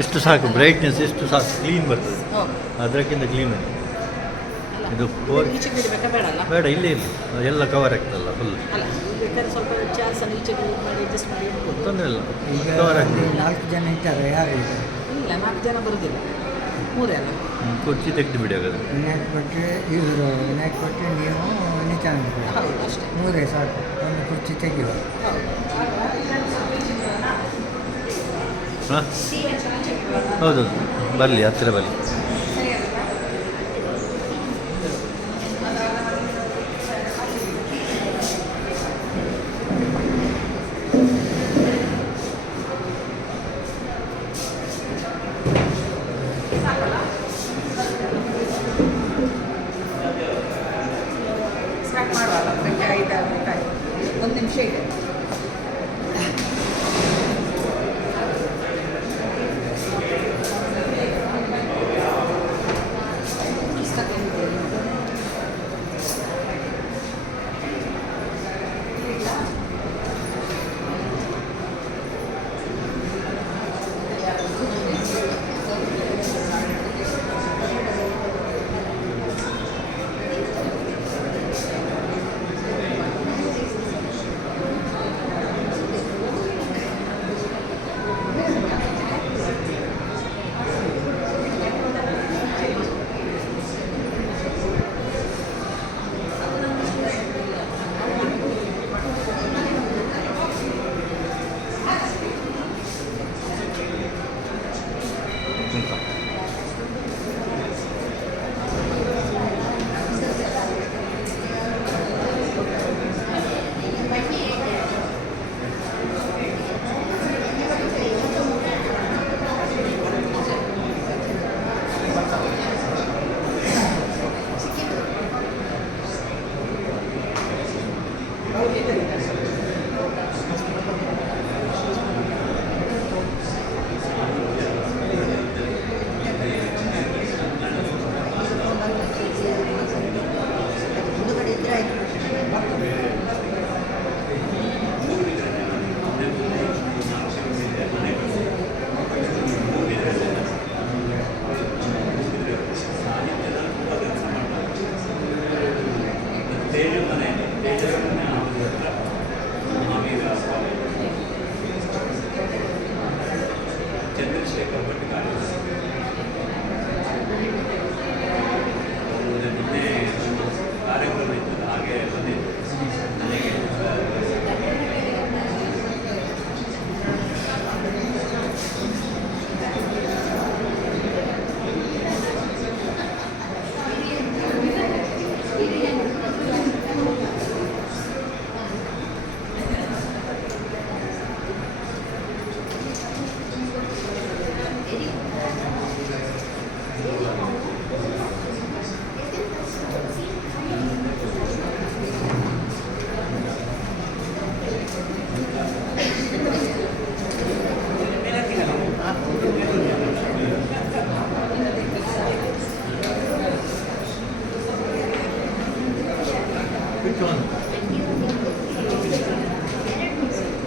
ಎಷ್ಟು ಸಾಕು, ಬ್ರೈಟ್ನೆಸ್ ಎಷ್ಟು ಸಾಕು, ಕ್ಲೀನ್ ಬರ್ತದೆ. ಅದಕ್ಕಿಂತ ಕ್ಲೀನ್ ಇದೆ ಇದು. ಬೇಡ, ಇಲ್ಲೇ ಇಲ್ಲ, ಎಲ್ಲ ಕವರ್ ಆಗ್ತದಲ್ಲ ಫುಲ್. ತೊಂದರೆ ಇಲ್ಲ, ಕವರ್ ಆಗ್ತದೆ. 4 ಜನ ಇದ್ದಾರೆ, ಯಾರು ಇಲ್ಲ? 4 ಜನ ಬರುವುದಿಲ್ಲ, 3 ಅಲ್ಲ. ಕುರ್ಚಿ ತೆಗೆದು ಬಿಡಿ ಹಾಗಾದ್ರೆ. ವಿನಾಯಕ್ ಕೊಟ್ಟರೆ ಇವರು, ವಿನಾಯಕ್ ಕೊಟ್ಟರೆ ನೀವು ನಿತ್ಯಾನಂದ. ಹೌದು ಅಷ್ಟೇ. 3 ಸಾಕು, ಒಂದು ಕುರ್ಚಿ ತೆಗೆಯುವ. ಹಾಂ ಹೌದೌದು, ಬರಲಿ, ಹತ್ತಿರ ಬರಲಿ. ಸ್ಟಾರ್ಟ್ ಮಾಡುವಾಗ 5 1 ನಿಮಿಷ ಇದೆ.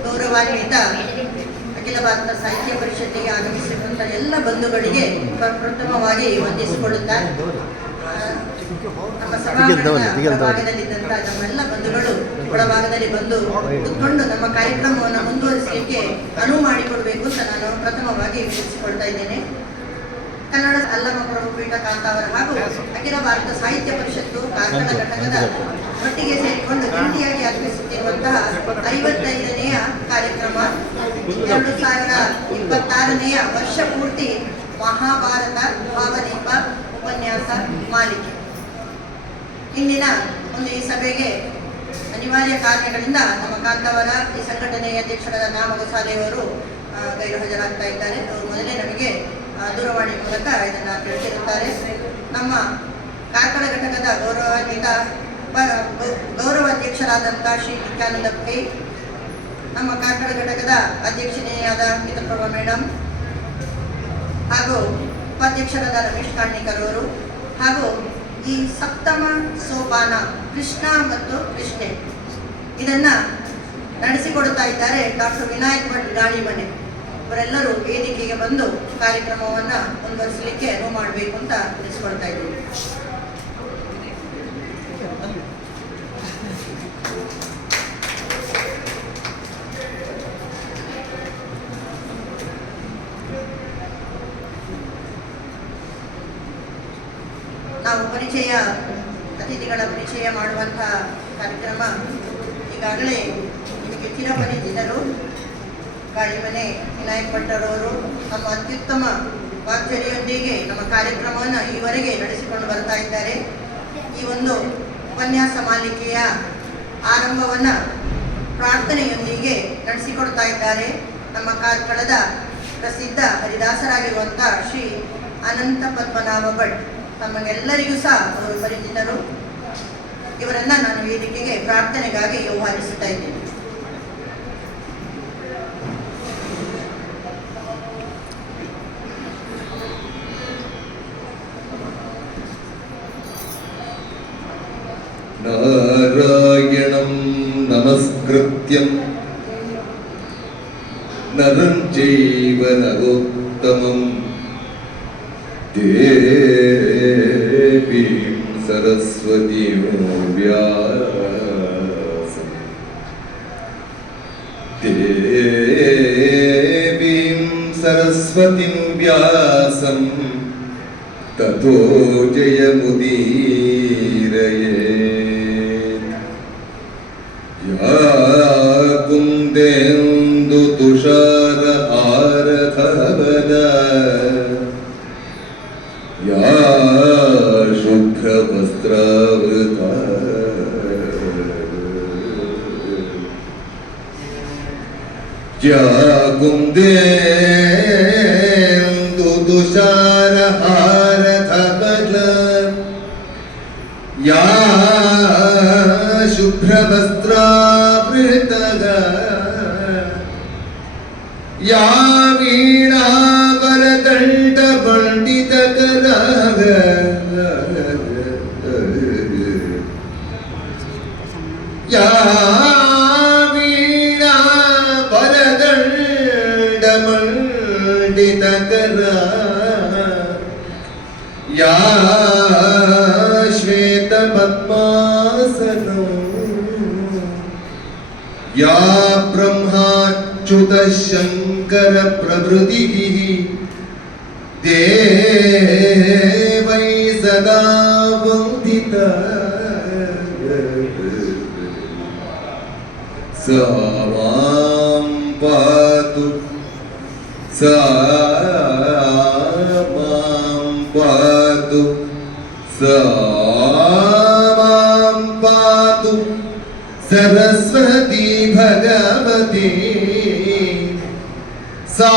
ಗೌರವಾನ್ವಿತ ಅಖಿಲ ಭಾರತ ಸಾಹಿತ್ಯ ಪರಿಷತ್ತಿಗೆ ಆಗಮಿಸಿರುವಂಥ ಎಲ್ಲ ಬಂಧುಗಳಿಗೆ ಪ್ರಪ್ರಥಮವಾಗಿ ವಂದಿಸಿಕೊಳ್ಳುತ್ತಾ, ನಮ್ಮ ಸಭಾಂಗಣದಲ್ಲಿದ್ದಂಥ ನಮ್ಮೆಲ್ಲ ಬಂಧುಗಳು ಒಳಭಾಗದಲ್ಲಿ ಬಂದು ಕೂತ್ಕೊಂಡು ನಮ್ಮ ಕಾರ್ಯಕ್ರಮವನ್ನು ಮುಂದುವರಿಸಲಿಕ್ಕೆ ಅನುವು ಮಾಡಿಕೊಡಬೇಕು ಅಂತ ನಾನು ಪ್ರಥಮವಾಗಿ ವಿನಂತಿಸಿಕೊಳ್ತಾ ಇದ್ದೇನೆ. ಕನ್ನಡ ಅಲ್ಲಮ ಪ್ರಭುಪೀಠ ಕಾಂತಾವರ ಹಾಗೂ ಅಖಿಲ ಭಾರತ ಸಾಹಿತ್ಯ ಪರಿಷತ್ತು ಕಾರ್ಕಳ ಘಟಕದ ಒಟ್ಟಿಗೆ ಸೇರಿಕೊಂಡು ಜಂಟಿಯಾಗಿ ಆಚರಿಸುತ್ತಿರುವಂತಹ 55ನೇಯ ಕಾರ್ಯಕ್ರಮ 2026ನೇಯ ವರ್ಷ ಪೂರ್ತಿ ಮಹಾಭಾರತ ಭಾವದೀಪ ಉಪನ್ಯಾಸ ಮಾಲಿಕೆ. ಇಂದಿನ ಒಂದು ಈ ಸಭೆಗೆ ಅನಿವಾರ್ಯ ಕಾರಣಗಳಿಂದ ನಮ್ಮ ಕಾಂತಾವರ ಈ ಸಂಘಟನೆಯ ಅಧ್ಯಕ್ಷರಾದ ನಾಮ ಗೋಸಾಲೆಯವರು ಗೈರು ಹಾಜರಾಗ್ತಾ ಇದ್ದಾರೆ. ಅವರು ಮೊದಲೇ ನಮಗೆ ದೂರವಾಣಿ ಮೂಲಕ ಇದನ್ನು ತಿಳಿಸಿರುತ್ತಾರೆ. ನಮ್ಮ ಕಾರ್ಕಳ ಘಟಕದ ಗೌರವಾಧ್ಯಕ್ಷರಾದಂಥ ಶ್ರೀ ನಿತ್ಯಾನಂದ ಪೈ, ನಮ್ಮ ಕಾರ್ಕಳ ಘಟಕದ ಅಧ್ಯಕ್ಷನೆಯಾದ ಮಿತ್ರಪ್ರಭಾ ಮೇಡಮ್ ಹಾಗೂ ಉಪಾಧ್ಯಕ್ಷರಾದ ರಮೇಶ್ ಕಾಣ್ಣಿಕರ್ ಅವರು, ಹಾಗೂ ಈ ಸಪ್ತಮ ಸೋಪಾನ ಕೃಷ್ಣ ಮತ್ತು ಕೃಷ್ಣೆ ಇದನ್ನು ನಡೆಸಿಕೊಡ್ತಾ ಇದ್ದಾರೆ ಡಾಕ್ಟರ್ ವಿನಾಯಕ್ ಭಟ್ ಗಾಳಿಮನೆ. ಇವರೆಲ್ಲರೂ ವೇದಿಕೆಗೆ ಬಂದು ಕಾರ್ಯಕ್ರಮವನ್ನು ಮುಂದುವರಿಸಲಿಕ್ಕೆ ಅನುವು ಮಾಡಬೇಕು ಅಂತ ತಿಳಿಸ್ಕೊಳ್ತಾ ಇದ್ದೀವಿ. ನಾವು ಅತಿಥಿಗಳ ಪರಿಚಯ ಮಾಡುವಂತಹ ಕಾರ್ಯಕ್ರಮ ಈಗಾಗಲೇ ನಿಮಗೆ ಚಿರಪರಿಚಿತರು ಗಾಳಿಮನೆ ವಿನಾಯಕ್ ಭಟ್ಟರವರು ತಮ್ಮ ಅತ್ಯುತ್ತಮ ವಾಗ್ಚರಿಯೊಂದಿಗೆ ನಮ್ಮ ಕಾರ್ಯಕ್ರಮವನ್ನು ಈವರೆಗೆ ನಡೆಸಿಕೊಂಡು ಬರ್ತಾ ಇದ್ದಾರೆ. ಈ ಒಂದು ಉಪನ್ಯಾಸ ಮಾಲಿಕೆಯ ಆರಂಭವನ್ನು ಪ್ರಾರ್ಥನೆಯೊಂದಿಗೆ ನಡೆಸಿಕೊಡ್ತಾ ಇದ್ದಾರೆ ನಮ್ಮ ಕಾರ್ಕಳದ ಪ್ರಸಿದ್ಧ ಹರಿದಾಸರಾಗಿರುವಂಥ ಶ್ರೀ ಅನಂತ ಪದ್ಮನಾಭ ಭಟ್. ತಮಗೆಲ್ಲರಿಗೂ ಸಹ ಅವರು ಪರಿಚಿತರು. ಇವರನ್ನು ನಾನು ವೇದಿಕೆಗೆ ಪ್ರಾರ್ಥನೆಗಾಗಿ ಆಹ್ವಾನಿಸುತ್ತಾ ಇದ್ದೇನೆ. ನಾರಾಯಣಂ ನಮಸ್ಕೃತ್ಯಂ ನರಂ ಚೈವ ನರೋತ್ತಮಂ ದೇವೀಂ ಸರಸ್ವತೀಂ ವ್ಯಾಸಂ ದೇವೀಂ ಸರಸ್ವತೀಂ ವ್ಯಾಸಂ ತಥೋ ಜಯಮುದೀರಯೇತ್. ಯಾ ಕುಂದೇಂದು ತುಷಾರ ಆರಧವನ ಯಾ ಶುಭ್ರವಸ್ತ್ರಾವೃತ ಯಾ ಕುಂದೇಂದು ತುಷಾರ ಆರಧವನ ಯಾ ಶುಭ್ರವಸ್ತ್ರಾವೃತ ಯಾ ವೀಣಾವರದಂಡ ಪಂಡಿತಕರಾಗ ಯಾ ವೀಣಾವರದಂಡ ಪಂಡಿತಕರ ಯಾ ಶ್ವೇತ ಪದ್ಮಾಸನೋ ಯಾ ಬ್ರಹ್ಮಾಚ್ಯುತ ಶಂಕರ ಪ್ರಭೃತಿಃ ದೇವೈ ಸದಾ ವಂದಿತಾ सा मां पातु सा मां पातु सा मां पातु सरस्वती भगवती सा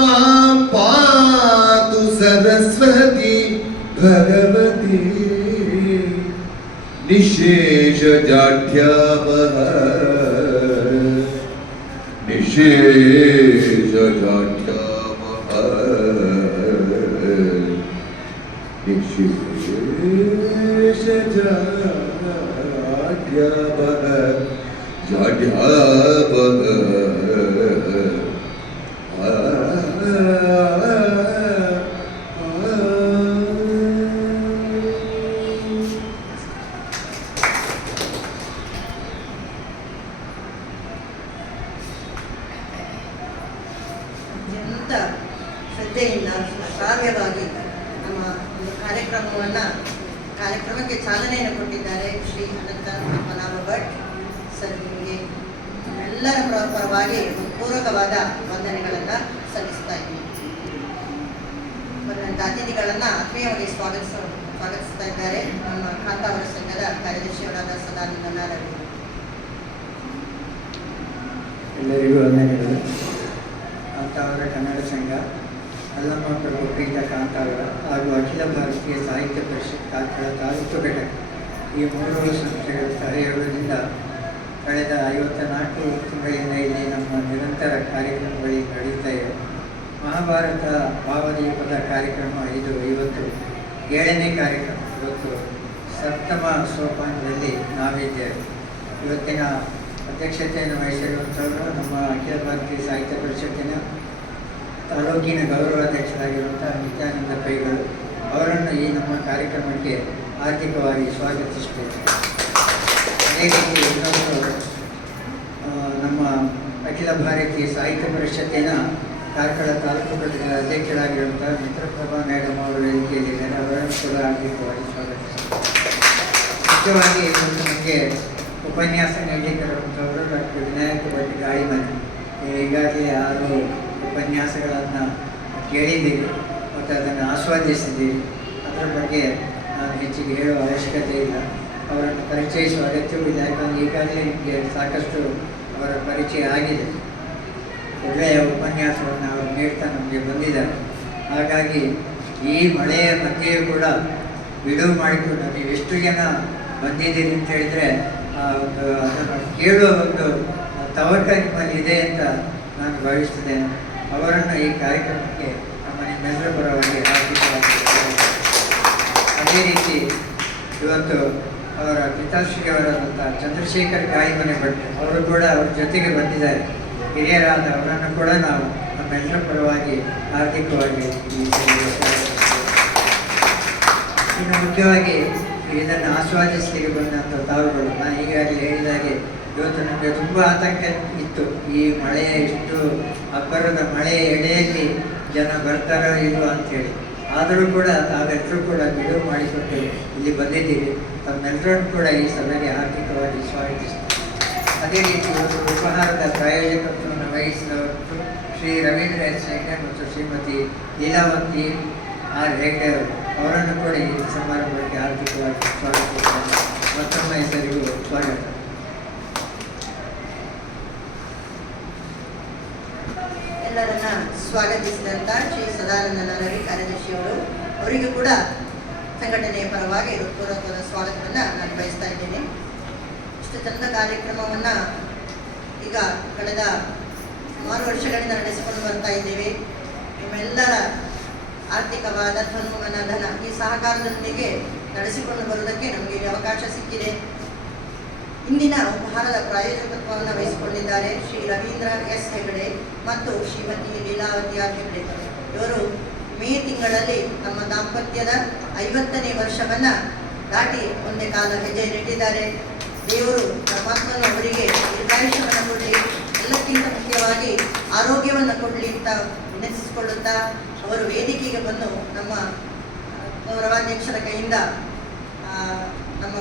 मां पातु सरस्वती भगवती निशेष जाढ्यापः निशेष जाढ्यापः निशेष जाढ्यापः जाढ्यापः ಅತ್ಯಂತ ಶ್ರದ್ಧೆಯಿಂದ ಶ್ರಾವ್ಯವಾಗಿ ನಮ್ಮ ಒಂದು ಕಾರ್ಯಕ್ರಮಕ್ಕೆ ಚಾಲನೆಯನ್ನು ಕೊಟ್ಟಿದ್ದಾರೆ ಶ್ರೀ ಅನಂತ ಪದ್ಮನಾಭ ಭಟ್ ಸರ್. ನಿಮಗೆ ಎಲ್ಲರ ಪರವಾಗಿ ಪೂರಕವಾದ ವಂದನೆಗಳನ್ನು ಸಲ್ಲಿಸ್ತಾ ಇದ್ದೀನಿ. ಬಂದಂಥ ಅತಿಥಿಗಳನ್ನು ಆತ್ಮೀಯವಾಗಿ ಸ್ವಾಗತಿಸ್ತಾ ಇದ್ದಾರೆ ನಮ್ಮ ಖಾತಾವರ ಸಂಘದ ಕಾರ್ಯದರ್ಶಿಯವರಾದ ಸದಾನಂದ ನಾರಾಯಣ. ಎಲ್ಲರಿಗೂ ವಂದನೆಗಳು. ಕಾಂತಾವರ ಕನ್ನಡ ಸಂಘ, ಅಲ್ಲಮ್ಮ ಪ್ರಭು ಪೀಠ ಕಾಂತಾವರ ಹಾಗೂ ಅಖಿಲ ಭಾರತೀಯ ಸಾಹಿತ್ಯ ಪರಿಷತ್ ಕಾರ್ಕಳ ತಾಲೂಕು ಘಟಕ ಈ ಮೂರು ಸಂಸ್ಥೆಗಳ ಸಹಯೋಗದಿಂದ ಕಳೆದ 54 ತಿಂಗಳಿಂದ ಇಲ್ಲಿ ನಮ್ಮ ನಿರಂತರ ಕಾರ್ಯಕ್ರಮಗಳು ನಡೆಯುತ್ತಾ ಇವೆ. ಮಹಾಭಾರತ ಭಾವದೀಪದ ಕಾರ್ಯಕ್ರಮ ಇವತ್ತು 7ನೇ ಕಾರ್ಯಕ್ರಮ. ಇವತ್ತು ಸಪ್ತಮ ಸೋಪಾನದಲ್ಲಿ ನಾವಿದ್ದೇವೆ. ಇವತ್ತಿನ ಅಧ್ಯಕ್ಷತೆಯನ್ನು ವಹಿಸಿರುವಂಥವರು ನಮ್ಮ ಅಖಿಲ ಭಾರತೀಯ ಸಾಹಿತ್ಯ ಪರಿಷತ್ತಿನ ತಾಲೂಕಿನ ಗೌರವಾಧ್ಯಕ್ಷರಾಗಿರುವಂಥ ನಿತ್ಯಾನಂದ ಪೈಗಳು ಅವರನ್ನು ಈ ನಮ್ಮ ಕಾರ್ಯಕ್ರಮಕ್ಕೆ ಆರ್ಥಿಕವಾಗಿ ಸ್ವಾಗತಿಸುತ್ತೇವೆ. ಅದೇ ರೀತಿ ಇನ್ನೊಂದು ನಮ್ಮ ಅಖಿಲ ಭಾರತೀಯ ಸಾಹಿತ್ಯ ಪರಿಷತ್ತಿನ ಕಾರ್ಕಳ ತಾಲೂಕು ಘಟಕದ ಅಧ್ಯಕ್ಷರಾಗಿರುವಂಥ ಮಿತ್ರಪ್ರಭಾ ಮೇಡಮ್ ಅವರು ವೇದಿಕೆಯಲ್ಲಿದ್ದಾರೆ. ಅವರನ್ನು ಕೂಡ ಆರ್ಥಿಕವಾಗಿ ಸ್ವಾಗತಿಸುತ್ತೇವೆ. ಮುಖ್ಯವಾಗಿ ಇವತ್ತು ನಮಗೆ ಉಪನ್ಯಾಸ ನೀಡಲಿಕ್ಕಿರುವಂಥವರು ಡಾಕ್ಟರ್ ವಿನಾಯಕ ಭಟ್ ಗಾಳಿಮನೆ. ಈಗಾಗಲೇ 6 ಉಪನ್ಯಾಸಗಳನ್ನು ಕೇಳಿದ್ದೀರಿ ಮತ್ತು ಅದನ್ನು ಆಸ್ವಾದಿಸಿದ್ದೀರಿ. ಅದರ ಬಗ್ಗೆ ನಾನು ಹೆಚ್ಚಿಗೆ ಹೇಳುವ ಅವಶ್ಯಕತೆ ಇಲ್ಲ. ಅವರನ್ನು ಪರಿಚಯಿಸುವ ಅಗತ್ಯವೂ ಇಲ್ಲ. ಯಾಕಂದರೆ ಈಗಾಗಲೇ ನಿಮಗೆ ಸಾಕಷ್ಟು ಅವರ ಪರಿಚಯ ಆಗಿದೆ. ಒಳ್ಳೆಯ ಉಪನ್ಯಾಸವನ್ನು ಅವರು ನೀಡ್ತಾ ನಮಗೆ ಬಂದಿದ್ದಾರೆ. ಹಾಗಾಗಿ ಈ ಮಳೆಯ ಮಧ್ಯೆಯೂ ಕೂಡ ಬಿಡುವು ಮಾಡಿಕೊಂಡು ನೀವು ಎಷ್ಟು ಜನ ಬಂದಿದ್ದೀರಿ ಅಂತ ಹೇಳಿದರೆ ಅದನ್ನು ಕೇಳುವ ಒಂದು ತವಕ ನಿಮ್ಮಲ್ಲಿ ಇದೆ ಅಂತ ನಾನು ಭಾವಿಸ್ತೇನೆ. ಅವರನ್ನು ಈ ಕಾರ್ಯಕ್ರಮಕ್ಕೆ ನಮ್ಮ ನಿಮ್ಮೆಲ್ಲರ ಪರವಾಗಿ ಹಾರ್ದಿಕವಾಗಿ ಅದೇ ರೀತಿ ಇವತ್ತು ಅವರ ಪಿತಾಶ್ರೀಯವರಾದಂಥ ಚಂದ್ರಶೇಖರ್ ಗಾಯಿಮನೆ ಭಟ್ ಅವರು ಕೂಡ ಅವ್ರ ಜೊತೆಗೆ ಬಂದಿದ್ದಾರೆ. ಹಿರಿಯರಾದ ಅವರನ್ನು ಕೂಡ ನಾವು ನಮ್ಮೆಲ್ಲರ ಪರವಾಗಿ ಹಾರ್ದಿಕವಾಗಿ ಇನ್ನು ಮುಖ್ಯವಾಗಿ ಇದನ್ನು ಆಸ್ವಾದಿಸಲಿಕ್ಕೆ ಬಂದಂಥ ತಾವುಗಳು, ನಾನು ಈಗಾಗಲೇ ಹೇಳಿದಾಗೆ ಇವತ್ತು ನಮಗೆ ತುಂಬ ಆತಂಕ ಇತ್ತು. ಈ ಮಳೆಯ ಇಷ್ಟು ಅಬ್ಬರದ ಮಳೆಯ ಎಡೆಯಲ್ಲಿ ಜನ ಬರ್ತಾರೋ ಇಲ್ವೋ ಅಂಥೇಳಿ. ಆದರೂ ಕೂಡ ತಾವೆಲ್ಲರೂ ಕೂಡ ಬಿಡುವು ಮಾಡಿಕೊಂಡು ಇಲ್ಲಿ ಬಂದಿದ್ದೀವಿ. ತಮ್ಮೆಲ್ಲರನ್ನು ಕೂಡ ಈ ಸಭೆಗೆ ಆರ್ಥಿಕವಾಗಿ ಸ್ವಾಗತಿಸ್ತೀವಿ. ಅದೇ ರೀತಿ ಇವತ್ತು ಉಪಹಾರದ ಪ್ರಾಯೋಜಕತ್ವವನ್ನು ವಹಿಸಿದವರು ಶ್ರೀ ರವೀಂದ್ರ ಎಸ್ ಹೆಗ್ಡೆ ಮತ್ತು ಶ್ರೀಮತಿ ಲೀಲಾವತಿ ಆರ್ ಹೆಗ್ಡೆ ಅವರನ್ನು ಕೂಡ ಈ ಸಮಾರಂಭಕ್ಕೆ ಆರ್ಥಿಕವಾಗಿ ಸ್ವಾಗತಿಸ್ತಾರೆ. ಮತ್ತೊಮ್ಮೆ ಹೆಸರಿಗೂ ಸ್ವಾಗತ. ಎಲ್ಲರನ್ನ ಸ್ವಾಗತಿಸಿದಂಥ ಶ್ರೀ ಸದಾನಂದ ರವಿ ಕಾರ್ಯದರ್ಶಿಯವರು, ಅವರಿಗೂ ಕೂಡ ಸಂಘಟನೆಯ ಪರವಾಗಿ ಹೃತ್ಪೂರ್ವಕವಾದ ಸ್ವಾಗತವನ್ನು ನಾನು ಬಯಸ್ತಾ ಇದ್ದೇನೆ. ಇಷ್ಟು ಚಂದ ಕಾರ್ಯಕ್ರಮವನ್ನು ಈಗ ಕಳೆದ ಸುಮಾರು ವರ್ಷಗಳಿಂದ ನಡೆಸಿಕೊಂಡು ಬರ್ತಾ ಇದ್ದೇವೆ. ನಿಮ್ಮೆಲ್ಲರ ಆರ್ಥಿಕವಾದ ಧನುಮನ ಧನ ಈ ಸಹಕಾರದೊಂದಿಗೆ ನಡೆಸಿಕೊಂಡು ಬರುವುದಕ್ಕೆ ನಮಗೆ ಅವಕಾಶ ಸಿಕ್ಕಿದೆ. ಇಂದಿನ ಉಪಹಾರದ ಪ್ರಾಯೋಜಕತ್ವವನ್ನು ವಹಿಸಿಕೊಂಡಿದ್ದಾರೆ ಶ್ರೀ ರವೀಂದ್ರ ಎಸ್ ಹೆಗಡೆ ಮತ್ತು ಶ್ರೀಮತಿ ಲೀಲಾವತಿ ಆರ್ ಹೆಗಡೆ. ಇವರು ಮೇ ತಿಂಗಳಲ್ಲಿ ನಮ್ಮ ದಾಂಪತ್ಯದ 50ನೇ ವರ್ಷವನ್ನು ದಾಟಿ ಒಂದೇ ಕಾಲ ಹೆಜ್ಜೆ ನೆಟ್ಟಿದ್ದಾರೆ. ದೇವರು ಪರಮಾತ್ಮನು ಅವರಿಗೆ ದೀರ್ಘಾಯುಷ್ಯವನ್ನು ಕೊಡಲಿ, ಎಲ್ಲಕ್ಕಿಂತ ಮುಖ್ಯವಾಗಿ ಆರೋಗ್ಯವನ್ನು ಕೊಡಲಿ ಅಂತ ವಿನಂತಿಸಿಕೊಳ್ಳುತ್ತಾ ಅವರು ವೇದಿಕೆಗೆ ಬಂದು ನಮ್ಮ ಗೌರವಾಧ್ಯಕ್ಷರ ಕೈಯಿಂದ ನಮ್ಮ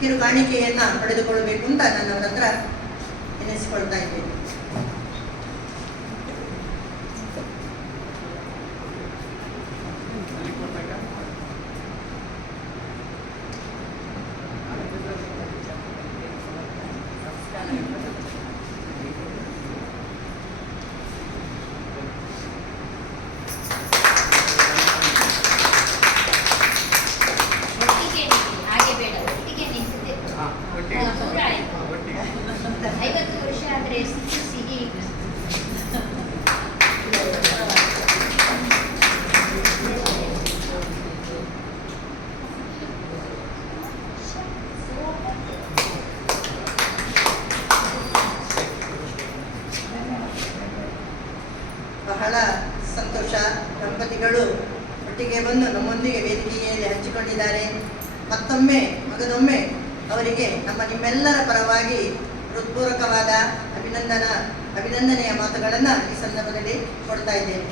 ಕಿರು ಕಾಣಿಕೆಯನ್ನು ಪಡೆದುಕೊಳ್ಳಬೇಕು ಅಂತ ನಾನು ಅವರ ಹತ್ರ ವಿನಂತಿಸಿಕೊಳ್ತಾ ಇದ್ದೇನೆ. ಬಹಳ ಸಂತೋಷ. ದಂಪತಿಗಳು ಒಟ್ಟಿಗೆ ಬಂದು ನಮ್ಮೊಂದಿಗೆ ವೇದಿಕೆಯಲ್ಲಿ ಹಂಚಿಕೊಂಡಿದ್ದಾರೆ. ಮತ್ತೊಮ್ಮೆ ಮಗದೊಮ್ಮೆ ಅವರಿಗೆ ನಿಮ್ಮೆಲ್ಲರ ಪರವಾಗಿ ಹೃತ್ಪೂರ್ವಕವಾದ ಅಭಿನಂದನೆಯ ಮಾತುಗಳನ್ನು ಈ ಸಂದರ್ಭದಲ್ಲಿ ಕೊಡ್ತಾ ಇದ್ದೇನೆ.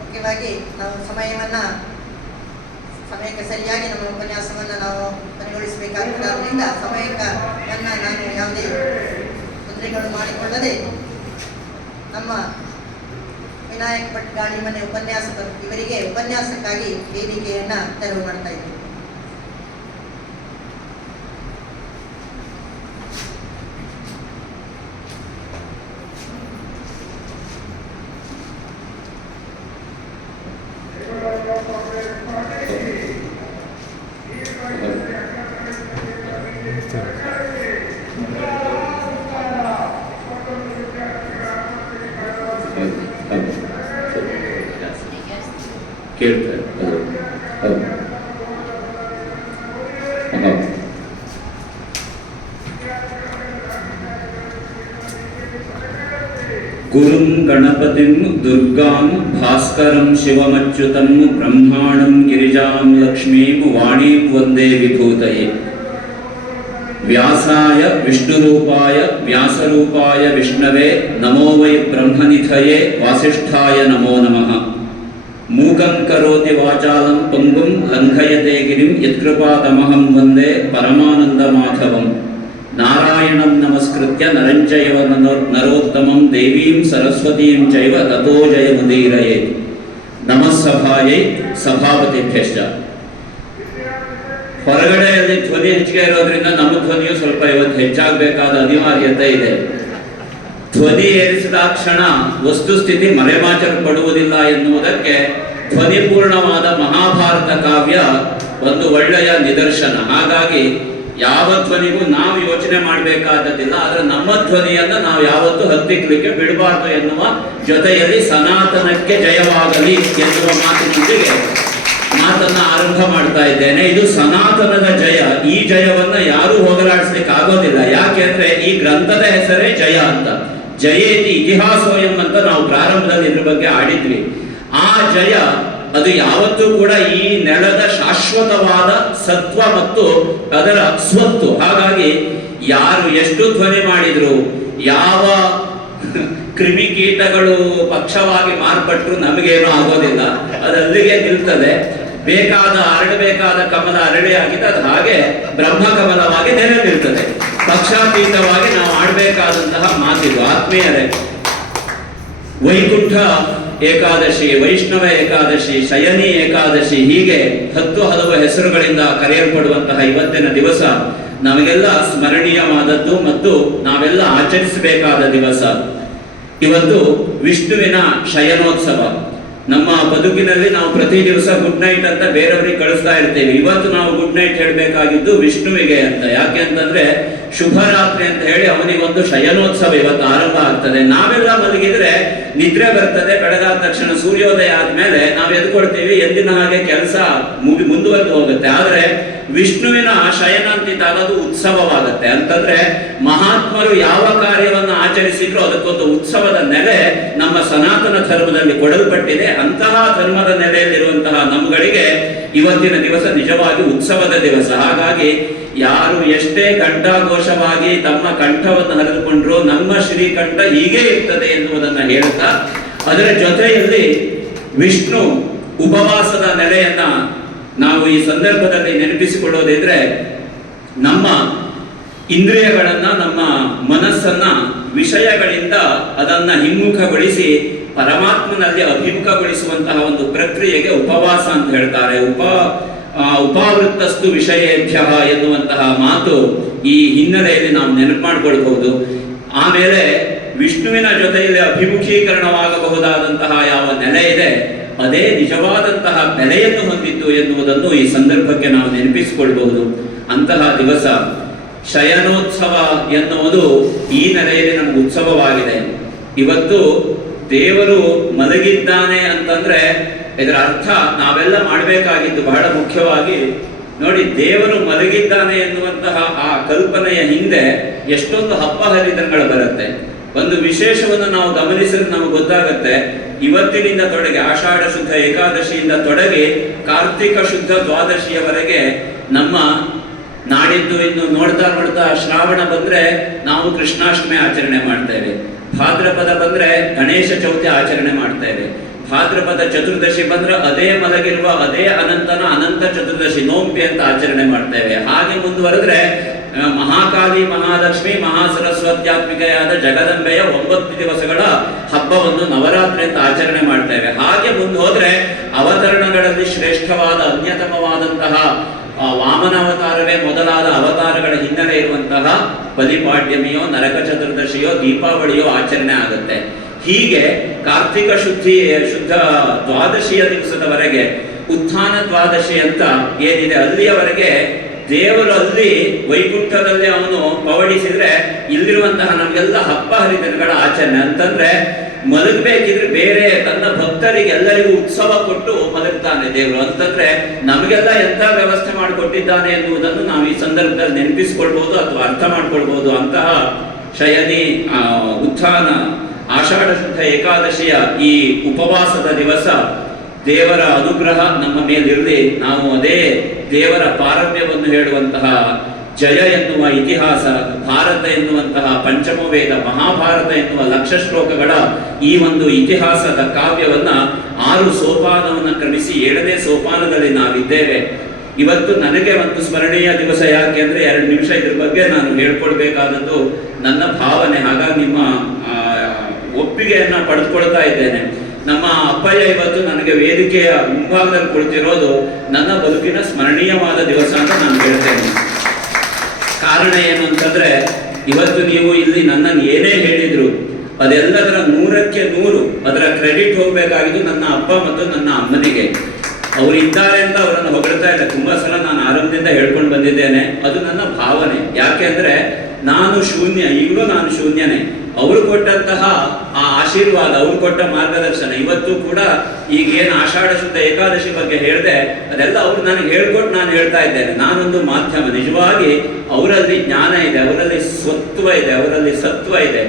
ಮುಖ್ಯವಾಗಿ ನಾವು ಸಮಯಕ್ಕೆ ಸರಿಯಾಗಿ ನಮ್ಮ ಉಪನ್ಯಾಸವನ್ನು ನಾವು ಕೊನೆಗೊಳಿಸಬೇಕಾಗಿರೋದ್ರಿಂದ ಸಮಯಕ್ಕೆ ನಾನು ಯಾವುದೇ ತೊಂದರೆಗಳು ಮಾಡಿಕೊಳ್ಳದೆ ನಮ್ಮ ವಿನಾಯಕ್ ಭಟ್ ಗಾಳಿಮನೆ ಉಪನ್ಯಾಸಕರು ಇವರಿಗೆ ಉಪನ್ಯಾಸಕ್ಕಾಗಿ ವೇದಿಕೆಯನ್ನು ತೆರವು ಮಾಡ್ತಾ ಇದ್ದೀವಿ. ಕೇಳ್ತಾರೆ ಗುರುಂ ಗಣಪತಿಂ ದುರ್ಗಾಂ ಭಾಸ್ಕರಂ ಶಿವಮಚ್ಯುತಂ ಬ್ರಹ್ಮಾಣಂ ಗಿರಿಜಾಂ ಲಕ್ಷ್ಮೀಂ ವಾಣೀಂ ವಂದೇ ವಿಭೂತಯೇ. ವ್ಯಾಸಾಯ ವಿಷ್ಣುರೂಪಾಯ ವ್ಯಾಸರೂಪಾಯ ವಿಷ್ಣವೇ ನಮೋ ವೈ ಬ್ರಹ್ಮನಿಧಯೇ ವಾಸಿಷ್ಠಾಯ ನಮೋ ನಮಃ. ಮೂಕಂ ಕರೋತಿ ವಾಚಾಲಂ ಪಂಗುಂ ಲಂಘಯತೆ ಗಿರಿಂ ಯತ್ಕೃಪಾತಮಹಂ ವಂದೇ ಪರಮಾನಂದ ಮಾಧವಂ. ನಾರಾಯಣಂ ನಮಸ್ಕೃತ್ಯ ನರಂ ಚೈವ ನರೋತ್ತಮಂ ದೇವೀಂ ಸರಸ್ವತೀಂ ಚೈವ ತತೋ ಜಯಮುದೀರಯೇತ್. ನಮಃ ಸಭಾಯೈ ಸಭಾಪತಿಭ್ಯಶ್ಚ. ಹೊರಗಡೆಯಲ್ಲಿ ಧ್ವನಿ ಹೆಚ್ಚಿಗೆ ಇರೋದ್ರಿಂದ ನಮ್ಮ ಧ್ವನಿಯು ಸ್ವಲ್ಪ ಇವತ್ತು ಹೆಚ್ಚಾಗಬೇಕಾದ ಅನಿವಾರ್ಯತೆ ಇದೆ. ಧ್ವನಿ ಏರಿಸಿದಾಕ್ಷಣ ವಸ್ತುಸ್ಥಿತಿ ಮರೆಮಾಚಲ್ಪಡುವುದಿಲ್ಲ ಎನ್ನುವುದಕ್ಕೆ ಧ್ವನಿಪೂರ್ಣವಾದ ಮಹಾಭಾರತ ಕಾವ್ಯ ಒಂದು ಒಳ್ಳೆಯ ನಿದರ್ಶನ. ಹಾಗಾಗಿ ಯಾವ ಧ್ವನಿಗೂ ನಾವು ಯೋಚನೆ ಮಾಡಬೇಕಾದದ್ದಿಲ್ಲ, ಆದರೆ ನಮ್ಮ ಧ್ವನಿಯನ್ನು ನಾವು ಯಾವತ್ತೂ ಹತ್ತಿಕ್ಕಲಿಕ್ಕೆ ಬಿಡಬಾರ್ದು ಎನ್ನುವ ಜೊತೆಯಲ್ಲಿ ಸನಾತನಕ್ಕೆ ಜಯವಾಗಲಿ ಎನ್ನುವ ಮಾತಿನೊಂದಿಗೆ ಮಾತನ್ನ ಆರಂಭ ಮಾಡ್ತಾ ಇದ್ದೇನೆ. ಇದು ಸನಾತನದ ಜಯ. ಈ ಜಯವನ್ನ ಯಾರೂ ಹೋಗಲಾಡಿಸ್ಲಿಕ್ಕೆ ಆಗೋದಿಲ್ಲ. ಯಾಕೆಂದ್ರೆ ಈ ಗ್ರಂಥದ ಹೆಸರೇ ಜಯ ಅಂತ. ಜಯೇತಿ ಇತಿಹಾಸೋಯಂ ಅಂತ ನಾವು ಪ್ರಾರಂಭದಲ್ಲಿ ಇದ್ರ ಬಗ್ಗೆ ಆಡಿದ್ವಿ. ಆ ಜಯ ಅದು ಯಾವತ್ತೂ ಕೂಡ ಈ ನೆಲದ ಶಾಶ್ವತವಾದ ಸತ್ವ ಮತ್ತು ಅದರ ಸ್ವತ್ತು. ಹಾಗಾಗಿ ಯಾರು ಎಷ್ಟು ಧ್ವನಿ ಮಾಡಿದ್ರು, ಯಾವ ಕ್ರಿಮಿಕೀಟಗಳು ಪಕ್ಷವಾಗಿ ಮಾರ್ಪಟ್ಟರು ನಮಗೇನೂ ಆಗೋದಿಲ್ಲ. ಅದು ಅಲ್ಲಿಗೆ ನಿಲ್ತದೆ. ಅರಳಬೇಕಾದ ಕಮಲ ಅರಳಿ ಆಗಿದೆ, ಅದು ಹಾಗೆ ಬ್ರಹ್ಮ ಕಮಲವಾಗಿ ನೆಲೆ ನಿಲ್ತದೆ. ಪಕ್ಷಾತೀತವಾಗಿ ನಾವು ಆಡಬೇಕಾದಂತಹ ಮಾತಿದು. ಆತ್ಮೀಯರೇ, ವೈಕುಂಠ ಏಕಾದಶಿ, ವೈಷ್ಣವ ಏಕಾದಶಿ, ಶಯನಿ ಏಕಾದಶಿ, ಹೀಗೆ 10 ಹಲವು ಹೆಸರುಗಳಿಂದ ಕರೆಯಲ್ಪಡುವಂತಹ ಇವತ್ತಿನ ದಿವಸ ನಮಗೆಲ್ಲ ಸ್ಮರಣೀಯವಾದದ್ದು ಮತ್ತು ನಾವೆಲ್ಲ ಆಚರಿಸಬೇಕಾದ ದಿವಸ. ಇವತ್ತು ವಿಷ್ಣುವಿನ ಶಯನೋತ್ಸವ. ನಮ್ಮ ಬದುಕಿನಲ್ಲಿ ನಾವು ಪ್ರತಿ ದಿವಸ ಗುಡ್ ನೈಟ್ ಅಂತ ಬೇರೆಯವರಿಗೆ ಕಳಿಸ್ತಾ ಇರ್ತೇವೆ. ಇವತ್ತು ನಾವು ಗುಡ್ ನೈಟ್ ಹೇಳಬೇಕಾಗಿದ್ದು ವಿಷ್ಣುವಿಗೆ ಅಂತ. ಯಾಕೆ ಅಂತಂದ್ರೆ ಶುಭರಾತ್ರಿ ಅಂತ ಹೇಳಿ ಅವನಿಗೊಂದು ಶಯನೋತ್ಸವ ಇವತ್ತು ಆರಂಭ ಆಗ್ತದೆ. ನಾವೆಲ್ಲ ಮಲಗಿದ್ರೆ ನಿದ್ರೆ ಬರ್ತದೆ. ಬೆಳಗಾದ ತಕ್ಷಣ ಸೂರ್ಯೋದಯ ಆದ್ಮೇಲೆ ನಾವು ಎದ್ಕೊಳ್ತೀವಿ, ಎಂದಿನ ಹಾಗೆ ಕೆಲಸ ಮುಂದುವರೆದು ಹೋಗುತ್ತೆ. ಆದ್ರೆ ವಿಷ್ಣುವಿನ ಶಯನ ಅಂತಿದ್ದಾಗ ಅದು ಉತ್ಸವವಾಗುತ್ತೆ. ಅಂತಂದ್ರೆ ಮಹಾತ್ಮರು ಯಾವ ಕಾರ್ಯವನ್ನ ಆಚರಿಸಿದ್ರು ಅದಕ್ಕೊಂದು ಉತ್ಸವದ ನೆಲೆ ನಮ್ಮ ಸನಾತನ ಧರ್ಮದಲ್ಲಿ ಕೊಡಲ್ಪಟ್ಟಿದೆ. ಅಂತಹ ಧರ್ಮದ ನೆಲೆಯಲ್ಲಿರುವಂತಹ ನಮ್ಮಗಳಿಗೆ ಇವತ್ತಿನ ದಿವಸ ನಿಜವಾಗಿ ಉತ್ಸವದ ದಿವಸ. ಹಾಗಾಗಿ ಯಾರು ಎಷ್ಟೇ ಕಂಠಘೋಷವಾಗಿ ತಮ್ಮ ಕಂಠವನ್ನು ಹರಿದುಕೊಂಡ್ರು ನಮ್ಮ ಶ್ರೀಕಂಠ ಹೀಗೆ ಇರ್ತದೆ ಎನ್ನುವುದನ್ನ ಹೇಳ್ತಾ, ಅದರ ಜೊತೆಯಲ್ಲಿ ವಿಷ್ಣು ಉಪವಾಸದ ನೆಲೆಯನ್ನ ನಾವು ಈ ಸಂದರ್ಭದಲ್ಲಿ ನೆನಪಿಸಿಕೊಳ್ಳೋದಿದ್ರೆ, ನಮ್ಮ ಇಂದ್ರಿಯಗಳನ್ನ, ನಮ್ಮ ಮನಸ್ಸನ್ನ ವಿಷಯಗಳಿಂದ ಅದನ್ನ ಹಿಮ್ಮುಖಗೊಳಿಸಿ ಪರಮಾತ್ಮನಲ್ಲಿ ಅಭಿಮುಖಗೊಳಿಸುವಂತಹ ಒಂದು ಪ್ರಕ್ರಿಯೆಗೆ ಉಪವಾಸ ಅಂತ ಹೇಳ್ತಾರೆ. ಉಪಾವೃತ್ತಸ್ತು ವಿಷಯೇಭ್ಯ ಎನ್ನುವಂತಹ ಮಾತು ಈ ಹಿನ್ನೆಲೆಯಲ್ಲಿ ನಾವು ನೆನಪು ಮಾಡಿಕೊಳ್ಬಹುದು. ಆಮೇಲೆ ವಿಷ್ಣುವಿನ ಜೊತೆಯಲ್ಲಿ ಅಭಿಮುಖೀಕರಣವಾಗಬಹುದಾದಂತಹ ಯಾವ ನೆಲೆ ಇದೆ ಅದೇ ನಿಜವಾದಂತಹ ಬೆಲೆಯನ್ನು ಹೊಂದಿತ್ತು ಎನ್ನುವುದನ್ನು ಈ ಸಂದರ್ಭಕ್ಕೆ ನಾವು ನೆನಪಿಸಿಕೊಳ್ಬಹುದು. ಅಂತಹ ದಿವಸ ಶಯನೋತ್ಸವ ಎನ್ನುವುದು ಈ ನೆಲೆಯಲ್ಲಿ ನಮಗೆ ಉತ್ಸವವಾಗಿದೆ. ಇವತ್ತು ದೇವರು ಮಲಗಿದ್ದಾನೆ ಅಂತಂದ್ರೆ ಇದರ ಅರ್ಥ ನಾವೆಲ್ಲ ಮಾಡಬೇಕಾಗಿದ್ದು ಬಹಳ ಮುಖ್ಯವಾಗಿ ನೋಡಿ, ದೇವರು ಮಲಗಿದ್ದಾನೆ ಎನ್ನುವಂತಹ ಆ ಕಲ್ಪನೆಯ ಹಿಂದೆ ಎಷ್ಟೊಂದು ಹಬ್ಬ ಹರಿದಿನಗಳು ಬರುತ್ತೆ. ಒಂದು ವಿಶೇಷವನ್ನು ನಾವು ಗಮನಿಸಿದ್ರೆ ನಮಗೆ ಗೊತ್ತಾಗುತ್ತೆ. ಇವತ್ತಿನಿಂದ ತೊಡಗಿ ಆಷಾಢ ಶುದ್ಧ ಏಕಾದಶಿಯಿಂದ ತೊಡಗಿ ಕಾರ್ತಿಕ ಶುದ್ಧ ದ್ವಾದಶಿಯವರೆಗೆ ನಮ್ಮ ನಾಡಿದ್ದು ಇನ್ನು ನೋಡ್ತಾ ಶ್ರಾವಣ ಬಂದ್ರೆ ನಾವು ಕೃಷ್ಣಾಷ್ಟಮಿ ಆಚರಣೆ ಮಾಡ್ತೇವೆ. ಭಾದ್ರಪದ ಬಂದ್ರೆ ಗಣೇಶ ಚೌತಿ ಆಚರಣೆ ಮಾಡ್ತೇವೆ. ಭಾದ್ರಪದ ಚತುರ್ದಶಿ ಬಂದ್ರೆ ಅದೇ ಮಲಗಿರುವ ಅದೇ ಅನಂತನ ಅನಂತ ಚತುರ್ದಶಿ ನೋಂಪಿ ಅಂತ ಆಚರಣೆ ಮಾಡ್ತೇವೆ. ಹಾಗೆ ಮುಂದುವರೆದ್ರೆ ಮಹಾಕಾಳಿ, ಮಹಾಲಕ್ಷ್ಮಿ, ಮಹಾಸರಸ್ವತ್ಯಾತ್ಮಿಕೆಯಾದ ಜಗದಂಬೆಯ 9 ದಿವಸಗಳ ಹಬ್ಬವನ್ನು ನವರಾತ್ರಿ ಅಂತ ಆಚರಣೆ ಮಾಡ್ತೇವೆ. ಹಾಗೆ ಮುಂದೆ ಹೋದ್ರೆ ಅವತರಣಗಳಲ್ಲಿ ಶ್ರೇಷ್ಠವಾದ ಅನ್ಯತಮವಾದಂತಹ ವಾಮನ ಅವತಾರವೇ ಮೊದಲಾದ ಅವತಾರಗಳ ಹಿನ್ನೆಲೆ ಇರುವಂತಹ ಬಲಿಪಾಡ್ಯಮಿಯೋ, ನರಕ ಚತುರ್ದಶಿಯೋ, ದೀಪಾವಳಿಯೋ ಆಚರಣೆ ಆಗುತ್ತೆ. ಹೀಗೆ ಕಾರ್ತಿಕ ಶುದ್ಧ ದ್ವಾದಶಿಯ ದಿವಸದವರೆಗೆ ಉತ್ಥಾನ ದ್ವಾದಶಿ ಅಂತ ಏನಿದೆ ಅಲ್ಲಿಯವರೆಗೆ ದೇವರು ಅಲ್ಲಿ ವೈಕುಂಠದಲ್ಲಿ ಅವನು ಪವಡಿಸಿದ್ರೆ ಇಲ್ಲಿರುವಂತಹ ನಮ್ಗೆಲ್ಲ ಹಬ್ಬ ಹರಿದಿನಗಳ ಆಚರಣೆ. ಅಂತಂದ್ರೆ ಮಲಗಬೇಕಿದ್ರೆ ಬೇರೆ ತನ್ನ ಭಕ್ತರಿಗೆ ಎಲ್ಲರಿಗೂ ಉತ್ಸವ ಕೊಟ್ಟು ಮಲಗ್ತಾನೆ ದೇವರು. ಅಂತಂದ್ರೆ ನಮಗೆಲ್ಲ ಎಂಥ ವ್ಯವಸ್ಥೆ ಮಾಡಿಕೊಟ್ಟಿದ್ದಾನೆ ಎನ್ನುವುದನ್ನು ನಾವು ಈ ಸಂದರ್ಭದಲ್ಲಿ ನೆನಪಿಸಿಕೊಳ್ಬಹುದು ಅಥವಾ ಅರ್ಥ ಮಾಡ್ಕೊಳ್ಬಹುದು. ಅಂತಹ ಶಯನಿ ಉತ್ಥಾನ ಆಷಾಢ ಶುದ್ಧ ಏಕಾದಶಿಯ ಈ ಉಪವಾಸದ ದಿವಸ ದೇವರ ಅನುಗ್ರಹ ನಮ್ಮ ಮೇಲಿರಲಿ. ನಾವು ಅದೇ ದೇವರ ಪಾರಮ್ಯವನ್ನು ಹೇಳುವಂತಹ ಜಯ ಎನ್ನುವ ಇತಿಹಾಸ, ಭಾರತ ಎನ್ನುವಂತಹ ಪಂಚಮ ವೇದ, ಮಹಾಭಾರತ ಎನ್ನುವ ಲಕ್ಷ ಶ್ಲೋಕಗಳ ಈ ಒಂದು ಇತಿಹಾಸದ ಕಾವ್ಯವನ್ನ 6 ಸೋಪಾನವನ್ನು ಕ್ರಮಿಸಿ 7ನೇ ಸೋಪಾನದಲ್ಲಿ ನಾವಿದ್ದೇವೆ. ಇವತ್ತು ನನಗೆ ಒಂದು ಸ್ಮರಣೀಯ ದಿವಸ. ಯಾಕೆ ಅಂದ್ರೆ 2 ನಿಮಿಷ ಇದ್ರ ಬಗ್ಗೆ ನಾನು ಹೇಳ್ಕೊಡ್ಬೇಕಾದದ್ದು ನನ್ನ ಭಾವನೆ. ಹಾಗಾಗಿ ನಿಮ್ಮ ಒಪ್ಪಿಗೆಯನ್ನ ಪಡೆದುಕೊಳ್ತಾ ಇದ್ದೇನೆ. ನಮ್ಮ ಅಪ್ಪಯ್ಯ ಇವತ್ತು ನನಗೆ ವೇದಿಕೆಯ ಮುಂಭಾಗದಲ್ಲಿ ಕುಳಿತಿರೋದು ನನ್ನ ಬದುಕಿನ ಸ್ಮರಣೀಯವಾದ ದಿವಸ ಅಂತ ನಾನು ಹೇಳ್ತೇನೆ. ಕಾರಣ ಏನು ಅಂತಂದ್ರೆ, ಇವತ್ತು ನೀವು ಇಲ್ಲಿ ನನ್ನನ್ನು ಏನೇ ಹೇಳಿದ್ರು ಅದೆಲ್ಲದರ 100ಕ್ಕೆ 100 ಅದರ ಕ್ರೆಡಿಟ್ ಹೋಗ್ಬೇಕಾಗಿದ್ದು ನನ್ನ ಅಪ್ಪ ಮತ್ತು ನನ್ನ ಅಮ್ಮನಿಗೆ. ಅವರು ಇದ್ದಾರೆ ಅಂತ ಅವರನ್ನು ಹೊಗಳ್ತಾ ಇಲ್ಲ. ತುಂಬಾ ಸಲ ನಾನು ಆರಂಭದಿಂದ ಹೇಳ್ಕೊಂಡು ಬಂದಿದ್ದೇನೆ. ಅದು ನನ್ನ ಭಾವನೆ. ಯಾಕೆ ಅಂದ್ರೆ ನಾನು ಶೂನ್ಯ, ಈಗಲೂ ನಾನು ಶೂನ್ಯನೇ. ಅವರು ಕೊಟ್ಟಂತಹ ಆ ಆಶೀರ್ವಾದ, ಅವರು ಕೊಟ್ಟ ಮಾರ್ಗದರ್ಶನ ಇವತ್ತು ಕೂಡ ಈಗ ಏನು ಆಷಾಢ ಶುದ್ಧ ಏಕಾದಶಿ ಬಗ್ಗೆ ಹೇಳಿದೆ ಅದೆಲ್ಲ ಅವರು ನನಗೆ ಹೇಳ್ಕೊಟ್ಟು ನಾನು ಹೇಳ್ತಾ ಇದ್ದೇನೆ. ನಾನೊಂದು ಮಾಧ್ಯಮ. ನಿಜವಾಗಿ ಅವರಲ್ಲಿ ಜ್ಞಾನ ಇದೆ, ಅವರಲ್ಲಿ ಸ್ವತ್ವ ಇದೆ, ಅವರಲ್ಲಿ ಸತ್ವ ಇದೆ.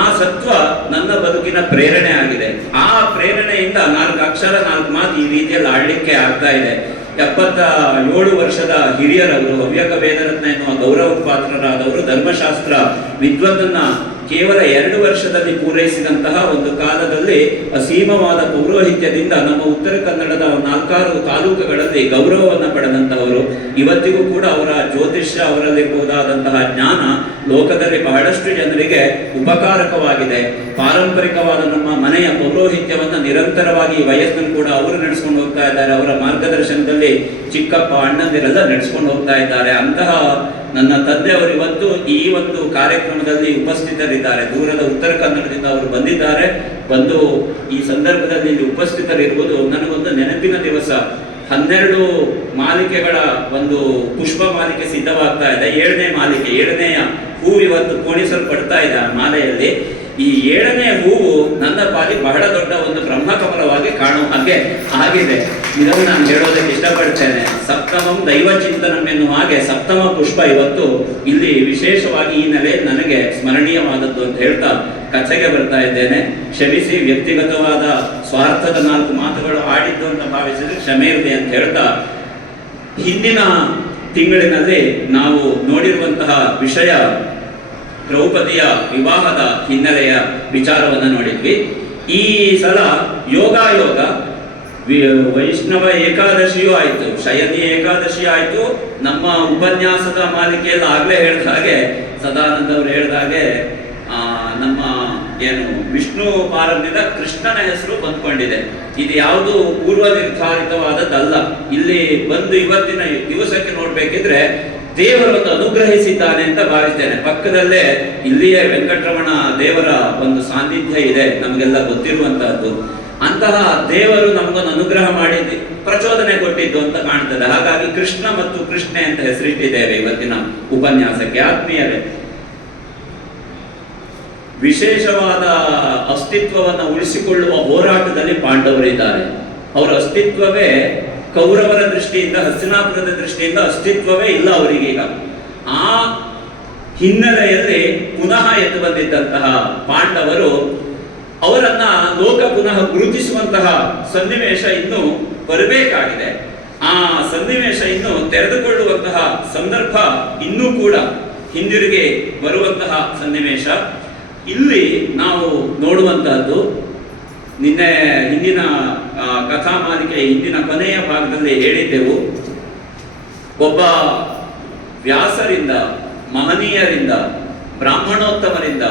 ಆ ಸತ್ವ ನನ್ನ ಬದುಕಿನ ಪ್ರೇರಣೆ ಆಗಿದೆ. ಆ ಪ್ರೇರಣೆಯಿಂದ 4 ಅಕ್ಷರ 4 ಮಾತು ಈ ರೀತಿಯಲ್ಲಿ ಆಡ್ಲಿಕ್ಕೆ ಆಗ್ತಾ ಇದೆ. 77 ವರ್ಷದ ಹಿರಿಯರವರು, ಹವ್ಯಕ ವೇದರತ್ನ ಎನ್ನುವ ಗೌರವ ಪಾತ್ರರಾದವರು, ಧರ್ಮಶಾಸ್ತ್ರ ವಿದ್ವತ್ತನ್ನ ಕೇವಲ 2 ವರ್ಷದಲ್ಲಿ ಪೂರೈಸಿದಂತಹ ಒಂದು ಕಾಲದಲ್ಲಿ ಅಸೀಮವಾದ ಪೌರೋಹಿತ್ಯದಿಂದ ನಮ್ಮ ಉತ್ತರ ಕನ್ನಡದ 4-6 ತಾಲೂಕುಗಳಲ್ಲಿ ಗೌರವವನ್ನು ಪಡೆದಂತಹವರು. ಇವತ್ತಿಗೂ ಕೂಡ ಅವರ ಜ್ಯೋತಿಷ್ಯ, ಅವರಲ್ಲಿರಬಹುದಾದಂತಹ ಜ್ಞಾನ ಲೋಕದಲ್ಲಿ ಬಹಳಷ್ಟು ಜನರಿಗೆ ಉಪಕಾರಕವಾಗಿದೆ. ಪಾರಂಪರಿಕವಾದ ನಮ್ಮ ಮನೆಯ ಪೌರೋಹಿತ್ಯವನ್ನು ನಿರಂತರವಾಗಿ ಈ ವಯಸ್ಸಿನಲ್ಲಿ ಕೂಡ ಅವರು ನಡೆಸ್ಕೊಂಡು ಹೋಗ್ತಾ ಇದ್ದಾರೆ. ಅವರ ಮಾರ್ಗದರ್ಶನದಲ್ಲಿ ಚಿಕ್ಕಪ್ಪ, ಅಣ್ಣಂದಿರೆಲ್ಲ ನಡೆಸ್ಕೊಂಡು ಹೋಗ್ತಾ ಇದ್ದಾರೆ. ಅಂತಹ ನನ್ನ ತಂದೆಯವರು ಇವತ್ತು ಈ ಒಂದು ಕಾರ್ಯಕ್ರಮದಲ್ಲಿ ಉಪಸ್ಥಿತರಿದ್ದಾರೆ. ದೂರದ ಉತ್ತರ ಕನ್ನಡದಿಂದ ಅವರು ಬಂದಿದ್ದಾರೆ. ಬಂದು ಈ ಸಂದರ್ಭದಲ್ಲಿ ಇಲ್ಲಿ ಉಪಸ್ಥಿತರಿರುವುದು ನನಗೊಂದು ನೆನಪಿನ ದಿವಸ. 12 ಮಾಲಿಕೆಗಳ ಒಂದು ಪುಷ್ಪ ಮಾಲಿಕೆ ಸಿದ್ಧವಾಗ್ತಾ ಇದೆ. 7ನೇ ಮಾಲಿಕೆ, 7ನೇಯ ಹೂವು ಇವತ್ತು ಪೋಣಿಸಲ್ಪಡ್ತಾ ಇದೆ ಆ ಮಾಲೆಯಲ್ಲಿ. ಈ 7ನೇ ಹೂವು ನನ್ನ ಪಾಲಿಗೆ ಬಹಳ ದೊಡ್ಡ ಒಂದು ಬ್ರಹ್ಮಕಮಲವಾಗಿ ಕಾಣುವ ಹಾಗೆ ಆಗಿದೆ. ಇದನ್ನು ನಾನು ಹೇಳೋದಕ್ಕೆ ಇಷ್ಟಪಡ್ತೇನೆ. ಸಪ್ತಮಂ ದೈವ ಚಿಂತನಂ ಎನ್ನುವ ಹಾಗೆ ಸಪ್ತಮ ಪುಷ್ಪ ಇವತ್ತು ಇಲ್ಲಿ ವಿಶೇಷವಾಗಿ ಈ ನೆಲೆ ನನಗೆ ಸ್ಮರಣೀಯವಾದದ್ದು ಅಂತ ಹೇಳ್ತಾ ಕಥೆಗೆ ಬರ್ತಾ ಇದ್ದೇನೆ. ಕ್ಷಮಿಸಿ, ವ್ಯಕ್ತಿಗತವಾದ ಸ್ವಾರ್ಥದ 4 ಮಾತುಗಳು ಆಡಿದ್ದು ಅಂತ ಭಾವಿಸಿದ್ರೆ ಕ್ಷಮೆ ಇರಲಿ ಅಂತ ಹೇಳ್ತಾ, ಹಿಂದಿನ ತಿಂಗಳಿನಲ್ಲಿ ನಾವು ನೋಡಿರುವಂತಹ ವಿಷಯ ದ್ರೌಪದಿಯ ವಿವಾಹದ ಹಿನ್ನೆಲೆಯ ವಿಚಾರವನ್ನು ನೋಡಿದ್ವಿ. ಈ ಸಲ ಯೋಗಾಯೋಗ ವೈಷ್ಣವ ಏಕಾದಶಿಯೂ ಆಯಿತು, ಶಯನಿ ಏಕಾದಶಿ ಆಯಿತು. ನಮ್ಮ ಉಪನ್ಯಾಸದ ಮಾಲಿಕೆಯಲ್ಲಿ ಆಗ್ಲೇ ಹೇಳಿದ ಹಾಗೆ, ಸದಾನಂದ ಅವರು ಹೇಳಿದ ಹಾಗೆ, ನಮ್ಮ ಏನು ವಿಷ್ಣು ಪಾರಂಭ್ಯದ ಕೃಷ್ಣನ ಹೆಸರು ಬಂದ್ಕೊಂಡಿದೆ. ಇದು ಯಾವುದು ಪೂರ್ವ ನಿರ್ಧಾರಿತವಾದದ್ದಲ್ಲ. ಇಲ್ಲಿ ಬಂದು ಇವತ್ತಿನ ದಿವಸಕ್ಕೆ ನೋಡ್ಬೇಕಿದ್ರೆ ದೇವರನ್ನು ಅನುಗ್ರಹಿಸಿದ್ದಾನೆ ಅಂತ ಭಾವಿಸ್ತೇನೆ. ಪಕ್ಕದಲ್ಲೇ ಇಲ್ಲಿಯೇ ವೆಂಕಟರಮಣ ದೇವರ ಒಂದು ಸಾನ್ನಿಧ್ಯ ಇದೆ, ನಮಗೆಲ್ಲ ಗೊತ್ತಿರುವಂತಹದ್ದು. ಅಂತಹ ದೇವರು ನಮಗೊಂದು ಅನುಗ್ರಹ ಮಾಡಿ ಪ್ರಚೋದನೆ ಕೊಟ್ಟಿದ್ದು ಅಂತ ಕಾಣ್ತದೆ. ಹಾಗಾಗಿ ಕೃಷ್ಣ ಮತ್ತು ಕೃಷ್ಣೆ ಅಂತ ಹೆಸರಿಟ್ಟಿದ್ದೇವೆ ಇವತ್ತಿನ ಉಪನ್ಯಾಸಕ್ಕೆ. ಆತ್ಮೀಯರೇ, ವಿಶೇಷವಾದ ಅಸ್ತಿತ್ವವನ್ನು ಉಳಿಸಿಕೊಳ್ಳುವ ಹೋರಾಟದಲ್ಲಿ ಪಾಂಡವರಿದ್ದಾರೆ. ಅವರ ಅಸ್ತಿತ್ವವೇ ಕೌರವರ ದೃಷ್ಟಿಯಿಂದ, ಹಸ್ತಿನಾಪುರದ ದೃಷ್ಟಿಯಿಂದ ಅಸ್ತಿತ್ವವೇ ಇಲ್ಲ ಅವರಿಗೀಗ. ಆ ಹಿನ್ನೆಲೆಯಲ್ಲಿ ಪುನಃ ಎದ್ದು ಬಂದಿದ್ದಂತಹ ಪಾಂಡವರು ಅವರನ್ನ ಲೋಕ ಪುನಃ ಗುರುತಿಸುವಂತಹ ಸನ್ನಿವೇಶ ಇನ್ನು ಬರಬೇಕಾಗಿದೆ. ಆ ಸನ್ನಿವೇಶ ಇನ್ನು ತೆರೆದುಕೊಳ್ಳುವಂತಹ ಸಂದರ್ಭ ಇನ್ನೂ ಕೂಡ ಹಿಂದಿರುಗಿ ಬರುವಂತಹ ಸನ್ನಿವೇಶ. ಇಲ್ಲಿ ನಾವು ನೋಡುವಂತಹದ್ದು, ಹಿಂದಿನ ಕಥಾ ಮಾಲಿಕೆ ಹಿಂದಿನ ಕೊನೆಯ ಭಾಗದಲ್ಲಿ ಹೇಳಿದ್ದೆವು. ಒಬ್ಬ ವ್ಯಾಸರಿಂದ, ಮಹನೀಯರಿಂದ, ಬ್ರಾಹ್ಮಣೋತ್ತಮರಿಂದ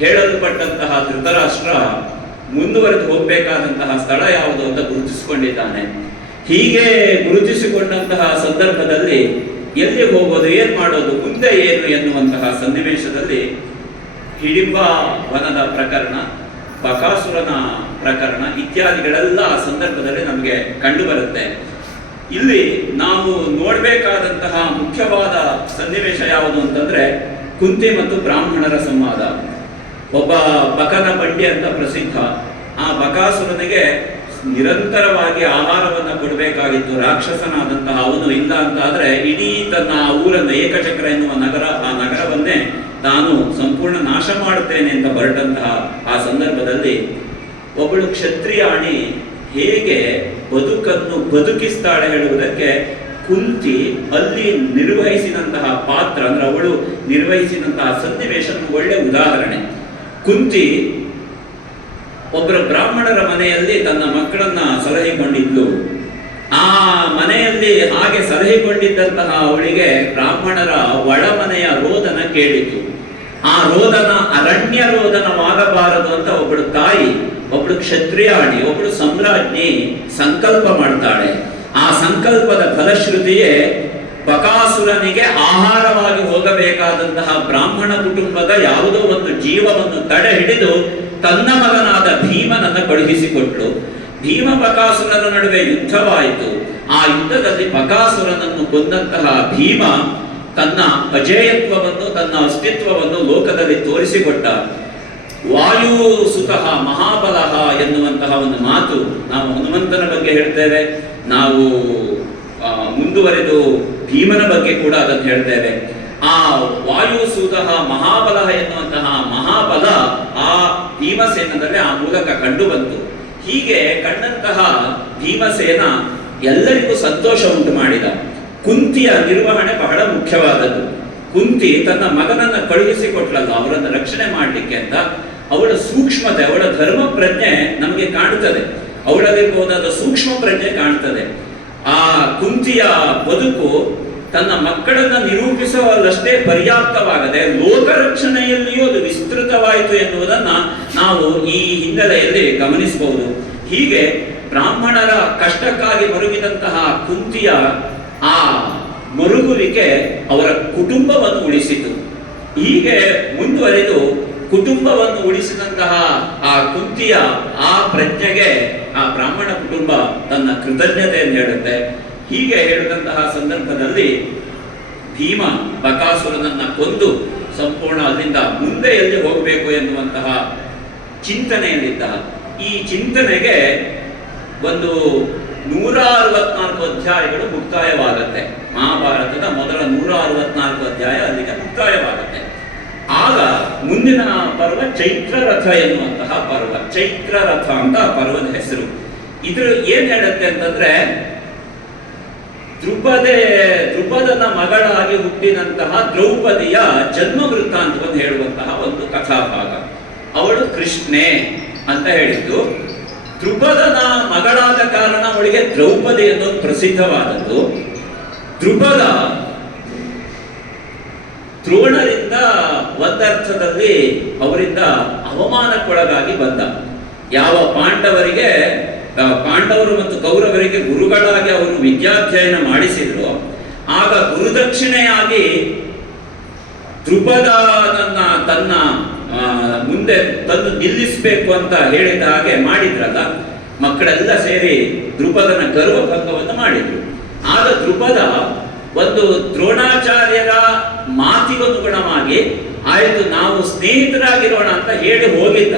ಹೇಳಲ್ಪಟ್ಟಂತಹ ಧೃತರಾಷ್ಟ್ರ ಮುಂದುವರೆದು ಹೋಗಬೇಕಾದಂತಹ ಸ್ಥಳ ಯಾವುದು ಅಂತ ಗುರುತಿಸಿಕೊಂಡಿದ್ದಾನೆ. ಹೀಗೆ ಗುರುತಿಸಿಕೊಂಡಂತಹ ಸಂದರ್ಭದಲ್ಲಿ ಎಲ್ಲಿ ಹೋಗೋದು, ಏನ್ ಮಾಡೋದು, ಮುಂದೆ ಏನು ಎನ್ನುವಂತಹ ಸನ್ನಿವೇಶದಲ್ಲಿ ಹಿಡಿಂಬ ವನದ ಪ್ರಕರಣ, ಬಕಾಸುರನ ಪ್ರಕರಣ ಇತ್ಯಾದಿಗಳೆಲ್ಲ ಆ ಸಂದರ್ಭದಲ್ಲಿ ನಮಗೆ ಕಂಡು ಬರುತ್ತೆ. ಇಲ್ಲಿ ನಾವು ನೋಡಬೇಕಾದಂತಹ ಮುಖ್ಯವಾದ ಸನ್ನಿವೇಶ ಯಾವುದು ಅಂತಂದ್ರೆ ಕುಂತಿ ಮತ್ತು ಬ್ರಾಹ್ಮಣರ ಸಂವಾದ. ಒಬ್ಬ ಬಕನ ಬಂಡಿ ಅಂತ ಪ್ರಸಿದ್ಧ. ಆ ಬಕಾಸುರನಿಗೆ ನಿರಂತರವಾಗಿ ಆಹಾರವನ್ನು ಕೊಡಬೇಕಾಗಿತ್ತು ರಾಕ್ಷಸನಾದಂತಹ ಅವನು. ಇಲ್ಲ ಅಂತಾದ್ರೆ ಇಡೀ ತನ್ನ ಊರನ್ನು ಏಕಚಕ್ರ ಎನ್ನುವ ನಗರ, ಆ ನಗರವನ್ನೇ ತಾನು ಸಂಪೂರ್ಣ ನಾಶ ಮಾಡುತ್ತೇನೆ ಅಂತ ಹೊರಟಂತಹ ಆ ಸಂದರ್ಭದಲ್ಲಿ ಒಬ್ಬಳು ಕ್ಷತ್ರಿಯಾಣಿ ಹೇಗೆ ಬದುಕನ್ನು ಬದುಕಿಸ್ತಾಳೆ ಹೇಳುವುದಕ್ಕೆ ಕುಂತಿ ಅಲ್ಲಿ ನಿರ್ವಹಿಸಿದಂತಹ ಪಾತ್ರ, ಅಂದ್ರೆ ಅವಳು ನಿರ್ವಹಿಸಿದಂತಹ ಸನ್ನಿವೇಶ ಒಳ್ಳೆ ಉದಾಹರಣೆ. ಕುಂತಿ ಒಬ್ಬರ ಬ್ರಾಹ್ಮಣರ ಮನೆಯಲ್ಲಿ ತನ್ನ ಮಕ್ಕಳನ್ನ ಸಲಹಿಕೊಂಡಿದ್ಲು. ಆ ಮನೆಯಲ್ಲಿ ಹಾಗೆ ಸಲಹಿಕೊಂಡಿದ್ದಂತಹ ಅವಳಿಗೆ ಬ್ರಾಹ್ಮಣರ ಒಳಮನೆಯ ರೋದನ ಕೇಳಿತು. ಆ ರೋದನ ಅರಣ್ಯ ರೋದನವಾಗಬಾರದು ಅಂತ ಒಬ್ಬಳು ತಾಯಿ, ಒಬ್ಬಳು ಕ್ಷತ್ರಿಯಾಣಿ, ಒಬ್ಬಳು ಸಾಮ್ರಾಜ್ಞಿ ಸಂಕಲ್ಪ ಮಾಡ್ತಾಳೆ. ಆ ಸಂಕಲ್ಪದ ಫಲಶ್ರುತಿಯೇ ಬಕಾಸುರನಿಗೆ ಆಹಾರವಾಗಿ ಹೋಗಬೇಕಾದಂತಹ ಬ್ರಾಹ್ಮಣ ಕುಟುಂಬದ ಯಾವುದೋ ಒಂದು ಜೀವವನ್ನು ತಡೆ ಹಿಡಿದು ತನ್ನ ಮಗನಾದ ಭೀಮನನ್ನು ಕಳುಹಿಸಿಕೊಟ್ಲು. ಭೀಮ ಬಕಾಸುರನ ನಡುವೆ ಯುದ್ಧವಾಯಿತು. ಆ ಯುದ್ಧದಲ್ಲಿ ಬಕಾಸುರನನ್ನು ಕೊಂದಂತಹ ಭೀಮ ತನ್ನ ಅಜೇಯತ್ವವನ್ನು, ತನ್ನ ಅಸ್ತಿತ್ವವನ್ನು ಲೋಕದಲ್ಲಿ ತೋರಿಸಿಕೊಟ್ಟ. ವಾಯುಸುತಃ ಮಹಾಬಲಃ ಎನ್ನುವಂತಹ ಒಂದು ಮಾತು ನಾವು ಹನುಮಂತನ ಬಗ್ಗೆ ಹೇಳ್ತೇವೆ. ನಾವು ಮುಂದುವರೆದು ಭೀಮನ ಬಗ್ಗೆ ಕೂಡ ಅದನ್ನು ಹೇಳ್ತೇವೆ. ಆ ವಾಯುಸೂತಃ ಮಹಾಬಲ ಎನ್ನುವಂತಹ ಮಹಾಬಲ ಆ ಭೀಮಸೇನದಲ್ಲಿ ಆ ಮೂಲಕ ಕಂಡು ಬಂತು. ಹೀಗೆ ಕಂಡಂತಹ ಭೀಮಸೇನ ಎಲ್ಲರಿಗೂ ಸಂತೋಷ ಉಂಟು ಮಾಡಿದ. ಕುಂತಿಯ ನಿರ್ವಹಣೆ ಬಹಳ ಮುಖ್ಯವಾದದ್ದು. ಕುಂತಿ ತನ್ನ ಮಗನನ್ನ ಕಳುಹಿಸಿಕೊಟ್ಲಲ್ಲ ಅವರನ್ನು ರಕ್ಷಣೆ ಮಾಡಲಿಕ್ಕೆ ಅಂತ, ಅವಳ ಸೂಕ್ಷ್ಮತೆ, ಅವಳ ಧರ್ಮ ಪ್ರಜ್ಞೆ ನಮಗೆ ಕಾಣುತ್ತದೆ. ಅವಳಲ್ಲಿರ್ಬಹುದಾದ ಸೂಕ್ಷ್ಮ ಪ್ರಜ್ಞೆ ಕಾಣ್ತದೆ. ಆ ಕುಂತಿಯ ಬದುಕು ತನ್ನ ಮಕ್ಕಳನ್ನ ನಿರೂಪಿಸುವಲ್ಲಷ್ಟೇ ಪರ್ಯಾಪ್ತವಾಗದೆ ಲೋಕರಕ್ಷಣೆಯಲ್ಲಿಯೂ ಅದು ವಿಸ್ತೃತವಾಯಿತು ಎನ್ನುವುದನ್ನ ನಾವು ಈ ಹಿನ್ನೆಲೆಯಲ್ಲಿ ಗಮನಿಸಬಹುದು. ಹೀಗೆ ಬ್ರಾಹ್ಮಣರ ಕಷ್ಟಕ್ಕಾಗಿ ಮರುಗಿದಂತಹ ಕುಂತಿಯ ಆ ಮರುಗುವಿಕೆ ಅವರ ಕುಟುಂಬವನ್ನು ಉಳಿಸಿತು. ಹೀಗೆ ಮುಂದುವರೆದು ಕುಟುಂಬವನ್ನು ಉಳಿಸಿದಂತಹ ಆ ಕುಂತಿಯ ಆ ಪ್ರಜ್ಞೆಗೆ ಆ ಬ್ರಾಹ್ಮಣ ಕುಟುಂಬ ತನ್ನ ಕೃತಜ್ಞತೆಯನ್ನು ಹೇಳುತ್ತೆ. ಹೀಗೆ ಹೇಳಿದಂತಹ ಸಂದರ್ಭದಲ್ಲಿ ಭೀಮ ಬಕಾಸುರನನ್ನ ಕೊಂದು ಸಂಪೂರ್ಣ ಅಲ್ಲಿಂದ ಮುಂದೆ ಎಲ್ಲಿ ಹೋಗಬೇಕು ಎನ್ನುವಂತಹ ಚಿಂತನೆಯಲ್ಲಿದ್ದ. ಈ ಚಿಂತನೆಗೆ ಒಂದು 164 ಅಧ್ಯಾಯಗಳು ಮುಕ್ತಾಯವಾಗುತ್ತೆ. ಮಹಾಭಾರತದ ಮೊದಲ 164 ಅಧ್ಯಾಯ ಅಲ್ಲಿಗೆ ಮುಕ್ತಾಯವಾಗುತ್ತೆ. ಆಗ ಮುಂದಿನ ಪರ್ವ ಚೈತ್ರರಥ ಎನ್ನುವಂತಹ ಪರ್ವ. ಚೈತ್ರರಥ ಅಂತ ಪರ್ವದ ಹೆಸರು. ಇದ್ರ ಏನ್ ಹೇಳುತ್ತೆ ಅಂತಂದ್ರೆ, ದ್ರುಪದನ ಮಗಳಾಗಿ ಹುಟ್ಟಿದಂತಹ ದ್ರೌಪದಿಯ ಜನ್ಮ ವೃತ್ತಾಂತವನ್ನು ಹೇಳುವಂತಹ ಒಂದು ಕಥಾಭಾಗ. ಅವಳು ಕೃಷ್ಣೆ ಅಂತ ಹೇಳಿದ್ದು. ದ್ರುಪದನ ಮಗಳಾದ ಕಾರಣ ಅವಳಿಗೆ ದ್ರೌಪದಿ ಅನ್ನೋದು ಪ್ರಸಿದ್ಧವಾದದ್ದು. ದ್ರುಪದ ದ್ರೋಣರಿಂದ ಒಂದರ್ಥದಲ್ಲಿ ಅವರಿಂದ ಅವಮಾನಕ್ಕೊಳಗಾಗಿ ಬಂದ. ಯಾವ ಪಾಂಡವರು ಮತ್ತು ಕೌರವರಿಗೆ ಗುರುಗಳಾಗಿ ಅವರು ವಿದ್ಯಾಧ್ಯಯನ ಮಾಡಿಸಿದ್ರು, ಆಗ ಗುರುದಕ್ಷಿಣೆಯಾಗಿ ದ್ರುಪದನನ್ನ ತನ್ನ ಮುಂದೆ ತಂದು ನಿಲ್ಲಿಸಬೇಕು ಅಂತ ಹೇಳಿದ ಹಾಗೆ ಮಾಡಿದ್ರಲ್ಲ, ಮಕ್ಕಳೆಲ್ಲ ಸೇರಿ ದ್ರುಪದನ ಗರ್ವಭಂಗವನ್ನು ಮಾಡಿದ್ರು. ಆಗ ದ್ರುಪದ ಒಂದು ದ್ರೋಣಾಚಾರ್ಯರ ಮಾತಿಗನುಗುಣವಾಗಿ ಆಯಿತು ನಾವು ಸ್ನೇಹಿತರಾಗಿರೋಣ ಅಂತ ಹೇಳಿ ಹೋಗಿದ್ದ.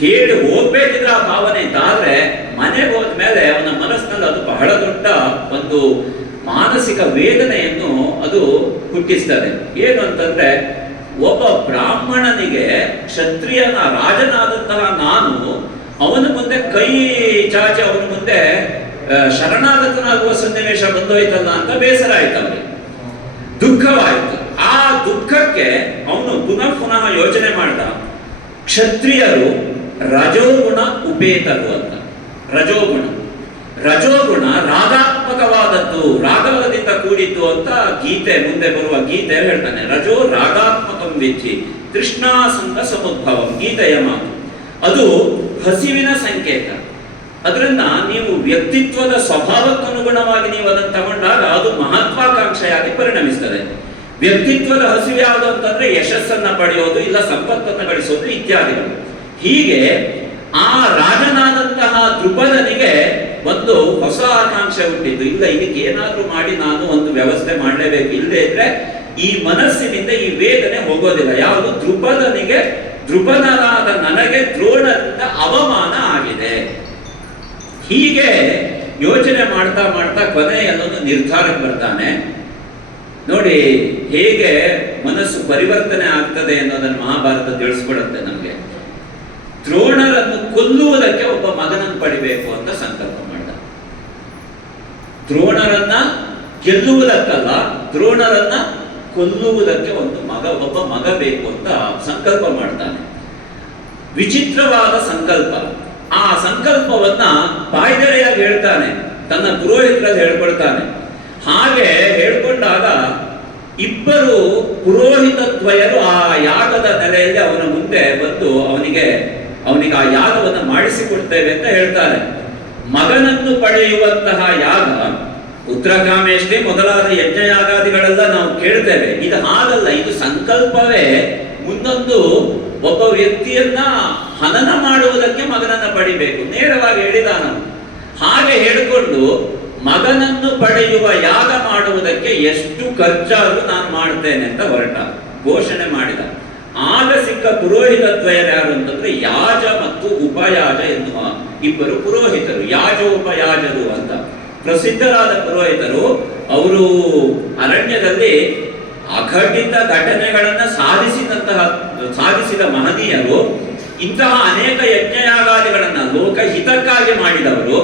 ಹೇಳಿ ಹೋಗ್ಬೇಕಿದ್ರೆ ಆ ಭಾವನೆ ಇದ್ದಾದ್ರೆ ಮನೆಗೆ ಹೋದ್ಮೇಲೆ ಅವನ ಮನಸ್ಸಿನಲ್ಲಿ ಅದು ಬಹಳ ದೊಡ್ಡ ಒಂದು ಮಾನಸಿಕ ವೇದನೆಯನ್ನು ಅದು ಹುಟ್ಟಿಸ್ತದೆ. ಏನು ಅಂತಂದ್ರೆ, ಒಬ್ಬ ಬ್ರಾಹ್ಮಣನಿಗೆ ಕ್ಷತ್ರಿಯನ ರಾಜನಾದಂತಹ ನಾನು ಅವನ ಮುಂದೆ ಕೈ ಚಾಚಿ ಅವನ ಮುಂದೆ ಶರಣಾಗತನಾಗುವ ಸನ್ನಿವೇಶ ಬಂದೋಯ್ತಲ್ಲ ಅಂತ ಬೇಸರ ಆಯ್ತು ಅವನಿಗೆ, ದುಃಖವಾಯಿತು. ಆ ದುಃಖಕ್ಕೆ ಅವನು ಪುನಃ ಯೋಚನೆ ಮಾಡ್ದ, ಕ್ಷತ್ರಿಯರು ರಜೋಗುಣ ಉಪೇತರು ಅಂತ. ರಜೋಗುಣ ರಾಗಾತ್ಮಕವಾದದ್ದು, ರಾಗದಿಂದ ಕೂಡಿದ್ದು ಅಂತ ಗೀತೆ, ಮುಂದೆ ಬರುವ ಗೀತೆ ಹೇಳ್ತಾನೆ. ರಜೋ ರಾಗಾತ್ಮಕಂ ವಿಧಿ ತೃಷ್ಣಾಸಂಗ ಸಮುದ್ಭವಂ, ಗೀತೆಯ ಮಾತು. ಅದು ಹಸಿವಿನ ಸಂಕೇತ. ಅದರಿಂದ ನೀವು ವ್ಯಕ್ತಿತ್ವದ ಸ್ವಭಾವಕ್ಕನುಗುಣವಾಗಿ ನೀವು ಅದನ್ನು ತಗೊಂಡಾಗ ಅದು ಮಹತ್ವಾಕಾಂಕ್ಷೆಯಾಗಿ ಪರಿಣಮಿಸ್ತದೆ. ವ್ಯಕ್ತಿತ್ವದ ಹಸಿವು ಯಾವುದು ಅಂತಂದ್ರೆ ಯಶಸ್ಸನ್ನ ಪಡೆಯೋದು, ಇಲ್ಲ ಸಂಪತ್ತನ್ನು ಗಳಿಸೋದು ಇತ್ಯಾದಿಗಳು. ಹೀಗೆ ಆ ರಾಜನಾದಂತಹ ದ್ರುಪದನಿಗೆ ಒಂದು ಹೊಸ ಆಕಾಂಕ್ಷೆ ಹುಟ್ಟಿದ್ದು. ಇಲ್ಲ, ಇದಕ್ಕೆ ಏನಾದ್ರೂ ಮಾಡಿ ನಾನು ಒಂದು ವ್ಯವಸ್ಥೆ ಮಾಡಲೇಬೇಕು, ಇಲ್ಲದೆ ಇದ್ರೆ ಈ ಮನಸ್ಸಿನಿಂದ ಈ ವೇದನೆ ಹೋಗೋದಿಲ್ಲ. ಯಾವುದು? ದ್ರುಪದನಾದ ನನಗೆ ದ್ರೋಣರಿಂದ ಅವಮಾನ ಆಗಿದೆ. ಹೀಗೆ ಯೋಚನೆ ಮಾಡ್ತಾ ಮಾಡ್ತಾ ಕೊನೆಯಲ್ಲೊಂದು ನಿರ್ಧಾರಕ್ಕೆ ಬರ್ತಾನೆ. ನೋಡಿ ಹೇಗೆ ಮನಸ್ಸು ಪರಿವರ್ತನೆ ಆಗ್ತದೆ ಅನ್ನೋದನ್ನು ಮಹಾಭಾರತ ತಿಳಿಸ್ಕೊಡುತ್ತೆ ನಮಗೆ. ದ್ರೋಣರನ್ನು ಕೊಲ್ಲುವುದಕ್ಕೆ ಒಬ್ಬ ಮಗನನ್ನು ಪಡಿಬೇಕು ಅಂತ ಸಂಕಲ್ಪ ಮಾಡಿದ. ದ್ರೋಣರನ್ನ ಗೆಲ್ಲುವುದಕ್ಕಲ್ಲ, ದ್ರೋಣರನ್ನ ಕೊಲ್ಲುವುದಕ್ಕೆ ಒಬ್ಬ ಮಗ ಬೇಕು ಅಂತ ಸಂಕಲ್ಪ ಮಾಡ್ತಾನೆ. ವಿಚಿತ್ರವಾದ ಸಂಕಲ್ಪ. ಆ ಸಂಕಲ್ಪವನ್ನ ಬಾಯ್ದೆರೆಯಾಗಿ ಹೇಳ್ತಾನೆ, ತನ್ನ ಪುರೋಹಿತರಲ್ಲಿ ಹೇಳ್ಕೊಳ್ತಾನೆ. ಹಾಗೆ ಹೇಳ್ಕೊಂಡಾಗ ಇಬ್ಬರು ಪುರೋಹಿತ ದ್ವಯರು ಆ ಯಾಗದ ನೆಲೆಯಲ್ಲಿ ಅವನ ಮುಂದೆ ಬಂದು ಅವನಿಗೆ ಆ ಯಾಗವನ್ನು ಮಾಡಿಸಿಕೊಡ್ತೇವೆ ಅಂತ ಹೇಳ್ತಾರೆ. ಮಗನನ್ನು ಪಡೆಯುವಂತಹ ಯಾಗ ಪುತ್ರಕಾಮೇಷ್ಟಿ ಮೊದಲಾದ ಯಜ್ಞಯಾಗಾದಿಗಳೆಲ್ಲ ನಾವು ಕೇಳ್ತೇವೆ. ಇದು ಹಾಗಲ್ಲ, ಇದು ಸಂಕಲ್ಪವೇ ಮುಂದೊಂದು ಒಬ್ಬ ವ್ಯಕ್ತಿಯನ್ನ ಹನನ ಮಾಡುವುದಕ್ಕೆ ಮಗನನ್ನ ಪಡಿಬೇಕು. ನೇರವಾಗಿ ಹೇಳಿದ ನಾವು. ಹಾಗೆ ಹೇಳಿಕೊಂಡು ಮಗನನ್ನು ಪಡೆಯುವ ಯಾಗ ಮಾಡುವುದಕ್ಕೆ ಎಷ್ಟು ಖರ್ಚಾದರೂ ನಾನು ಮಾಡ್ತೇನೆ ಅಂತ ಹೊರಟ, ಘೋಷಣೆ ಮಾಡಿದ. ಆಗ ಸಿಕ್ಕ ಪುರೋಹಿತ ದ್ವಯರು ಯಾರು ಅಂತಂದ್ರೆ ಯಾಜ ಮತ್ತು ಉಪಯಾಜ ಎನ್ನುವ ಇಬ್ಬರು ಪುರೋಹಿತರು. ಯಾಜೋಪಯಾಜರು ಅಂತ ಪ್ರಸಿದ್ಧರಾದ ಪುರೋಹಿತರು. ಅವರು ಅರಣ್ಯದಲ್ಲಿ ಅಘಟಿತ ಘಟನೆಗಳನ್ನ ಸಾಧಿಸಿದ ಮಹನೀಯರು. ಇಂತಹ ಅನೇಕ ಯಜ್ಞಯಾಗಾದಿಗಳನ್ನ ಲೋಕಹಿತಕ್ಕಾಗಿ ಮಾಡಿದವರು.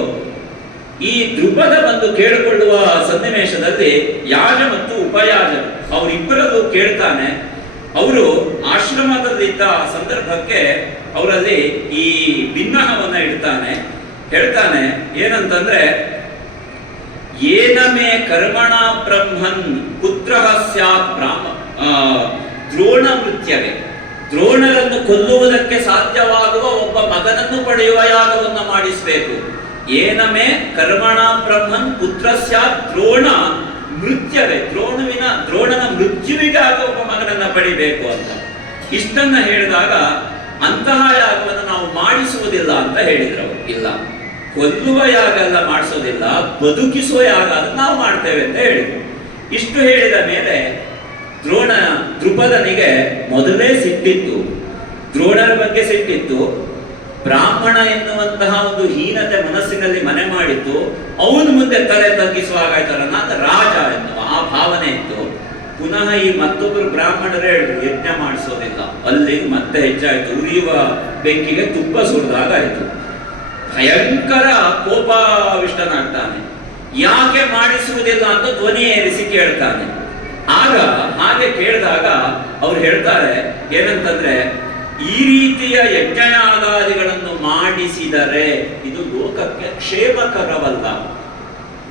ಈ ದ್ರುಪದ ಬಂದು ಕೇಳಿಕೊಳ್ಳುವ ಸನ್ನಿವೇಶದಲ್ಲಿ ಯಾಜ ಮತ್ತು ಉಪಯಾಜ ಅವರಿಬ್ಬರಲ್ಲೂ ಕೇಳ್ತಾನೆ. ಅವರು ಆಶ್ರಮದಲ್ಲಿದ್ದ ಸಂದರ್ಭಕ್ಕೆ ಅವರಲ್ಲಿ ಈ ಭಿನ್ನಹವನ್ನ ಇಡ್ತಾನೆ. ಹೇಳ್ತಾನೆ ಏನಂತಂದ್ರೆ, ಏನಮೇ ಕರ್ಮಣ ಬ್ರಹ್ಮನ್ ಪುತ್ರ ಸ್ಯಾತ್ ದ್ರೋಣ ಮೃತ್ಯವೇ. ದ್ರೋಣರನ್ನು ಕೊಲ್ಲುವುದಕ್ಕೆ ಸಾಧ್ಯವಾಗುವ ಒಬ್ಬ ಮಗನನ್ನು ಪಡೆಯುವ ಯಾಗವನ್ನು ಮಾಡಿಸಬೇಕು. ಏನಮೇ ಕರ್ಮಣ ಬ್ರಹ್ಮನ್ ಪುತ್ರ ಸ್ಯಾತ್ ದ್ರೋಣ ಮೃತ್ಯವೇ. ದ್ರೋಣನ ಮೃತ್ಯುವಿಗಾಗಿ ಒಬ್ಬ ಮಗನನ್ನ ಪಡಿಬೇಕು ಅಂತ. ಇಷ್ಟನ್ನ ಹೇಳಿದಾಗ ಅಂತಹ ಯಾಗವನ್ನು ನಾವು ಮಾಡಿಸುವುದಿಲ್ಲ ಅಂತ ಹೇಳಿದ್ರು ಅವರು. ಇಲ್ಲ, ಕೊಲ್ಲುವ ಯಾಗ ಎಲ್ಲ ಮಾಡಿಸೋದಿಲ್ಲ, ಬದುಕಿಸುವ ಯಾಗ ನಾವು ಮಾಡ್ತೇವೆ ಅಂತ ಹೇಳಿದ್ರು. ಇಷ್ಟು ಹೇಳಿದ ಮೇಲೆ ದ್ರುಪದನಿಗೆ ಮೊದಲೇ ಸಿಟ್ಟಿತ್ತು, ದ್ರೋಣರ ಬಗ್ಗೆ ಸಿಟ್ಟಿತ್ತು. ಬ್ರಾಹ್ಮಣ ಎನ್ನುವಂತಹ ಒಂದು ಹೀನತೆ ಮನಸ್ಸಿನಲ್ಲಿ ಮನೆ ಮಾಡಿತ್ತು. ಅವನು ಮುಂದೆ ತಲೆ ತಗ್ಗಿಸುವಾಗಾಯ್ತಲ್ಲ, ನಾನು ರಾಜ ಎನ್ನುವ ಆ ಭಾವನೆ ಇತ್ತು. ಪುನಃ ಈ ಮತ್ತೊಬ್ಬರು ಬ್ರಾಹ್ಮಣರೇ ಹೇಳಿದ್ರು ಯಜ್ಞ ಮಾಡಿಸೋದಿಲ್ಲ. ಅಲ್ಲಿಗೆ ಮತ್ತೆ ಹೆಚ್ಚಾಯ್ತು. ಉರಿಯುವ ಬೆಂಕಿಗೆ ತುಪ್ಪ ಸುರಿದಾಗಾಯ್ತು. ಭಯಂಕರ ಕೋಪಾವಿಷ್ಟನಾಗ್ತಾನೆ. ಯಾಕೆ ಮಾಡಿಸುವುದಿಲ್ಲ ಅಂತ ಧ್ವನಿ ಏರಿಸಿ ಕೇಳ್ತಾನೆ. ಆಗ ಹಾಗೆ ಕೇಳಿದಾಗ ಅವ್ರು ಹೇಳ್ತಾರೆ ಏನಂತಂದ್ರೆ, ಈ ರೀತಿಯ ಯಜ್ಞಯಾಗಾದಿಗಳನ್ನು ಮಾಡಿಸಿದರೆ ಇದು ಲೋಕಕ್ಕೆ ಕ್ಷೇಮಕರವಲ್ಲ.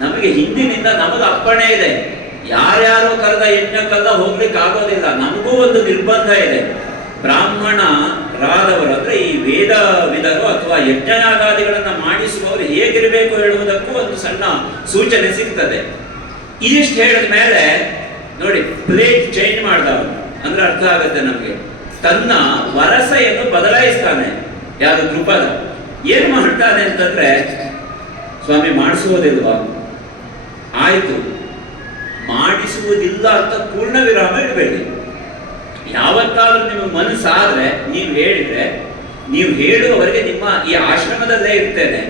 ನಮಗೆ ಹಿಂದಿನಿಂದ ನಮಗೆ ಅಪ್ಪಣೆ ಇದೆ, ಯಾರ್ಯಾರೋ ಕರೆದ ಯಜ್ಞಕ್ಕೆಲ್ಲ ಹೋಗ್ಲಿಕ್ಕೆ ಆಗೋದಿಲ್ಲ. ನಮಗೂ ಒಂದು ನಿರ್ಬಂಧ ಇದೆ. ಬ್ರಾಹ್ಮಣರಾದವರು ಅಂದ್ರೆ ಈ ವೇದವಿದರು ಅಥವಾ ಯಜ್ಞಯಾಗಾದಿಗಳನ್ನ ಮಾಡಿಸುವವರು ಹೇಗಿರಬೇಕು ಹೇಳುವುದಕ್ಕೂ ಒಂದು ಸಣ್ಣ ಸೂಚನೆ ಸಿಗ್ತದೆ. ಇದಿಷ್ಟು ಹೇಳಿದ ಮೇಲೆ ನೋಡಿ, ಪ್ಲೇಟ್ ಚೇಂಜ್ ಮಾಡಿದವನು ಅಂದ್ರೆ ಅರ್ಥ ಆಗುತ್ತೆ ನಮ್ಗೆ. ತನ್ನ ವರಸೆಯನ್ನು ಬದಲಾಯಿಸ್ತಾನೆ. ಯಾರು? ದ್ರುಪದ. ಏನ್ ಮಾಡ್ತಾನೆ ಅಂತಂದ್ರೆ, ಸ್ವಾಮಿ ಮಾಡಿಸುವುದಿಲ್ವಾ? ಆಯ್ತು, ಮಾಡಿಸುವುದಿಲ್ಲ ಅಂತ ಪೂರ್ಣ ವಿರಾಮ ಇಡಬೇಡಿ. ಯಾವತ್ತಾದ್ರೂ ನಿಮಗೆ ಮನಸ್ಸಾದ್ರೆ ನೀವು ಹೇಳಿದ್ರೆ, ನೀವು ಹೇಳುವವರೆಗೆ ನಿಮ್ಮ ಈ ಆಶ್ರಮದಲ್ಲೇ ಇರ್ತೇನೆ,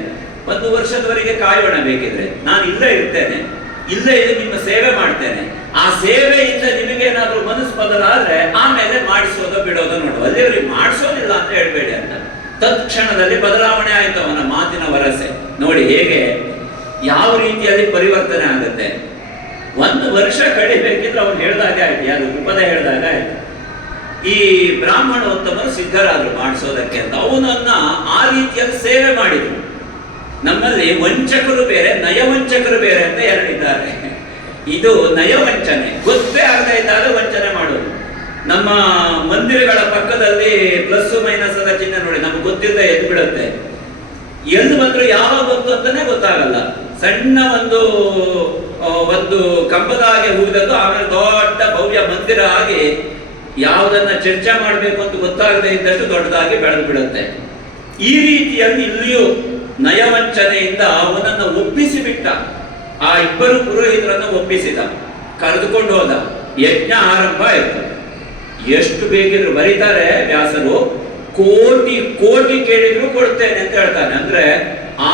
1 ವರ್ಷದವರೆಗೆ ಕಾಯೋಣ, ಬೇಕಿದ್ರೆ ನಾನು ಇಲ್ಲೇ ಇರ್ತೇನೆ, ಇಲ್ಲೇ ಇದು ನಿಮ್ಮ ಸೇವೆ ಮಾಡ್ತೇನೆ. ಆ ಸೇವೆಯಿಂದ ನಿಮಗೇನಾದ್ರೂ ಮನಸ್ಸು ಬದಲಾದ್ರೆ ಆಮೇಲೆ ಮಾಡಿಸೋದೋ ಬಿಡೋದೋ ನೋಡುವ. ಅಲ್ಲಿವರಿಗೆ ಮಾಡಿಸೋದಿಲ್ಲ ಅಂತ ಹೇಳ್ಬೇಡಿ ಅಂತ. ತತ್ಕ್ಷಣದಲ್ಲಿ ಬದಲಾವಣೆ ಆಯ್ತು ಅವನ ಮಾತಿನ ವರಸೆ. ನೋಡಿ ಹೇಗೆ ಯಾವ ರೀತಿಯಲ್ಲಿ ಪರಿವರ್ತನೆ ಆಗುತ್ತೆ. 1 ವರ್ಷ ಕಡಿಬೇಕಿದ್ರೆ ಅವ್ನು ಹೇಳ್ದಾಗೆ ಆಯ್ತು, ಯಾರು? ದ್ರುಪದ ಹೇಳ್ದಾಗ ಆಯ್ತು. ಈ ಬ್ರಾಹ್ಮಣೋತ್ತಮರು ಸಿದ್ಧರಾದ್ರು ಮಾಡಿಸೋದಕ್ಕೆ ಅಂತ. ಅವನನ್ನ ಆ ರೀತಿಯಲ್ಲಿ ಸೇವೆ ಮಾಡಿದ್ರು. ನಮ್ಮಲ್ಲಿ ವಂಚಕರು ಬೇರೆ, ನಯವಂಚಕರು ಬೇರೆ ಅಂತ ಎರಡಿದ್ದಾರೆ. ಇದು ನಯವಂಚನೆ, ಗೊತ್ತೇ ಆಗದೆ ಇದ್ದಾಗ ವಂಚನೆ ಮಾಡೋದು. ನಮ್ಮ ಮಂದಿರಗಳ ಪಕ್ಕದಲ್ಲಿ ಪ್ಲಸ್ ಮೈನಸ್ ಅದ ಚಿಹ್ನೆ ನೋಡಿ, ನಮ್ಗೆ ಗೊತ್ತಿಲ್ಲದೆ ಎದ್ದು ಬಿಡುತ್ತೆ. ಎಲ್ಲಿ ಬಂದ್ರು ಯಾವಾಗ ಬಂತು ಅಂತಾನೆ ಗೊತ್ತಾಗಲ್ಲ. ಸಣ್ಣ ಒಂದು ಕಂಬದ ಹಾಗೆ ಹೂದದ್ದು, ಆಮೇಲೆ ದೊಡ್ಡ ಭವ್ಯ ಮಂದಿರ ಆಗಿ ಯಾವುದನ್ನ ಚರ್ಚೆ ಮಾಡಬೇಕು ಅಂತ ಗೊತ್ತಾಗದೆ ಇದ್ದಷ್ಟು ದೊಡ್ಡದಾಗಿ ಬೆಳೆದು ಬಿಡುತ್ತೆ. ಈ ರೀತಿಯಲ್ಲಿ ಇಲ್ಲಿಯೂ ನಯವಂಚನೆಯಿಂದ ಅವನನ್ನ ಒಪ್ಪಿಸಿ ಬಿಟ್ಟ. ಆ ಇಬ್ಬರು ಪುರೋಹಿತರನ್ನ ಒಪ್ಪಿಸಿದ, ಕರೆದುಕೊಂಡು ಹೋದ. ಯಜ್ಞ ಆರಂಭ ಆಯಿತು. ಎಷ್ಟು ಬೇಕಿದ್ರು ಬರೀತಾರೆ ವ್ಯಾಸರು, ಕೋಟಿ ಕೋಟಿ ಕೇಳಿದ್ರು ಕೊಡ್ತೇನೆ ಅಂತ ಹೇಳ್ತಾನೆ. ಅಂದ್ರೆ ಆ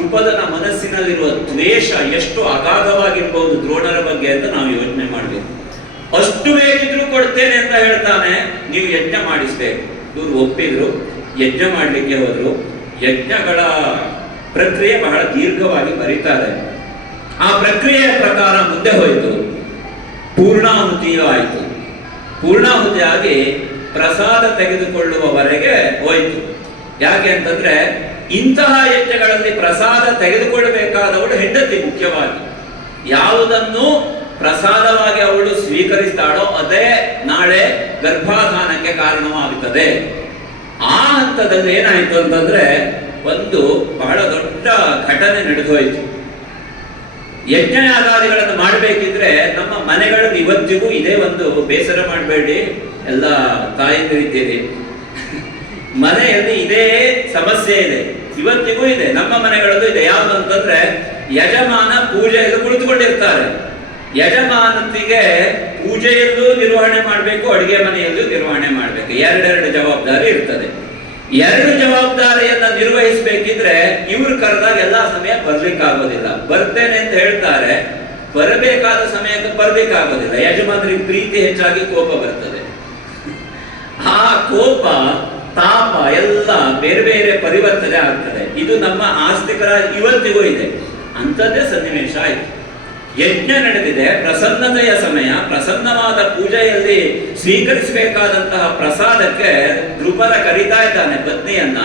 ದ್ರುಪದನ ಮನಸ್ಸಿನಲ್ಲಿರುವ ದ್ವೇಷ ಎಷ್ಟು ಅಗಾಧವಾಗಿರ್ಬಹುದು ದ್ರೋಣರ ಬಗ್ಗೆ ಅಂತ ನಾವು ಯೋಚನೆ ಮಾಡಬೇಕು. ಅಷ್ಟು ಬೇಕಿದ್ರು ಕೊಡ್ತೇನೆ ಅಂತ ಹೇಳ್ತಾನೆ, ನೀವು ಯಜ್ಞ ಮಾಡಿಸ್ಬೇಕು. ಇವ್ರು ಒಪ್ಪಿದ್ರು, ಯಜ್ಞ ಮಾಡಲಿಕ್ಕೆ ಹೋದ್ರು. ಯಜ್ಞಗಳ ಪ್ರಕ್ರಿಯೆ ಬಹಳ ದೀರ್ಘವಾಗಿ ಬರೀತಾರೆ. ಆ ಪ್ರಕ್ರಿಯೆಯ ಪ್ರಕಾರ ಮುಂದೆ ಹೋಯಿತು, ಪೂರ್ಣಾಹುತಿಯೂ ಆಯಿತು. ಪೂರ್ಣಾಹುತಿ ಆಗಿ ಪ್ರಸಾದ ತೆಗೆದುಕೊಳ್ಳುವವರೆಗೆ ಹೋಯಿತು. ಯಾಕೆ ಅಂತಂದ್ರೆ ಇಂತಹ ಯಜ್ಞಗಳಲ್ಲಿ ಪ್ರಸಾದ ತೆಗೆದುಕೊಳ್ಳಬೇಕಾದವಳು ಹೆಂಡತಿ. ಮುಖ್ಯವಾಗಿ ಯಾವುದನ್ನು ಪ್ರಸಾದವಾಗಿ ಅವಳು ಸ್ವೀಕರಿಸ್ತಾಳೋ ಅದೇ ನಾಳೆ ಗರ್ಭಾಧಾನಕ್ಕೆ ಕಾರಣವಾಗುತ್ತದೆ. ಆ ಹಂತದಲ್ಲಿ ಏನಾಯ್ತು ಅಂತಂದ್ರೆ ಒಂದು ಬಹಳ ದೊಡ್ಡ ಘಟನೆ ನಡೆದು ಹೋಯಿತು. ಯಜ್ಞಯಾಗಾದಿಗಳನ್ನು ಮಾಡಬೇಕಿದ್ರೆ ನಮ್ಮ ಮನೆಗಳಲ್ಲಿ ಇವತ್ತಿಗೂ ಇದೇ ಒಂದು, ಬೇಸರ ಮಾಡಬೇಡಿ ಎಲ್ಲ ತಾಯಂದಿರಿದ್ದೀರಿ, ಮನೆಯಲ್ಲಿ ಇದೇ ಸಮಸ್ಯೆ ಇದೆ, ಇವತ್ತಿಗೂ ಇದೆ, ನಮ್ಮ ಮನೆಗಳಲ್ಲೂ ಇದೆ. ಯಾವುದು ಅಂತಂದ್ರೆ ಯಜಮಾನ ಪೂಜೆಯಲ್ಲಿ ಕುಳಿತುಕೊಂಡಿರ್ತಾರೆ. ಯಜಮಾನತಿಗೆ ಪೂಜೆಯಲ್ಲೂ ನಿರ್ವಹಣೆ ಮಾಡಬೇಕು, ಅಡುಗೆ ಮನೆಯಲ್ಲೂ ನಿರ್ವಹಣೆ ಮಾಡಬೇಕು. ಎರಡೆರಡು ಜವಾಬ್ದಾರಿ ಇರ್ತದೆ. ಎರಡು ಜವಾಬ್ದಾರಿಯನ್ನ ನಿರ್ವಹಿಸಬೇಕಿದ್ರೆ ಇವ್ರು ಕರೆದಾಗ ಎಲ್ಲಾ ಸಮಯ ಬರ್ಲಿಕ್ಕಾಗೋದಿಲ್ಲ. ಬರ್ತೇನೆ ಅಂತ ಹೇಳ್ತಾರೆ, ಬರಬೇಕಾದ ಸಮಯಕ್ಕೆ ಬರ್ಲಿಕ್ಕಾಗೋದಿಲ್ಲ. ಯಜಮಾನರಿಗೆ ಪ್ರೀತಿ ಹೆಚ್ಚಾಗಿ ಕೋಪ ಬರ್ತದೆ. ಆ ಕೋಪ ತಾಪ ಎಲ್ಲ ಬೇರೆ ಬೇರೆ ಪರಿವರ್ತನೆ ಆಗ್ತದೆ. ಇದು ನಮ್ಮ ಆಸ್ತಿಕರ ಇವತ್ತಿಗೂ ಇದೆ. ಅಂಥದ್ದೇ ಸನ್ನಿವೇಶ ಆಯಿತು. ಯಜ್ಞ ನಡೆದಿದೆ, ಪ್ರಸನ್ನತೆಯ ಸಮಯ. ಪ್ರಸನ್ನವಾದ ಪೂಜೆಯಲ್ಲಿ ಸ್ವೀಕರಿಸಬೇಕಾದಂತಹ ಪ್ರಸಾದಕ್ಕೆ ದ್ರುಪದ ಕರೀತಾ ಇದ್ದಾನೆ ಪತ್ನಿಯನ್ನ.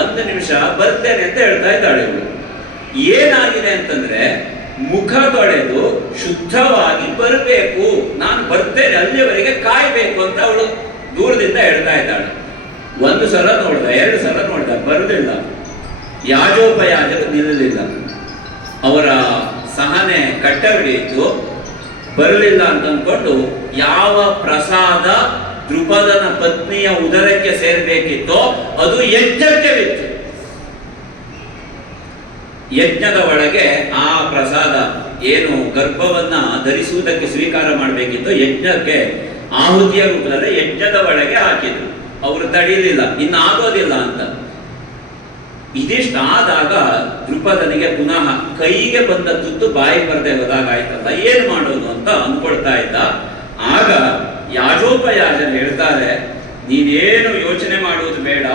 ಒಂದು ನಿಮಿಷ ಬರ್ತೇನೆ ಅಂತ ಹೇಳ್ತಾ ಇದ್ದಾಳೆ ಇವಳು. ಏನಾಗಿದೆ ಅಂತಂದ್ರೆ ಮುಖ ತೊಳೆದು ಶುದ್ಧವಾಗಿ ಬರಬೇಕು, ನಾನು ಬರ್ತೇನೆ, ಅಲ್ಲಿಯವರೆಗೆ ಕಾಯ್ಬೇಕು ಅಂತ ಅವಳು ದೂರದಿಂದ ಹೇಳ್ತಾ ಇದ್ದಾಳೆ. ಒಂದು ಸಲ ನೋಡ್ದ, ಎರಡು ಸಲ ನೋಡ್ದ, ಬರಲಿಲ್ಲ. ಯಾಜೋಪಯಾಜರು ನಿಲ್ಲಲಿಲ್ಲ. ಅವರ ಸಹನೆ ಕಟ್ಟ ಹಿಡಿಯಿತು. ಬರಲಿಲ್ಲ ಅಂತ ಅಂದ್ಕೊಂಡು ಯಾವ ಪ್ರಸಾದ ದ್ರುಪದನ ಪತ್ನಿಯ ಉದರಕ್ಕೆ ಸೇರ್ಬೇಕಿತ್ತೋ ಅದು ಯಜ್ಞಕ್ಕೆ ಬಿತ್ತು. ಯಜ್ಞದ ಒಳಗೆ ಆ ಪ್ರಸಾದ ಏನು ಗರ್ಭವನ್ನ ಧರಿಸುವುದಕ್ಕೆ ಸ್ವೀಕಾರ ಮಾಡಬೇಕಿತ್ತು, ಯಜ್ಞಕ್ಕೆ ಆಹುತಿಯ ರೂಪದಲ್ಲಿ ಯಜ್ಞದ ಒಳಗೆ ಹಾಕಿದ್ರು. ಅವರು ತಡೀಲಿಲ್ಲ, ಇನ್ನಾಗೋದಿಲ್ಲ ಅಂತ. ಇದಿಷ್ಟಾದಾಗ ದ್ರುಪದನಿಗೆ ಪುನಃ ಕೈಗೆ ಬಂದ ತುತ್ತು ಬಾಯಿ ಬರದೆ ಹೋದಾಗ ಆಯ್ತಲ್ಲ, ಏನ್ ಮಾಡೋದು ಅಂತ ಅಂದ್ಕೊಳ್ತಾ ಇದ್ದ. ಆಗ ಯಾಜೋಪಯಾಜರು ಹೇಳ್ತಾರೆ, ನೀನೇನು ಯೋಚನೆ ಮಾಡುವುದು ಬೇಡ,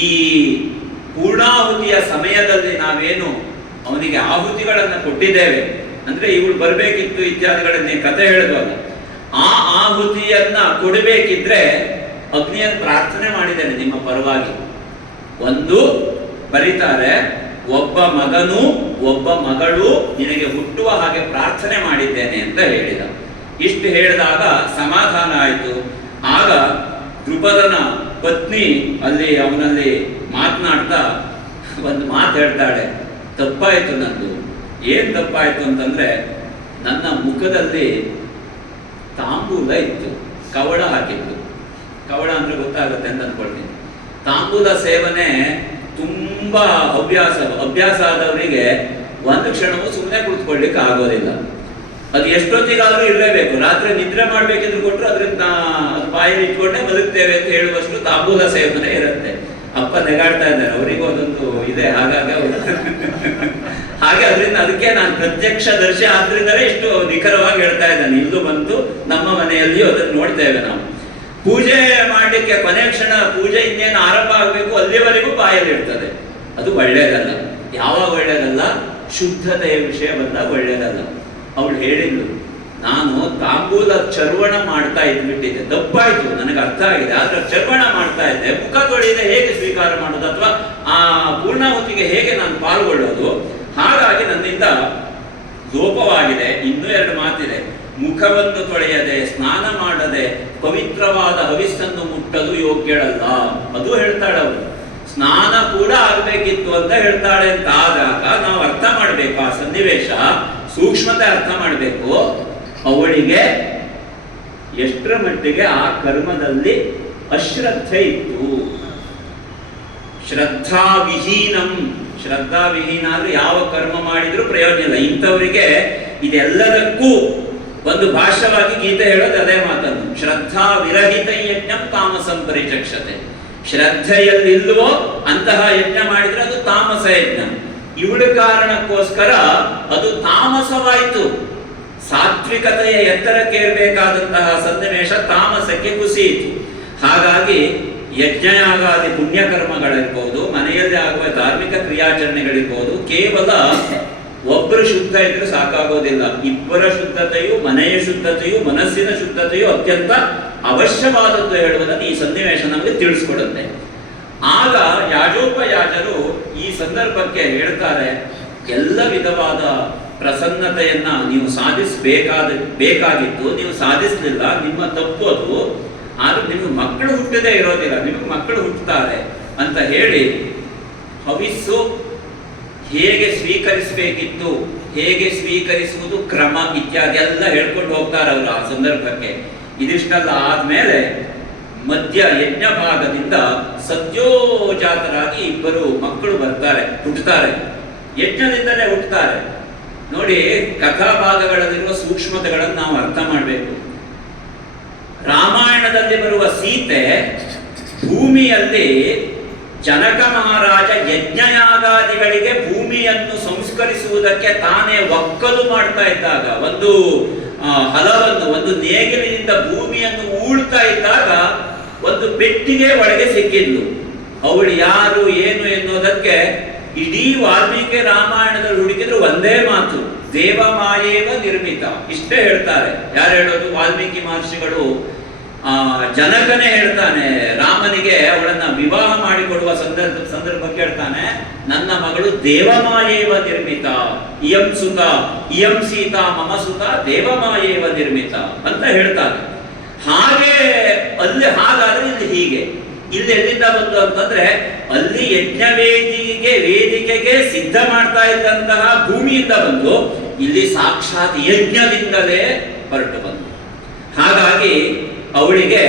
ಈ ಪೂರ್ಣಾಹುತಿಯ ಸಮಯದಲ್ಲಿ ನಾವೇನು ಅವನಿಗೆ ಆಹುತಿಗಳನ್ನು ಕೊಟ್ಟಿದ್ದೇವೆ, ಅಂದ್ರೆ ಇವಳು ಬರಬೇಕಿತ್ತು ಇತ್ಯಾದಿಗಳನ್ನೇ ಕಥೆ ಹೇಳಿದ್ವಲ್ಲ, ಆ ಆಹುತಿಯನ್ನ ಕೊಡಬೇಕಿದ್ರೆ ಅಗ್ನಿಯನ್ನು ಪ್ರಾರ್ಥನೆ ಮಾಡಿದ್ದೇನೆ ನಿಮ್ಮ ಪರವಾಗಿ. ಒಂದು ಬರೀತಾರೆ, ಒಬ್ಬ ಮಗನು ಒಬ್ಬ ಮಗಳು ನಿನಗೆ ಹುಟ್ಟುವ ಹಾಗೆ ಪ್ರಾರ್ಥನೆ ಮಾಡಿದ್ದೇನೆ ಅಂತ ಹೇಳಿದ. ಇಷ್ಟು ಹೇಳಿದಾಗ ಸಮಾಧಾನ ಆಯಿತು. ಆಗ ದ್ರುಪದನ ಪತ್ನಿ ಅಲ್ಲಿ ಅವನಲ್ಲಿ ಮಾತನಾಡ್ತಾ ಒಂದು ಮಾತು ಹೇಳ್ತಾಳೆ, ತಪ್ಪಾಯಿತು ನಂದು. ಏನ್ ತಪ್ಪಾಯಿತು ಅಂತಂದ್ರೆ ನನ್ನ ಮುಖದಲ್ಲಿ ತಾಂಬೂಲ ಇತ್ತು, ಕವಳ ಹಾಕಿತ್ತು. ಕವಳ ಅಂದ್ರೆ ಗೊತ್ತಾಗುತ್ತೆ ಅಂತ ಅಂದ್ಕೊಳ್ತೀನಿ. ತಾಂಬೂಲ ಸೇವನೆ ತುಂಬಾ ಅಭ್ಯಾಸ ಆದವರಿಗೆ ಒಂದು ಕ್ಷಣವೂ ಸುಮ್ಮನೆ ಕುಳಿತುಕೊಳ್ಳಿಕ್ಕೆ ಆಗೋದಿಲ್ಲ. ಅದು ಎಷ್ಟೊತ್ತಿಗಾದ್ರೂ ಇರಲೇಬೇಕು. ರಾತ್ರಿ ನಿದ್ರೆ ಮಾಡ್ಬೇಕಿದ್ರು ಕೊಟ್ಟರು ಅದರಿಂದ ಅದು ಬಾಯಲ್ಲಿ ಇಟ್ಕೊಂಡೇ ಬದುಕ್ತೇವೆ ಅಂತ ಹೇಳುವಷ್ಟು ತಾಂಬೂಲ ಸೇವನೆ ಇರುತ್ತೆ. ಅಪ್ಪ ನೆಗಾಡ್ತಾ ಇದ್ದಾರೆ, ಅವರಿಗೂ ಅದೊಂದು ಇದೆ. ಹಾಗಾಗಿ ಹಾಗೆ ಅದರಿಂದ ಅದಕ್ಕೆ ನಾನು ಪ್ರತ್ಯಕ್ಷ ದರ್ಶಿ ಆದ್ರಿಂದಲೇ ಇಷ್ಟು ನಿಖರವಾಗಿ ಹೇಳ್ತಾ ಇದ್ದಾನೆ. ಇಲ್ಲೂ ಬಂತು, ನಮ್ಮ ಮನೆಯಲ್ಲಿಯೂ ಅದನ್ನು ನೋಡ್ತೇವೆ ನಾವು. ಪೂಜೆ ಮಾಡಲಿಕ್ಕೆ ಕೊನೆ ಕ್ಷಣ ಪೂಜೆ ಇನ್ನೇನು ಆರಂಭ ಆಗಬೇಕು ಅಲ್ಲಿವರೆಗೂ ಬಾಯಲ್ಲಿ ಇರ್ತದೆ. ಅದು ಒಳ್ಳೆಯದಲ್ಲ. ಯಾವಾಗ ಒಳ್ಳೆಯದಲ್ಲ? ಶುದ್ಧತೆಯ ವಿಷಯ ಬಂದಾಗ ಒಳ್ಳೆಯದಲ್ಲ. ಅವಳು ಹೇಳಿದ್ಲು, ನಾನು ತಾಂಬೂಲ ಚರ್ವಣ ಮಾಡ್ತಾ ಇದ್ಬಿಟ್ಟಿದ್ದೆ, ತಪ್ಪಾಯ್ತು, ನನಗೆ ಅರ್ಥ ಆಗಿದೆ. ಆದ್ರೆ ಚರ್ವಣ ಮಾಡ್ತಾ ಇದ್ದೆ, ಮುಖ ತೊಳೆಯದೆ ಹೇಗೆ ಸ್ವೀಕಾರ ಮಾಡೋದು ಅಥವಾ ಆ ಪೂರ್ಣಾಹುತಿಗೆ ಹೇಗೆ ನಾನು ಪಾಲ್ಗೊಳ್ಳೋದು? ಹಾಗಾಗಿ ನನ್ನಿಂದ ಲೋಪವಾಗಿದೆ. ಇನ್ನೂ ಎರಡು ಮಾತಿದೆ, ಮುಖವನ್ನು ತೊಳೆಯದೆ ಸ್ನಾನ ಮಾಡದೆ ಪವಿತ್ರವಾದ ಹವಿಸ್ಸನ್ನು ಮುಟ್ಟಲು ಯೋಗ್ಯಳಲ್ಲ. ಅದು ಹೇಳ್ತಾಳೆ ಅವಳು. ಸ್ನಾನ ಕೂಡ ಆಗ್ಬೇಕಿತ್ತು ಅಂತ ಹೇಳ್ತಾಳೆ ಅಂತ ಆದಾಗ ನಾವು ಅರ್ಥ ಮಾಡ್ಬೇಕು, ಆ ಸನ್ನಿವೇಶ ಸೂಕ್ಷ್ಮತೆ ಅರ್ಥ ಮಾಡಬೇಕು. ಅವಳಿಗೆ ಎಷ್ಟರ ಮಟ್ಟಿಗೆ ಆ ಕರ್ಮದಲ್ಲಿ ಅಶ್ರದ್ಧೆ ಇತ್ತು. ಶ್ರದ್ಧಾವಿಹೀನಂ, ಶ್ರದ್ಧಾವಿಹೀನ ಅಂದ್ರೆ ಯಾವ ಕರ್ಮ ಮಾಡಿದ್ರೂ ಪ್ರಯೋಜನ ಇಲ್ಲ. ಇಂಥವರಿಗೆ ಇದೆಲ್ಲದಕ್ಕೂ ಒಂದು ಭಾಷ್ಯವಾಗಿ ಗೀತೆ ಹೇಳೋದು ಅದೇ ಮಾತನ್ನು, ಶ್ರದ್ಧಾ ವಿರಹಿತ ಯಜ್ಞಂ ತಾಮಸಂ ಪರಿಚಕ್ಷತೆ. ಶ್ರದ್ಧೆಯಲ್ಲಿಲ್ವೋ ಅಂತಹ ಯಜ್ಞ ಮಾಡಿದ್ರೆ ಅದು ತಾಮಸ ಯಜ್ಞ. ಇವಳ ಕಾರಣಕ್ಕೋಸ್ಕರ ಅದು ತಾಮಸವಾಯಿತು. ಸಾತ್ವಿಕತೆಯ ಎತ್ತರಕ್ಕೆ ಇರಬೇಕಾದಂತಹ ಸನ್ನಿವೇಶ ತಾಮಸಕ್ಕೆ ಕುಸಿಯಿತು. ಹಾಗಾಗಿ ಯಜ್ಞಯಾಗಾದಿ ಪುಣ್ಯಕರ್ಮಗಳಿರ್ಬೋದು, ಮನೆಯಲ್ಲಿ ಆಗುವ ಧಾರ್ಮಿಕ ಕ್ರಿಯಾಚರಣೆಗಳಿರ್ಬೋದು, ಕೇವಲ ಒಬ್ಬರು ಶುದ್ಧ ಇದ್ರೆ ಸಾಕಾಗೋದಿಲ್ಲ. ಇಬ್ಬರ ಶುದ್ಧತೆಯು, ಮನೆಯ ಶುದ್ಧತೆಯು, ಮನಸ್ಸಿನ ಶುದ್ಧತೆಯು ಅತ್ಯಂತ ಅವಶ್ಯವಾದದ್ದು ಹೇಳುವುದನ್ನು ಈ ಸನ್ನಿವೇಶ ನಮಗೆ ತಿಳಿಸ್ಕೊಡುತ್ತೆ. ಆಗ ಯಾಜೋಪಯಾಜರು ಈ ಸಂದರ್ಭಕ್ಕೆ ಹೇಳ್ತಾರೆ, ಎಲ್ಲ ವಿಧವಾದ ಪ್ರಸನ್ನತೆಯನ್ನ ನೀವು ಬೇಕಾಗಿತ್ತು, ನೀವು ಸಾಧಿಸಲಿಲ್ಲ, ನಿಮ್ಮ ತಪ್ಪು ಅದು. ಆದ್ರೆ ನಿಮಗೆ ಮಕ್ಕಳು ಹುಟ್ಟದೇ ಇರೋದಿಲ್ಲ, ನಿಮಗೆ ಮಕ್ಕಳು ಹುಟ್ಟುತ್ತಾರೆ ಅಂತ ಹೇಳಿ ಹವಿಸ್ಸು ಹೇಗೆ ಸ್ವೀಕರಿಸಬೇಕಿತ್ತು, ಹೇಗೆ ಸ್ವೀಕರಿಸುವುದು ಕ್ರಮ ಇತ್ಯಾದಿ ಎಲ್ಲ ಹೇಳ್ಕೊಂಡು ಹೋಗ್ತಾರೆ ಅವರು ಆ ಸಂದರ್ಭಕ್ಕೆ. ಇದಿಷ್ಟೆಲ್ಲ ಆದ್ಮೇಲೆ ಮಧ್ಯ ಯಜ್ಞ ಭಾಗದಿಂದ ಸದ್ಯೋಜಾತರಾಗಿ ಇಬ್ಬರು ಮಕ್ಕಳು ಹುಟ್ಟುತ್ತಾರೆ. ಯಜ್ಞದಿಂದಲೇ ಹುಟ್ಟುತ್ತಾರೆ. ನೋಡಿ, ಕಥಾಭಾಗಗಳಲ್ಲಿರುವ ಸೂಕ್ಷ್ಮತೆಗಳನ್ನು ನಾವು ಅರ್ಥ ಮಾಡಬೇಕು. ರಾಮಾಯಣದಲ್ಲಿ ಬರುವ ಸೀತೆ ಭೂಮಿಯಲ್ಲಿ ಜನಕ ಮಹಾರಾಜ ಯಜ್ಞಯಾಗಾದಿಗಳಿಗೆ ಭೂಮಿಯನ್ನು ಸಂಸ್ಕರಿಸುವುದಕ್ಕೆ ತಾನೇ ಒಕ್ಕಲು ಮಾಡ್ತಾ ಇದ್ದಾಗ, ಒಂದು ಹಲವನ್ನು, ಒಂದು ನೇಗಿಲಿನಿಂದ ಭೂಮಿಯನ್ನು ಊಳ್ತಾ ಇದ್ದಾಗ ಒಂದು ಪೆಟ್ಟಿಗೆ ಒಳಗೆ ಸಿಕ್ಕಿದ್ಲು. ಅವಳು ಯಾರು ಏನು ಎನ್ನುವುದಕ್ಕೆ ಇಡೀ ವಾಲ್ಮೀಕಿ ರಾಮಾಯಣದಲ್ಲಿ ಹುಡುಕಿದ್ರು ಒಂದೇ ಮಾತು, ದೇವಮಾಯೇವ ನಿರ್ಮಿತ. ಇಷ್ಟೇ ಹೇಳ್ತಾರೆ. ಯಾರು ಹೇಳೋದು? ವಾಲ್ಮೀಕಿ ಮಹರ್ಷಿಗಳು. ಜನಕನೇ ಹೇಳ್ತಾನೆ ರಾಮನಿಗೆ ಅವಳನ್ನ ವಿವಾಹ ಮಾಡಿಕೊಡುವ ಸಂದರ್ಭಕ್ಕೆ ಹೇಳ್ತಾನೆ, ನನ್ನ ಮಗಳು ದೇವಮಾಯೇವ ನಿರ್ಮಿತ, ಇಯಂ ಸುತ ಇಯಂ ಸೀತಾ ಮಮ ಸುತ ದೇವಮಾಯೇವ ನಿರ್ಮಿತ ಅಂತ ಹೇಳ್ತಾನೆ. ಹಾಗೆ ಅಲ್ಲಿ ಹಾಗಾದ್ರೆ ಇಲ್ಲಿ ಹೀಗೆ, ಇಲ್ಲಿ ಎಲ್ಲಿಂದ ಬಂತು ಅಂತಂದ್ರೆ ಅಲ್ಲಿ ವೇದಿಕೆಗೆ ಸಿದ್ಧ ಮಾಡ್ತಾ ಇದ್ದಂತಹ ಭೂಮಿಯಿಂದ ಬಂದು ಇಲ್ಲಿ ಸಾಕ್ಷಾತ್ ಯಜ್ಞದಿಂದಲೇ ಹೊರಟು ಬಂತು. ಹಾಗಾಗಿ ಅವಳಿಗೆ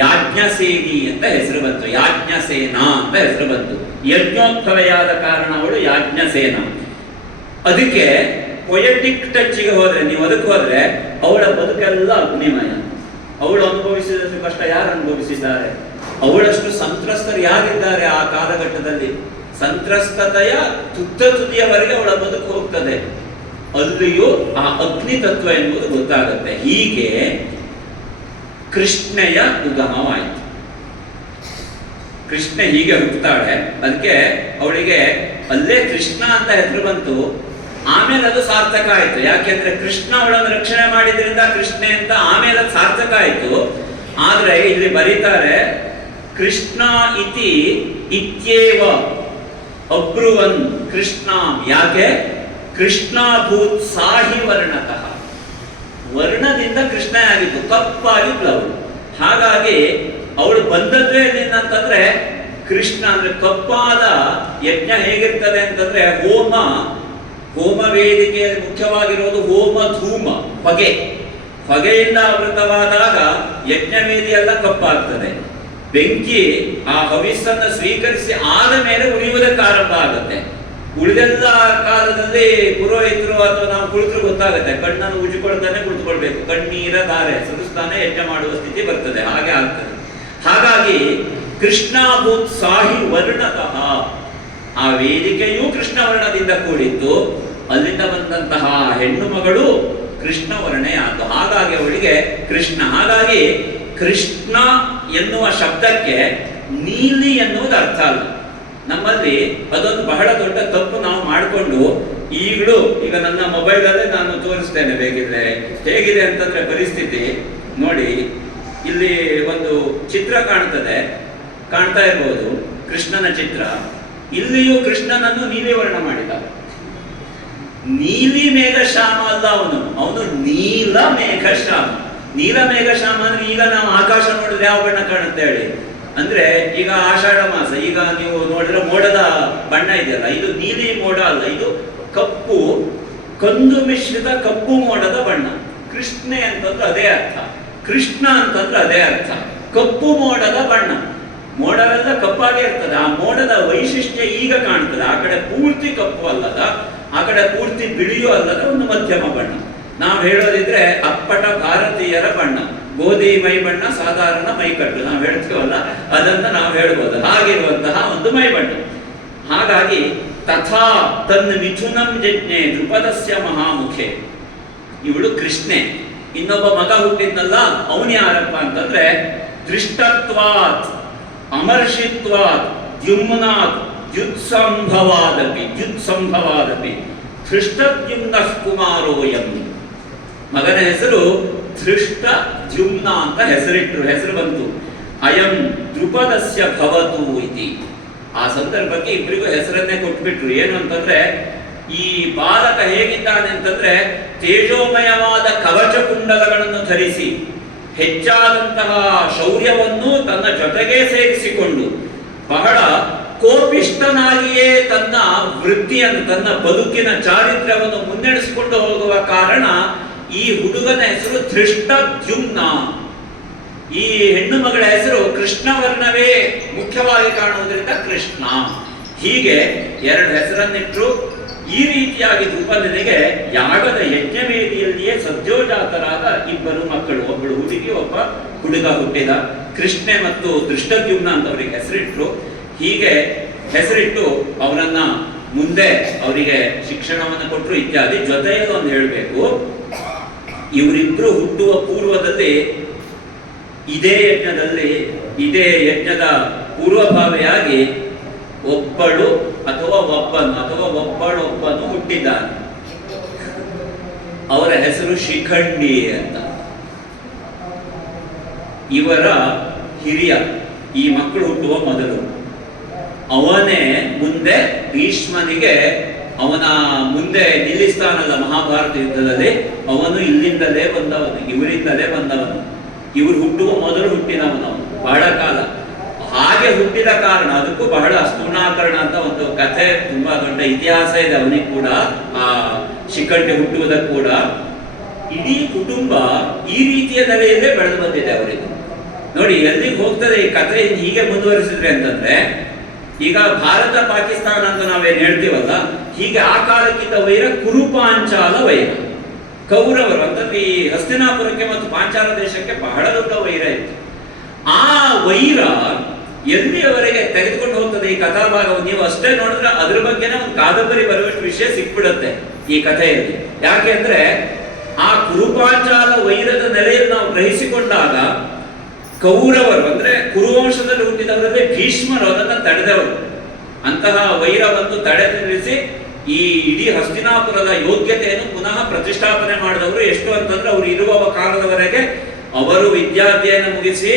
ಯಾಜ್ಞಸೇನಿ ಅಂತ ಹೆಸರು ಬಂತು, ಯಾಜ್ಞಸೇನಾ ಅಂತ ಹೆಸರು ಬಂತು. ಯಜ್ಞೋತ್ಸವೆಯಾದ ಕಾರಣ ಅವಳು ಯಾಜ್ಞಸೇನ. ಅದಕ್ಕೆ ಪೊಯೆಟಿಕ್ ಟಚ್ಗೆ ಹೋದ್ರೆ, ನೀವು ಅದಕ್ಕೆ ಹೋದ್ರೆ ಅವಳ ಬದುಕೆಲ್ಲ ಅಗ್ನಿಮಯ. ಅವಳು ಅನುಭವಿಸಿದಷ್ಟು ಕಷ್ಟ ಯಾರು ಅನುಭವಿಸಿದ್ದಾರೆ? ಅವಳಷ್ಟು ಸಂತ್ರಸ್ತರು ಯಾರಿದ್ದಾರೆ ಆ ಕಾಲಘಟ್ಟದಲ್ಲಿ? ಸಂತ್ರಸ್ತತೆಯ ತುದಿಯವರೆಗೆ ಅವಳ ಬದುಕು ಹೋಗ್ತದೆ. ಅಲ್ಲಿಯೂ ಆ ಅಗ್ನಿ ತತ್ವ ಎನ್ನುವುದು ಗೊತ್ತಾಗುತ್ತೆ. ಹೀಗೆ ಕೃಷ್ಣೆಯ ಉಗಮವಾಯಿತು. ಕೃಷ್ಣ ಹೀಗೆ ಹುಟ್ಟುತ್ತಾಳೆ. ಅದಕ್ಕೆ ಅವಳಿಗೆ ಅಲ್ಲೇ ಕೃಷ್ಣ ಅಂತ ಹೆಸರು ಬಂತು. ಆಮೇಲೆ ಅದು ಸಾರ್ಥಕ ಆಯ್ತು. ಯಾಕೆಂದ್ರೆ ಕೃಷ್ಣ ಅವಳನ್ನು ರಕ್ಷಣೆ ಮಾಡಿದ್ರಿಂದ ಕೃಷ್ಣೆ ಅಂತ ಆಮೇಲೆ ಅದು ಸಾರ್ಥಕ ಆಯ್ತು. ಆದ್ರೆ ಇಲ್ಲಿ ಬರೀತಾರೆ, ಕೃಷ್ಣ ಇತಿ ಇತ್ಯೇವ ಅಬ್ರುವನ್ ಕೃಷ್ಣ. ಯಾಕೆ? ಕೃಷ್ಣಭೂತ್ ಸಾಹಿ ವರ್ಣತಃ, ವರ್ಣದಿಂದ ಕೃಷ್ಣ ಆಗಿತ್ತು, ಕಪ್ಪಾಗಿದ್ಲು ಅವಳು. ಹಾಗಾಗಿ ಅವಳು ಬಂದದ್ದೇ ಏನಂತಂದ್ರೆ ಕೃಷ್ಣ ಅಂದ್ರೆ ಕಪ್ಪಾದ ಯಜ್ಞ ಹೇಗಿರ್ತದೆ ಅಂತಂದ್ರೆ ಹೋಮ ವೇದಿಕೆ ಮುಖ್ಯವಾಗಿರೋದು ಹೋಮ ಧೂಮ, ಹೊಗೆಯಿಂದ ಆವೃತವಾದಾಗ ಯಜ್ಞವೇದಿ ಎಲ್ಲ ಕಪ್ಪಾಗ್ತದೆ. ಬೆಂಕಿ ಆ ಹವಿಸ್ಸನ್ನು ಸ್ವೀಕರಿಸಿ ಆದ ಮೇಲೆ ಉಳಿಯುವುದಕ್ಕೆ ಆರಂಭ ಆಗುತ್ತೆ. ಉಳಿದೆಲ್ಲ ಕಾಲದಲ್ಲಿ ಪುರೋಹಿತರು ಅಥವಾ ನಾವು ಕುಳಿತರು ಗೊತ್ತಾಗುತ್ತೆ, ಕಣ್ಣನ್ನು ಉಜ್ಜಿಕೊಳ್ತಾನೆ ಕುಳಿತುಕೊಳ್ಬೇಕು, ಕಣ್ಣೀರ ಧಾರೆ ಸುರಿಸ್ತಾನೆ ಯಜ್ಞ ಮಾಡುವ ಸ್ಥಿತಿ ಬರ್ತದೆ, ಹಾಗೆ ಆಗ್ತದೆ. ಹಾಗಾಗಿ ಕೃಷ್ಣಭೂತ್ ಸಾಹಿ ವರ್ಣತಃ, ಆ ವೇದಿಕೆಯೂ ಕೃಷ್ಣ ವರ್ಣದಿಂದ ಕೂಡಿತ್ತು. ಅಲ್ಲಿಂದ ಬಂದಂತಹ ಹೆಣ್ಣು ಮಗಳು ಕೃಷ್ಣ ವರ್ಣೆ ಆತು. ಹಾಗಾಗಿ ಅವಳಿಗೆ ಕೃಷ್ಣ. ಹಾಗಾಗಿ ಕೃಷ್ಣ ಎನ್ನುವ ಶಬ್ದಕ್ಕೆ ನೀಲಿ ಎನ್ನುವುದು ಅರ್ಥ ಅಲ್ಲ. ನಮ್ಮಲ್ಲಿ ಅದೊಂದು ಬಹಳ ದೊಡ್ಡ ತಪ್ಪು ನಾವು ಮಾಡಿಕೊಂಡು ಈಗಲೂ, ಈಗ ನನ್ನ ಮೊಬೈಲಲ್ಲೇ ನಾನು ತೋರಿಸ್ತೇನೆ ಬೇಕಿದ್ರೆ ಹೇಗಿದೆ ಅಂತಂದ್ರೆ ಪರಿಸ್ಥಿತಿ ನೋಡಿ. ಇಲ್ಲಿ ಒಂದು ಚಿತ್ರ ಕಾಣ್ತಾ ಇರಬಹುದು, ಕೃಷ್ಣನ ಚಿತ್ರ. ಇಲ್ಲಿಯೂ ಕೃಷ್ಣನನ್ನು ನೀಲಿ ವರ್ಣ ಮಾಡಿದ್ದಾರೆ. ನೀಲಿ ಮೇಘಶ್ಯಾಮ ಅಲ್ಲ, ಅವನು ನೀಲ ಮೇಘಶ್ಯಾಮ. ನೀಲ ಮೇಘಶ್ಯಾಮ ಅಂದ್ರೆ ಈಗ ನಾವು ಆಕಾಶ ನೋಡಿದ್ರೆ ಯಾವ ಬಣ್ಣ ಕಾಣುತ್ತೆ ಹೇಳಿ? ಅಂದ್ರೆ ಈಗ ಆಷಾಢ ಮಾಸ, ಈಗ ನೀವು ನೋಡಿದ್ರೆ ಮೋಡದ ಬಣ್ಣ ಇದೆಯಲ್ಲ, ಇದು ನೀಲಿ ಮೋಡ ಅಲ್ಲ, ಇದು ಕಪ್ಪು, ಕಂದು ಮಿಶ್ರಿತ ಕಪ್ಪು ಮೋಡದ ಬಣ್ಣ. ಕೃಷ್ಣೆ ಅಂತಂದ್ರೆ ಅದೇ ಅರ್ಥ, ಕೃಷ್ಣ ಅಂತಂದ್ರೆ ಅದೇ ಅರ್ಥ. ಕಪ್ಪು ಮೋಡದ ಬಣ್ಣ. ಮೋಡವೆಲ್ಲ ಕಪ್ಪಾಗಿ ಇರ್ತದೆ. ಆ ಮೋಡದ ವೈಶಿಷ್ಟ್ಯ ಈಗ ಕಾಣ್ತದೆ. ಆ ಕಡೆ ಪೂರ್ತಿ ಕಪ್ಪು ಅಲ್ಲದ, ಆ ಕಡೆ ಪೂರ್ತಿ ಬಿಳಿಯೂ ಅಲ್ಲದ ಒಂದು ಮಧ್ಯಮ ಬಣ್ಣ. ನಾವು ಹೇಳೋದಿದ್ರೆ ಅಪ್ಪಟ ಭಾರತೀಯರ ಬಣ್ಣ. ಗೋಧಿ ಮೈಬಣ್ಣ ಸಾಧಾರಣ ಮೈಕಟ್ಟು ನಾವು ಹೇಳ್ತೀವಲ್ಲ, ಅದನ್ನು ನಾವು ಹೇಳ್ಬೋದು. ಹಾಗಿರುವಂತಹ ಒಂದು ಮೈಬಣ್ಣ. ಹಾಗಾಗಿ ತಥಾ ತನ್ನ ಮಿಥುನಂ ಜಜ್ಞೆ ದ್ರುಪದಸ್ಯ ಮಹಾಮುಖೆ. ಇವಳು ಕೃಷ್ಣೆ. ಇನ್ನೊಬ್ಬ ಮಗ ಹುಟ್ಟಿದ್ನಲ್ಲ, ಅವನು ಯಾರಪ್ಪ ಅಂತಂದ್ರೆ ದೃಷ್ಟತ್ವಾತ್ ಅಮರ್ಷಿತ್ವಾತ್ ದ್ಯುಮ್ನಾತ್ ದ್ಯುತ್ಸಂಭವಾದಪಿ ಧೃಷ್ಟದ್ಯುಮ್ನ ಕುಮಾರೋಯಂ. ಮಗನ ಹೆಸರು ಧೃಷ್ಟದ್ಯುಮ್ನ ಅಂತ ಹೆಸರು ಬಂತು. ಅಯಂ ದ್ರುಪದಸ್ಯ ಭವತು ಇತಿ. ಆ ಸಂದರ್ಭಕ್ಕೆ ಇಬ್ಬರಿಗೂ ಹೆಸರನ್ನೇ ಕೊಟ್ಬಿಟ್ರು. ಏನು ಅಂತಂದ್ರೆ, ಈ ಬಾಲಕ ಹೇಗಿದ್ದಾನೆ ಅಂತಂದ್ರೆ ತೇಜೋಮಯವಾದ ಕವಚ ಕುಂಡಲಗಳನ್ನು ಧರಿಸಿ ಹೆಚ್ಚಾದಂತಹ ಶೌರ್ಯವನ್ನು ತನ್ನ ಜೊತೆಗೆ ಸೇರಿಸಿಕೊಂಡು ಬಹಳ ಕೋಪಿಷ್ಠನಾಗಿಯೇ ತನ್ನ ವೃತ್ತಿಯನ್ನು, ತನ್ನ ಬದುಕಿನ ಚಾರಿತ್ರ್ಯವನ್ನು ಮುನ್ನಡೆಸಿಕೊಂಡು ಹೋಗುವ ಕಾರಣ ಈ ಹುಡುಗನ ಹೆಸರು ಧೃಷ್ಟದ್ಯುಮ್ನ. ಈ ಹೆಣ್ಣು ಮಗಳ ಹೆಸರು ಕೃಷ್ಣವರ್ಣವೇ ಮುಖ್ಯವಾಗಿ ಕಾಣುವುದರಿಂದ ಕೃಷ್ಣ. ಹೀಗೆ ಎರಡು ಹೆಸರನ್ನಿಟ್ಟರು. ಈ ರೀತಿಯಾಗಿ ದ್ರುಪದನಿಗೆ ಯಾಗದ ಯಜ್ಞವೇದಿಯಲ್ಲಿಯೇ ಸದ್ಯೋಜಾತರಾದ ಇಬ್ಬರು ಮಕ್ಕಳು, ಒಬ್ಬಳು ಹುಡುಗಿ, ಒಬ್ಬ ಹುಡುಗ ಹುಟ್ಟಿದ. ಕೃಷ್ಣೆ ಮತ್ತು ದೃಷ್ಟದ್ಯುಮ್ನ ಅಂತ ಅವರಿಗೆ ಹೆಸರಿಟ್ರು. ಹೀಗೆ ಹೆಸರಿಟ್ಟು ಅವರನ್ನ ಮುಂದೆ ಅವರಿಗೆ ಶಿಕ್ಷಣವನ್ನು ಕೊಟ್ಟರು ಇತ್ಯಾದಿ. ಜೊತೆಯಲ್ಲಿ ಒಂದು ಹೇಳಬೇಕು, ಇವರಿಬ್ರು ಹುಟ್ಟುವ ಪೂರ್ವದಲ್ಲಿ ಇದೇ ಯಜ್ಞದ ಪೂರ್ವಭಾವಿಯಾಗಿ ಒಬ್ಬಳು ಅಥವಾ ಒಬ್ಬಳೊಬ್ಬನು ಹುಟ್ಟಿದ್ದಾನೆ. ಅವರ ಹೆಸರು ಶಿಖಂಡಿ ಅಂತ. ಇವರ ಹಿರಿಯ, ಈ ಮಕ್ಕಳು ಹುಟ್ಟುವ ಮೊದಲು ಅವನೇ ಮುಂದೆ ಭೀಷ್ಮನಿಗೆ ಅವನ ಮುಂದೆ ನಿಲ್ಲಿಸ್ತಾನಲ್ಲ ಮಹಾಭಾರತ ಯುದ್ಧದಲ್ಲಿ. ಅವನು ಇಲ್ಲಿಂದಲೇ ಬಂದವನು, ಇವರಿಂದಲೇ ಬಂದವನು. ಇವರು ಹುಟ್ಟುವ ಮೊದಲು ಹುಟ್ಟಿದವನು ಬಹಳ ಕಾಲ. ಹಾಗೆ ಹುಟ್ಟಿದ ಕಾರಣ ಅದಕ್ಕೂ ಬಹಳ ಸ್ತೂಣಾಕರಣ ಅಂತ ಒಂದು ಕಥೆ, ತುಂಬಾ ದೊಡ್ಡ ಇತಿಹಾಸ ಇದೆ ಅವನಿಗೆ ಕೂಡ, ಆ ಶಿಖಂಡಿ ಹುಟ್ಟುವುದಕ್ಕೆ ಕೂಡ. ಇಡೀ ಕುಟುಂಬ ಈ ರೀತಿಯ ನೆಲೆಯಲ್ಲೇ ಬೆಳೆದು ಬಂದಿದೆ ಅವರಿಗೆ. ನೋಡಿ ಎಲ್ಲಿಗೆ ಹೋಗ್ತದೆ ಈ ಕಥೆ ಹೀಗೆ ಮುಂದುವರಿಸಿದ್ರೆ ಅಂತಂದ್ರೆ, ಈಗ ಭಾರತ ಪಾಕಿಸ್ತಾನ ಅಂತ ನಾವೇನ್ ಹೇಳ್ತೀವಲ್ಲ, ಹೀಗೆ ಆ ಕಾಲಕ್ಕಿದ್ದ ವೈರ ಕುರುಪಾಂಚಾಲ ವೈರ. ಕೌರವರು ಅಂತಂದ್ರೆ ಈ ಹಸ್ತಿನಾಪುರಕ್ಕೆ ಮತ್ತು ಪಾಂಚಾಲ ದೇಶಕ್ಕೆ ಬಹಳ ದೊಡ್ಡ ವೈರ ಇತ್ತು. ಆ ವೈರ ಎಲ್ಲಿಯವರೆಗೆ ತೆಗೆದುಕೊಂಡು ಹೋಗ್ತದೆ ಈ ಕಥಾಭಾಗವನ್ನು ನೀವು ಅಷ್ಟೇ ನೋಡಿದ್ರೆ ಅದ್ರ ಬಗ್ಗೆನೇ ಒಂದು ಕಾದಂಬರಿ ಬರುವಷ್ಟು ವಿಷಯ ಸಿಕ್ಬಿಡುತ್ತೆ ಈ ಕಥೆಯಲ್ಲಿ. ಯಾಕೆ ಅಂದ್ರೆ ಆ ಕುರುಪಾಂಚಾಲ ವೈರದ ನೆಲೆಯಲ್ಲಿ ನಾವು ಗ್ರಹಿಸಿಕೊಂಡಾಗ ಕೌರವರು ಅಂದ್ರೆ ಕುರುವಂಶದಲ್ಲಿ ಹುಟ್ಟಿದವರಲ್ಲಿ ಭೀಷ್ಮರು ಅದನ್ನ ತಡೆದವರು. ಅಂತಹ ವೈರವನ್ನು ತಡೆ ನಿಲ್ಲಿಸಿ ಈ ಇಡೀ ಹಸ್ತಿನಾಪುರದ ಯೋಗ್ಯತೆಯನ್ನು ಪುನಃ ಪ್ರತಿಷ್ಠಾಪನೆ ಮಾಡಿದವರು. ಎಷ್ಟು ಅಂತಂದ್ರೆ ಅವರು ಇರುವ ಕಾಲದವರೆಗೆ ಅವರು ವಿದ್ಯಾಧ್ಯಯನ ಮುಗಿಸಿ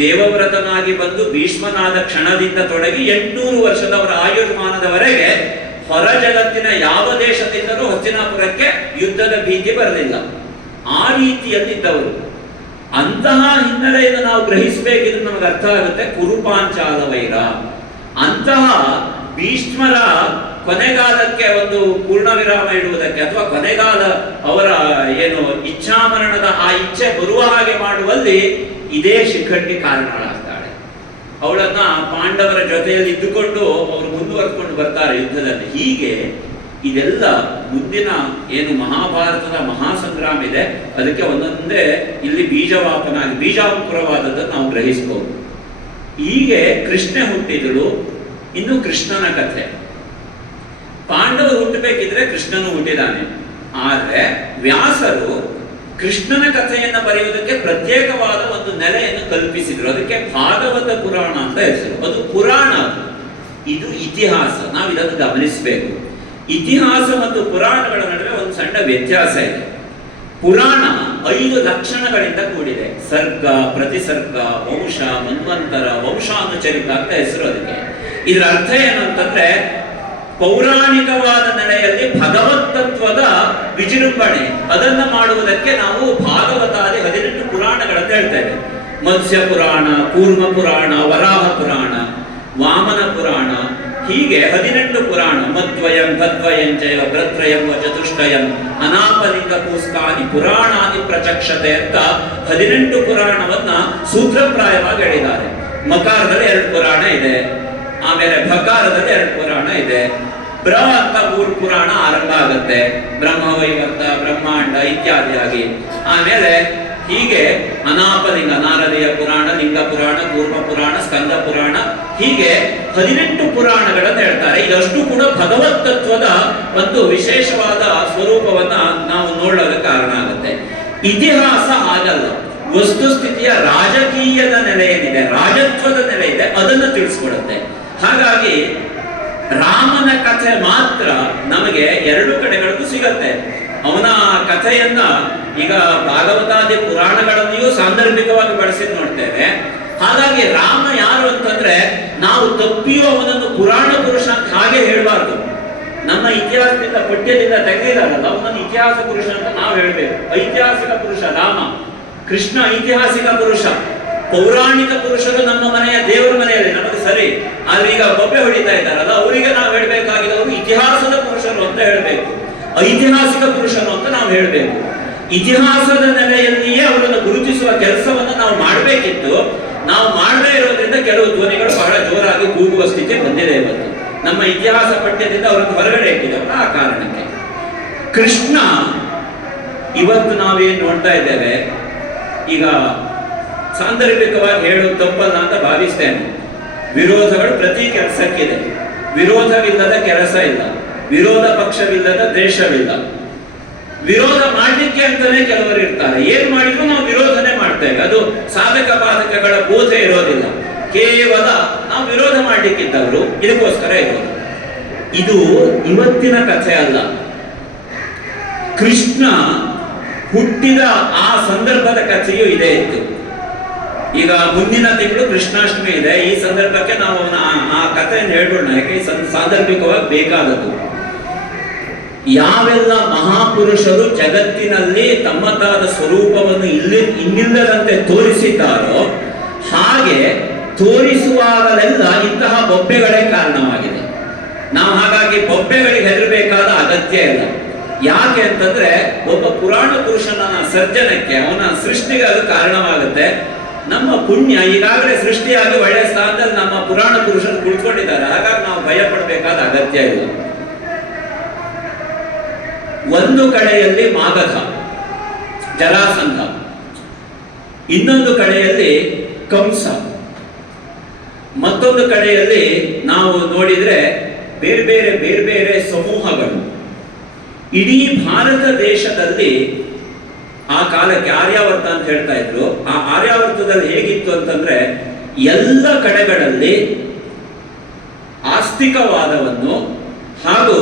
ದೇವವ್ರತನಾಗಿ ಬಂದು ಭೀಷ್ಮನಾದ ಕ್ಷಣದಿಂದ ತೊಡಗಿ 800 ವರ್ಷದವರ ಆಯುರ್ಮಾನದವರೆಗೆ ಹೊರ ಜಗತ್ತಿನ ಯಾವ ದೇಶದಿಂದಲೂ ಹಸ್ತಿನಾಪುರಕ್ಕೆ ಯುದ್ಧದ ಭೀತಿ ಬರಲಿಲ್ಲ. ಆ ರೀತಿಯಲ್ಲಿದ್ದವರು. ಅಂತಹ ಹಿನ್ನೆಲೆಯನ್ನು ನಾವು ಗ್ರಹಿಸಬೇಕಿದ್ರೆ ನಮಗೆ ಅರ್ಥ ಆಗುತ್ತೆ ಕುರುಪಾಂಚಾಲ ವೈರ. ಅಂತಹ ಭೀಷ್ಮರ ಕೊನೆಗಾಲಕ್ಕೆ ಒಂದು ಪೂರ್ಣ ವಿರಾಮ ಇಡುವುದಕ್ಕೆ ಅಥವಾ ಕೊನೆಗಾಲ ಅವರ ಏನು ಇಚ್ಛಾಮರಣದ ಆ ಇಚ್ಛೆ ಬರುವ ಹಾಗೆ ಮಾಡುವಲ್ಲಿ ಇದೇ ಶಿಖಂಡಿ ಕಾರಣಗಳಾಗ್ತಾಳೆ. ಅವಳನ್ನ ಪಾಂಡವರ ಜೊತೆಯಲ್ಲಿ ಇದ್ದುಕೊಂಡು ಅವರು ಮುಂದುವರೆದುಕೊಂಡು ಬರ್ತಾರೆ ಯುದ್ಧದಲ್ಲಿ. ಹೀಗೆ ಇದೆಲ್ಲ ಮುಂದಿನ ಏನು ಮಹಾಭಾರತದ ಮಹಾಸಂಗ್ರಾಮ ಇದೆ ಅದಕ್ಕೆ ಒಂದೊಂದೇ ಇಲ್ಲಿ ಬೀಜಾಂಕುರವಾದದ್ದನ್ನು ನಾವು ಗ್ರಹಿಸಬಹುದು. ಹೀಗೆ ಕೃಷ್ಣೆ ಹುಟ್ಟಿದಳು. ಇನ್ನು ಕೃಷ್ಣನ ಕಥೆ. ಪಾಂಡವರು ಹುಟ್ಟಬೇಕಿದ್ರೆ ಕೃಷ್ಣನು ಹುಟ್ಟಿದಾನೆ. ಆದ್ರೆ ವ್ಯಾಸರು ಕೃಷ್ಣನ ಕಥೆಯನ್ನು ಬರೆಯುವುದಕ್ಕೆ ಪ್ರತ್ಯೇಕವಾದ ಒಂದು ನೆಲೆಯನ್ನು ಕಲ್ಪಿಸಿದ್ರು. ಅದಕ್ಕೆ ಭಾಗವತ ಪುರಾಣ ಅಂತ ಹೆಸರು. ಅದು ಪುರಾಣ, ಇದು ಇತಿಹಾಸ. ನಾವು ಇದನ್ನು ಗಮನಿಸಬೇಕು. ಇತಿಹಾಸ ಮತ್ತು ಪುರಾಣಗಳ ನಡುವೆ ಒಂದು ಸಣ್ಣ ವ್ಯತ್ಯಾಸ ಇದೆ. ಪುರಾಣ 5 ಲಕ್ಷಣಗಳಿಂದ ಕೂಡಿದೆ. ಸರ್ಗ, ಪ್ರತಿಸರ್ಗ, ವಂಶ, ಮನ್ವಂತರ, ವಂಶಾನುಚರಿತ ಅಂತ ಹೆಸರು ಅದಕ್ಕೆ. ಇದರ ಅರ್ಥ ಏನು ಅಂತಂದ್ರೆ ಪೌರಾಣಿಕವಾದ ನೆಲೆಯಲ್ಲಿ ಭಗವತ್ತತ್ವದ ವಿಜೃಂಭಣೆ ಅದನ್ನ ಮಾಡುವುದಕ್ಕೆ ನಾವು ಭಾಗವತಾದಿ 18 ಪುರಾಣಗಳನ್ನು ಹೇಳ್ತೇವೆ. ಮತ್ಸ್ಯ ಪುರಾಣ, ಕೂರ್ಮ ಪುರಾಣ, ವರಾಹ ಪುರಾಣ, ವಾಮನ ಪುರಾಣ, ಹೀಗೆ 18 ಪುರಾಣ. ಮದ್ವಯಂ ತದ್ವಯಂಚೈವ ಭ್ರತ್ರಯಂ ಚತುಷ್ಟಯಂ ಅನಾಪಲಿಂಗ ಕೂಸ್ಕಾನಿ ಪುರಾಣಾದಿ ಪ್ರಚಕ್ಷತೆ ಅಂತ 18 ಪುರಾಣವನ್ನ ಸೂತ್ರಪ್ರಾಯವಾಗಿ ಹೇಳಿದ್ದಾರೆ. ಮಕಾರದಲ್ಲಿ 2 ಪುರಾಣ ಇದೆ, ಆಮೇಲೆ ಭಕಾರದಲ್ಲಿ 2 ಪುರಾಣ ಇದೆ. ಬ್ರ ಅಂತ 3 ಪುರಾಣ ಆರಂಭ ಆಗುತ್ತೆ. ಬ್ರಹ್ಮವೈವರ್ತ, ಬ್ರಹ್ಮಾಂಡ ಇತ್ಯಾದಿಯಾಗಿ. ಆಮೇಲೆ ಹೀಗೆ ಅನಾಪಲಿಂಗ, ನಾರದೀಯ ಪುರಾಣ, ಲಿಂಗ ಪುರಾಣ, ಕೂರ್ಮ ಪುರಾಣ, ಸ್ಕಂದ ಪುರಾಣ, ಹೀಗೆ 18 ಪುರಾಣಗಳನ್ನು ಹೇಳ್ತಾರೆ. ಇದಷ್ಟು ಕೂಡ ಭಗವತ್ ತತ್ವದ ಒಂದು ವಿಶೇಷವಾದ ಸ್ವರೂಪವನ್ನ ನಾವು ನೋಡೋದಕ್ಕೆ ಕಾರಣ ಆಗುತ್ತೆ. ಇತಿಹಾಸ ಆಗಲ್ಲ, ವಸ್ತುಸ್ಥಿತಿಯ ರಾಜಕೀಯದ ನೆಲೆ ಏನಿದೆ, ರಾಜತ್ವದ ನೆಲೆ ಇದೆ, ಅದನ್ನು ತಿಳಿಸ್ಕೊಡುತ್ತೆ. ಹಾಗಾಗಿ ರಾಮನ ಕಥೆ ಮಾತ್ರ ನಮಗೆ ಎರಡು ಕಡೆಗಳಿಗೂ ಸಿಗತ್ತೆ. ಅವನ ಕಥೆಯನ್ನ ಈಗ ಭಾಗವತಾದಿ ಪುರಾಣಗಳಲ್ಲಿಯೂ ಸಾಂದರ್ಭಿಕವಾಗಿ ಬಳಸಿ ನೋಡ್ತೇವೆ. ಹಾಗಾಗಿ ರಾಮ ಯಾರು ಅಂತಂದ್ರೆ ನಾವು ತಪ್ಪಿಯೂ ಅವನನ್ನು ಪುರಾಣ ಪುರುಷ ಅಂತ ಹಾಗೆ ಹೇಳಬಾರ್ದು. ನಮ್ಮ ಇತಿಹಾಸದಿಂದ ಪಠ್ಯದಿಂದ ತೆಗೆದಿದ್ದಾರಲ್ಲ, ಅವನನ್ನು ಇತಿಹಾಸ ಪುರುಷ ಅಂತ ನಾವು ಹೇಳ್ಬೇಕು. ಐತಿಹಾಸಿಕ ಪುರುಷ ರಾಮ, ಕೃಷ್ಣ ಐತಿಹಾಸಿಕ ಪುರುಷ. ಪೌರಾಣಿಕ ಪುರುಷರು ನಮ್ಮ ಮನೆಯ ದೇವರ ಮನೆಯಲ್ಲಿ ನಮಗೆ ಸರಿ, ಆದ್ರೆ ಈಗ ಬೊಬ್ಬೆ ಹೊಡಿತಾ ಇದ್ದಾರಲ್ಲ, ಅವರಿಗೆ ನಾವು ಹೇಳ್ಬೇಕಾಗಿದ್ದವರು ಇತಿಹಾಸದ ಪುರುಷರು ಅಂತ ಹೇಳ್ಬೇಕು, ಐತಿಹಾಸಿಕ ಪುರುಷರು ಅಂತ ನಾವು ಹೇಳ್ಬೇಕು. ಇತಿಹಾಸದ ನೆಲೆಯಲ್ಲಿಯೇ ಅವರನ್ನು ಗುರುತಿಸುವ ಕೆಲಸವನ್ನು ನಾವು ಮಾಡಬೇಕಿತ್ತು. ನಾವು ಮಾಡದೇ ಇರೋದ್ರಿಂದ ಕೆಲವು ಧ್ವನಿಗಳು ಬಹಳ ಜೋರಾಗಿ ಕೂಗುವ ಸ್ಥಿತಿ ಬಂದಿದೆ ಇವತ್ತು. ನಮ್ಮ ಇತಿಹಾಸ ಪಠ್ಯದಿಂದ ಅವರನ್ನು ಹೊರಗಡೆ ಇಟ್ಟಿದ್ದಾರೆ. ಆ ಕಾರಣಕ್ಕೆ ಕೃಷ್ಣ ಇವತ್ತು ನಾವೇನು ನೋಡ್ತಾ ಇದ್ದೇವೆ, ಈಗ ಸಾಂದರ್ಭಿಕವಾಗಿ ಹೇಳೋದು ತಪ್ಪಲ್ಲ ಅಂತ ಭಾವಿಸ್ತೇನೆ. ವಿರೋಧಗಳು ಪ್ರತಿ ಕೆಲಸಕ್ಕಿದೆ. ವಿರೋಧವಿಲ್ಲದ ಕೆಲಸ ಇಲ್ಲ, ವಿರೋಧ ಪಕ್ಷವಿಲ್ಲದ ದೇಶವಿಲ್ಲ. ವಿರೋಧ ಮಾಡಲಿಕ್ಕೆ ಅಂತಾನೆ ಕೆಲವರು ಇರ್ತಾರೆ. ಏನ್ ಮಾಡಿದ್ರು ನಾವು ವಿರೋಧನೆ ಮಾಡ್ತೇವೆ. ಅದು ಸಾಧಕ ಬಾಧಕಗಳ ಬೋಧೆ ಇರೋದಿಲ್ಲ, ಕೇವಲ ನಾವು ವಿರೋಧ ಮಾಡ್ಲಿಕ್ಕಿದ್ದವರು ಇದಕ್ಕೋಸ್ಕರ ಇರೋದು. ಇದು ಇವತ್ತಿನ ಕಥೆ ಅಲ್ಲ. ಕೃಷ್ಣ ಹುಟ್ಟಿದ ಆ ಸಂದರ್ಭದ ಕಥೆಯೂ ಇದೇ ಇತ್ತು. ಈಗ ಮುಂದಿನ ತಿಂಗಳು ಕೃಷ್ಣಾಷ್ಟಮಿ ಇದೆ. ಈ ಸಂದರ್ಭಕ್ಕೆ ನಾವು ಆ ಕಥೆಯನ್ನು ಹೇಳ್ಬಿಡೋಣ, ಯಾಕೆ ಸಾಂದರ್ಭಿಕವಾಗಿ ಬೇಕಾದದ್ದು. ಯಾವೆಲ್ಲ ಮಹಾಪುರುಷರು ಜಗತ್ತಿನಲ್ಲಿ ತಮ್ಮದಾದ ಸ್ವರೂಪವನ್ನು ಇನ್ನಿಲ್ಲದಂತೆ ತೋರಿಸಿದ್ದಾರೋ, ಹಾಗೆ ತೋರಿಸುವಾಗಲೆಲ್ಲ ಇಂತಹ ಬೊಬ್ಬೆಗಳೇ ಕಾರಣವಾಗಿದೆ. ನಾವು ಹಾಗಾಗಿ ಬೊಬ್ಬೆಗಳಿಗೆ ಹೆದರಬೇಕಾದ ಅಗತ್ಯ ಇಲ್ಲ. ಯಾಕೆ ಅಂತಂದ್ರೆ ಒಬ್ಬ ಪುರಾಣ ಪುರುಷನ ಸರ್ಜನಕ್ಕೆ, ಅವನ ಸೃಷ್ಟಿಗೆ ಅದು ಕಾರಣವಾಗುತ್ತೆ. ನಮ್ಮ ಪುಣ್ಯ ಈಗಾಗಲೇ ಸೃಷ್ಟಿಯಾಗಿ ಒಳ್ಳೆಯ ಸ್ಥಾನದಲ್ಲಿ ನಮ್ಮ ಪುರಾಣ ಪುರುಷರು ಕುಳಿತುಕೊಂಡಿದ್ದಾರೆ. ಹಾಗಾಗಿ ನಾವು ಭಯ ಪಡಬೇಕಾದ ಅಗತ್ಯ ಇಲ್ಲ. ಒಂದು ಕಡೆಯಲ್ಲಿ ಮಾಗಧ, ಜರಾಸಂಧ, ಇನ್ನೊಂದು ಕಡೆಯಲ್ಲಿ ಕಂಸ, ಮತ್ತೊಂದು ಕಡೆಯಲ್ಲಿ ನಾವು ನೋಡಿದ್ರೆ ಬೇರೆ ಬೇರೆ ಸಮೂಹಗಳು. ಇಡೀ ಭಾರತ ದೇಶದಲ್ಲಿ ಆ ಕಾಲಕ್ಕೆ ಆರ್ಯಾವರ್ತ ಅಂತ ಹೇಳ್ತಾ ಇದ್ರು. ಆ ಆರ್ಯಾವರ್ತದಲ್ಲಿ ಹೇಗಿತ್ತು ಅಂತಂದ್ರೆ ಎಲ್ಲ ಕಡೆಗಳಲ್ಲಿ ಆಸ್ತಿಕವಾದವನ್ನು ಹಾಗೂ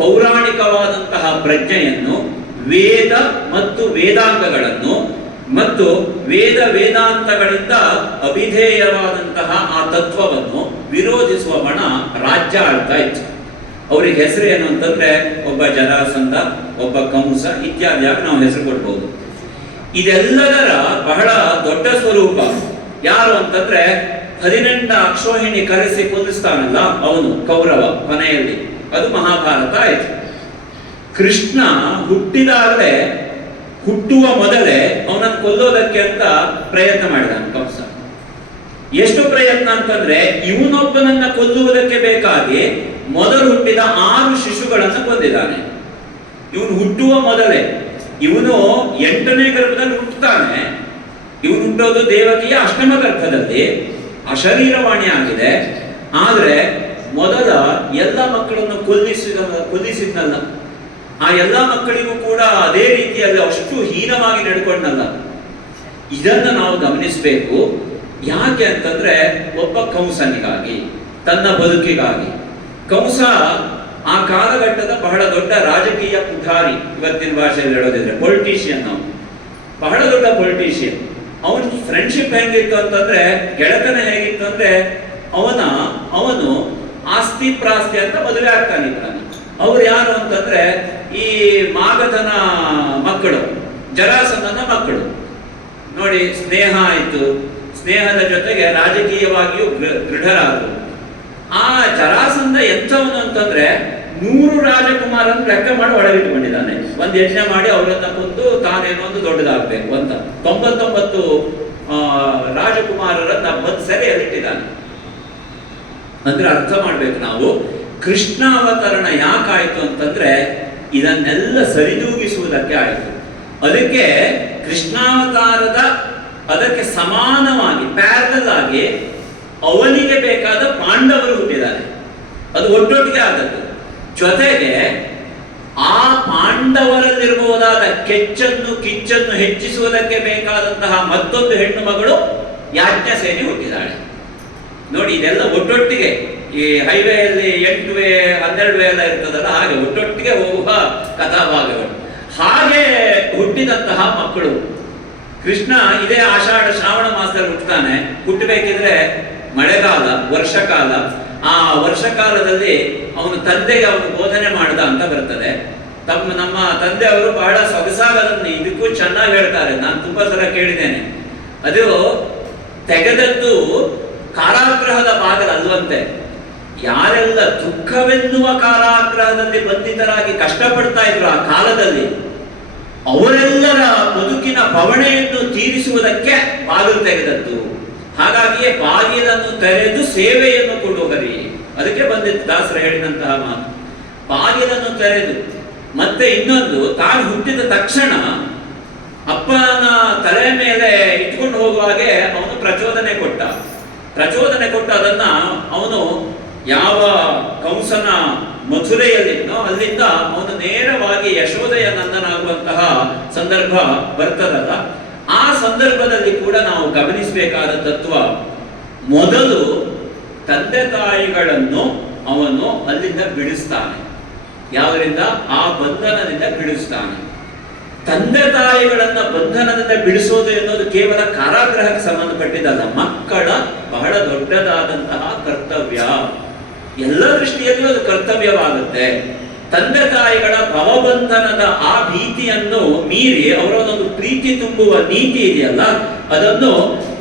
ಪೌರಾಣಿಕವಾದಂತಹ ಪ್ರಜ್ಞೆಯನ್ನು, ವೇದ ಮತ್ತು ವೇದಾಂಗಗಳನ್ನು ಮತ್ತು ವೇದಾಂತಗಳಿಂದ ಅಭಿಧೇಯವಾದಂತಹ ಆ ತತ್ವವನ್ನು ವಿರೋಧಿಸುವ ಬಣ ರಾಜ್ಯ ಆಳ್ತಾ ಇತ್ತು. ಅವ್ರಿಗೆ ಹೆಸರು ಏನು ಅಂತಂದ್ರೆ ಒಬ್ಬ ಜರಾಸಂಧ, ಒಬ್ಬ ಕಂಸ ಇತ್ಯಾದಿಯಾಗಿ ನಾವು ಹೆಸರು ಕೊಡ್ಬೋದು. ಇದೆಲ್ಲದರ ಬಹಳ ದೊಡ್ಡ ಸ್ವರೂಪ ಯಾರು ಅಂತಂದ್ರೆ 18 ಅಕ್ಷೋಹಿಣಿ ಕರೆಸಿ ಕೊಲ್ಲಿಸ್ತಾನಲ್ಲ ಅವನು, ಕೌರವ ಕೊನೆಯಲ್ಲಿ. ಅದು ಮಹಾಭಾರತ ಆಯ್ತು. ಕೃಷ್ಣ ಹುಟ್ಟಿದಾಗಲೇ, ಹುಟ್ಟುವ ಮೊದಲೇ ಅವನನ್ನು ಕೊಲ್ಲೋದಕ್ಕೆ ಅಂತ ಪ್ರಯತ್ನ ಮಾಡಿದಾನೆ ಕಂಸ. ಎಷ್ಟು ಪ್ರಯತ್ನ ಅಂತಂದ್ರೆ ಇವನೊಬ್ಬನನ್ನ ಕೊಲ್ಲುವುದಕ್ಕೆ ಬೇಕಾಗಿ ಮೊದಲು ಹುಟ್ಟಿದ 6 ಶಿಶುಗಳನ್ನು ಕೊಂದಿದ್ದಾನೆ. ಇವನು ಹುಟ್ಟುವ ಮೊದಲೇ, ಇವನು 8ನೇ ಗರ್ಭದಲ್ಲಿ ಹುಟ್ಟುತ್ತಾನೆ. ಇವನು ಹುಟ್ಟೋದು ದೇವಕಿಯ ಅಷ್ಟಮ ಗರ್ಭದಲ್ಲಿ, ಅಶರೀರವಾಣಿ ಆಗಿದೆ. ಆದ್ರೆ ಮೊದಲ ಎಲ್ಲ ಮಕ್ಕಳನ್ನು ಕೊಲ್ಲಿಸಿದ್ನಲ್ಲ, ಆ ಎಲ್ಲ ಮಕ್ಕಳಿಗೂ ಕೂಡ ಅದೇ ರೀತಿಯಲ್ಲಿ ಅಷ್ಟು ಹೀನವಾಗಿ ನಡ್ಕೊಂಡಲ್ಲ. ಇದನ್ನ ನಾವು ಗಮನಿಸಬೇಕು. ಯಾಕೆ ಅಂತಂದ್ರೆ ಒಬ್ಬ ಕಂಸನಿಗಾಗಿ, ತನ್ನ ಬದುಕಿಗಾಗಿ. ಕಂಸ ಆ ಕಾಲಘಟ್ಟದ ಬಹಳ ದೊಡ್ಡ ರಾಜಕೀಯ ಪುಠಾರಿ, ಇವತ್ತಿನ ಭಾಷೆಯಲ್ಲಿ ಹೇಳೋದಿದ್ರೆ ಪೊಲಿಟಿಷಿಯನ್. ಅವನು ಬಹಳ ದೊಡ್ಡ ಪೊಲಿಟಿಷಿಯನ್. ಅವನ ಫ್ರೆಂಡ್ಶಿಪ್ ಹೆಂಗಿತ್ತು ಅಂತಂದ್ರೆ, ಗೆಳತನ ಹೇಗಿತ್ತು ಅಂದ್ರೆ, ಅವನು ಆಸ್ತಿ ಪ್ರಾಸ್ತಿ ಅಂತ ಮದುವೆ ಆಗ್ತಾನಿದ್ದಾನೆ. ಅವ್ರು ಯಾರು ಅಂತಂದ್ರೆ ಈ ಮಾಗಧನ ಮಕ್ಕಳು, ಜರಾಸಂಧನ ಮಕ್ಕಳು. ನೋಡಿ, ಸ್ನೇಹ ಆಯಿತು. ಸ್ನೇಹದ ಜೊತೆಗೆ ರಾಜಕೀಯವಾಗಿಯೂ ದೃಢರಾದರು. ಆ ಜರಾಸಂಧ ಎಂಥವನು ಅಂತಂದ್ರೆ 100 ರಾಜಕುಮಾರನ್ನು ಲೆಕ್ಕ ಮಾಡಿ ಒಳಗಿಟ್ಟುಕೊಂಡಿದ್ದಾನೆ. ಒಂದು ಯಜ್ಞ ಮಾಡಿ ಅವರನ್ನ ಕೊಂದು ತಾನೇನೋ ಒಂದು ದೊಡ್ಡದಾಗಬೇಕು ಅಂತ 99 ರಾಜಕುಮಾರರನ್ನ ಬಂದು ಸೆರೆಯಲ್ಲಿಟ್ಟಿದ್ದಾನೆ. ಅಂದ್ರೆ ಅರ್ಥ ಮಾಡ್ಬೇಕು ನಾವು, ಕೃಷ್ಣ ಅವತರಣ ಯಾಕಾಯ್ತು ಅಂತಂದ್ರೆ ಇದನ್ನೆಲ್ಲ ಸರಿದೂಗಿಸುವುದಕ್ಕೆ ಆಯಿತು. ಅದಕ್ಕೆ ಕೃಷ್ಣಾವತಾರದ ಅದಕ್ಕೆ ಸಮಾನವಾಗಿ ಪ್ಯಾರಲಲ್ ಆಗಿ ಅವನಿಗೆ ಬೇಕಾದ ಪಾಂಡವರು ಹುಟ್ಟಿದ್ದಾರೆ. ಅದು ಒಟ್ಟೊಟ್ಟಿಗೆ ಆದದ್ದು. ಜೊತೆಗೆ ಆ ಪಾಂಡವರಲ್ಲಿರಬಹುದಾದ ಕಿಚ್ಚನ್ನು ಹೆಚ್ಚಿಸುವುದಕ್ಕೆ ಬೇಕಾದಂತಹ ಮತ್ತೊಂದು ಹೆಣ್ಣು ಮಗಳು ಯಾಜ್ಞಸೇನಿ ಹುಟ್ಟಿದ್ದಾಳೆ. ನೋಡಿ, ಇದೆಲ್ಲ ಒಟ್ಟೊಟ್ಟಿಗೆ ಈ ಹೈವೇಯಲ್ಲಿ 8 ವೇ 12 ವೇ ಎಲ್ಲ ಇರ್ತದಲ್ಲ, ಹಾಗೆ ಒಟ್ಟೊಟ್ಟಿಗೆ ಹೋಗುವ ಕಥಾಭಾಗಗಳು. ಹಾಗೆ ಹುಟ್ಟಿದಂತಹ ಮಕ್ಕಳು. ಕೃಷ್ಣ ಇದೇ ಆಷಾಢ ಶ್ರಾವಣ ಮಾಸದಲ್ಲಿ ಹುಟ್ಟುತ್ತಾನೆ. ಹುಟ್ಟಬೇಕಿದ್ರೆ ಮಳೆಗಾಲ, ವರ್ಷಕಾಲ. ಆ ವರ್ಷಕಾಲದಲ್ಲಿ ಅವನು ತಂದೆಗೆ ಅವನು ಬೋಧನೆ ಮಾಡ್ದ ಅಂತ ಬರ್ತದೆ. ನಮ್ಮ ತಂದೆ ಅವರು ಬಹಳ ಸೊಗಸಾಗದನ್ನು ಇದಕ್ಕೂ ಚೆನ್ನಾಗಿ ಹೇಳ್ತಾರೆ. ನಾನು ತುಂಬಾ ಸಲ ಕೇಳಿದ್ದೇನೆ. ಅದು ತೆಗೆದದ್ದು ಕಾರಾಗೃಹದ ಬಾಗಲಲ್ವಂತೆ. ಯಾರೆಲ್ಲ ದುಃಖವೆನ್ನುವ ಕಾರಾಗೃಹದಲ್ಲಿ ಬಂಧಿತರಾಗಿ ಕಷ್ಟಪಡ್ತಾ ಇದ್ರು ಆ ಕಾಲದಲ್ಲಿ, ಅವರೆಲ್ಲರ ಬದುಕಿನ ಬವಣೆಯನ್ನು ತೀರಿಸುವುದಕ್ಕೆ ಬಾಗಿಲು ತೆಗೆದದ್ದು. ಹಾಗಾಗಿಯೇ ಬಾಗಿಲನ್ನು ತೆರೆದು ಸೇವೆಯನ್ನು ಕೊಡುವರಿ. ಅದಕ್ಕೆ ಬಂದಿತ್ತು ದಾಸರು ಹೇಳಿದಂತಹ ಮಾತು, ಬಾಗಿಲನ್ನು ತೆರೆದು. ಮತ್ತೆ ಇನ್ನೊಂದು, ತಾನು ಹುಟ್ಟಿದ ತಕ್ಷಣ ಅಪ್ಪನ ತಲೆ ಮೇಲೆ ಇಟ್ಕೊಂಡು ಹೋಗುವಾಗೆ ಅವನು ಪ್ರಚೋದನೆ ಕೊಟ್ಟ ಅದನ್ನ ಅವನು ಯಾವ ಕಂಸನ ಮಥುರೆಯಲ್ಲಿದ್ದೋ ಅಲ್ಲಿಂದ ಅವನು ನೇರವಾಗಿ ಯಶೋದೆಯ ನಂದನಾಗುವಂತಹ ಸಂದರ್ಭ ಬರ್ತದಲ್ಲ. ಆ ಸಂದರ್ಭದಲ್ಲಿ ಕೂಡ ನಾವು ಗಮನಿಸಬೇಕಾದ ತತ್ವ, ಮೊದಲು ತಂದೆ ತಾಯಿಗಳನ್ನು ಅವನು ಅಲ್ಲಿಂದ ಬಿಡಿಸ್ತಾನೆ. ಯಾವುದರಿಂದ? ಆ ಬಂಧನದಿಂದ ಬಿಡಿಸ್ತಾನೆ. ತಂದೆ ತಾಯಿಗಳನ್ನ ಬಂಧನದಿಂದ ಬಿಡಿಸೋದು ಎನ್ನುವುದು ಕೇವಲ ಕಾರಾಗೃಹಕ್ಕೆ ಸಂಬಂಧಪಟ್ಟಿದ್ದಲ್ಲ, ಮಕ್ಕಳ ಬಹಳ ದೊಡ್ಡದಾದಂತಹ ಕರ್ತವ್ಯ. ಎಲ್ಲ ದೃಷ್ಟಿಯಲ್ಲಿಯೂ ಅದು ಕರ್ತವ್ಯವಾಗುತ್ತೆ. ತಂದೆ ತಾಯಿಗಳ ಭವಬಂಧನದ ಆ ಭೀತಿಯನ್ನು ಮೀರಿ ಅವರೊಂದೊಂದು ಪ್ರೀತಿ ತುಂಬುವ ನೀತಿ ಇದೆಯಲ್ಲ, ಅದನ್ನು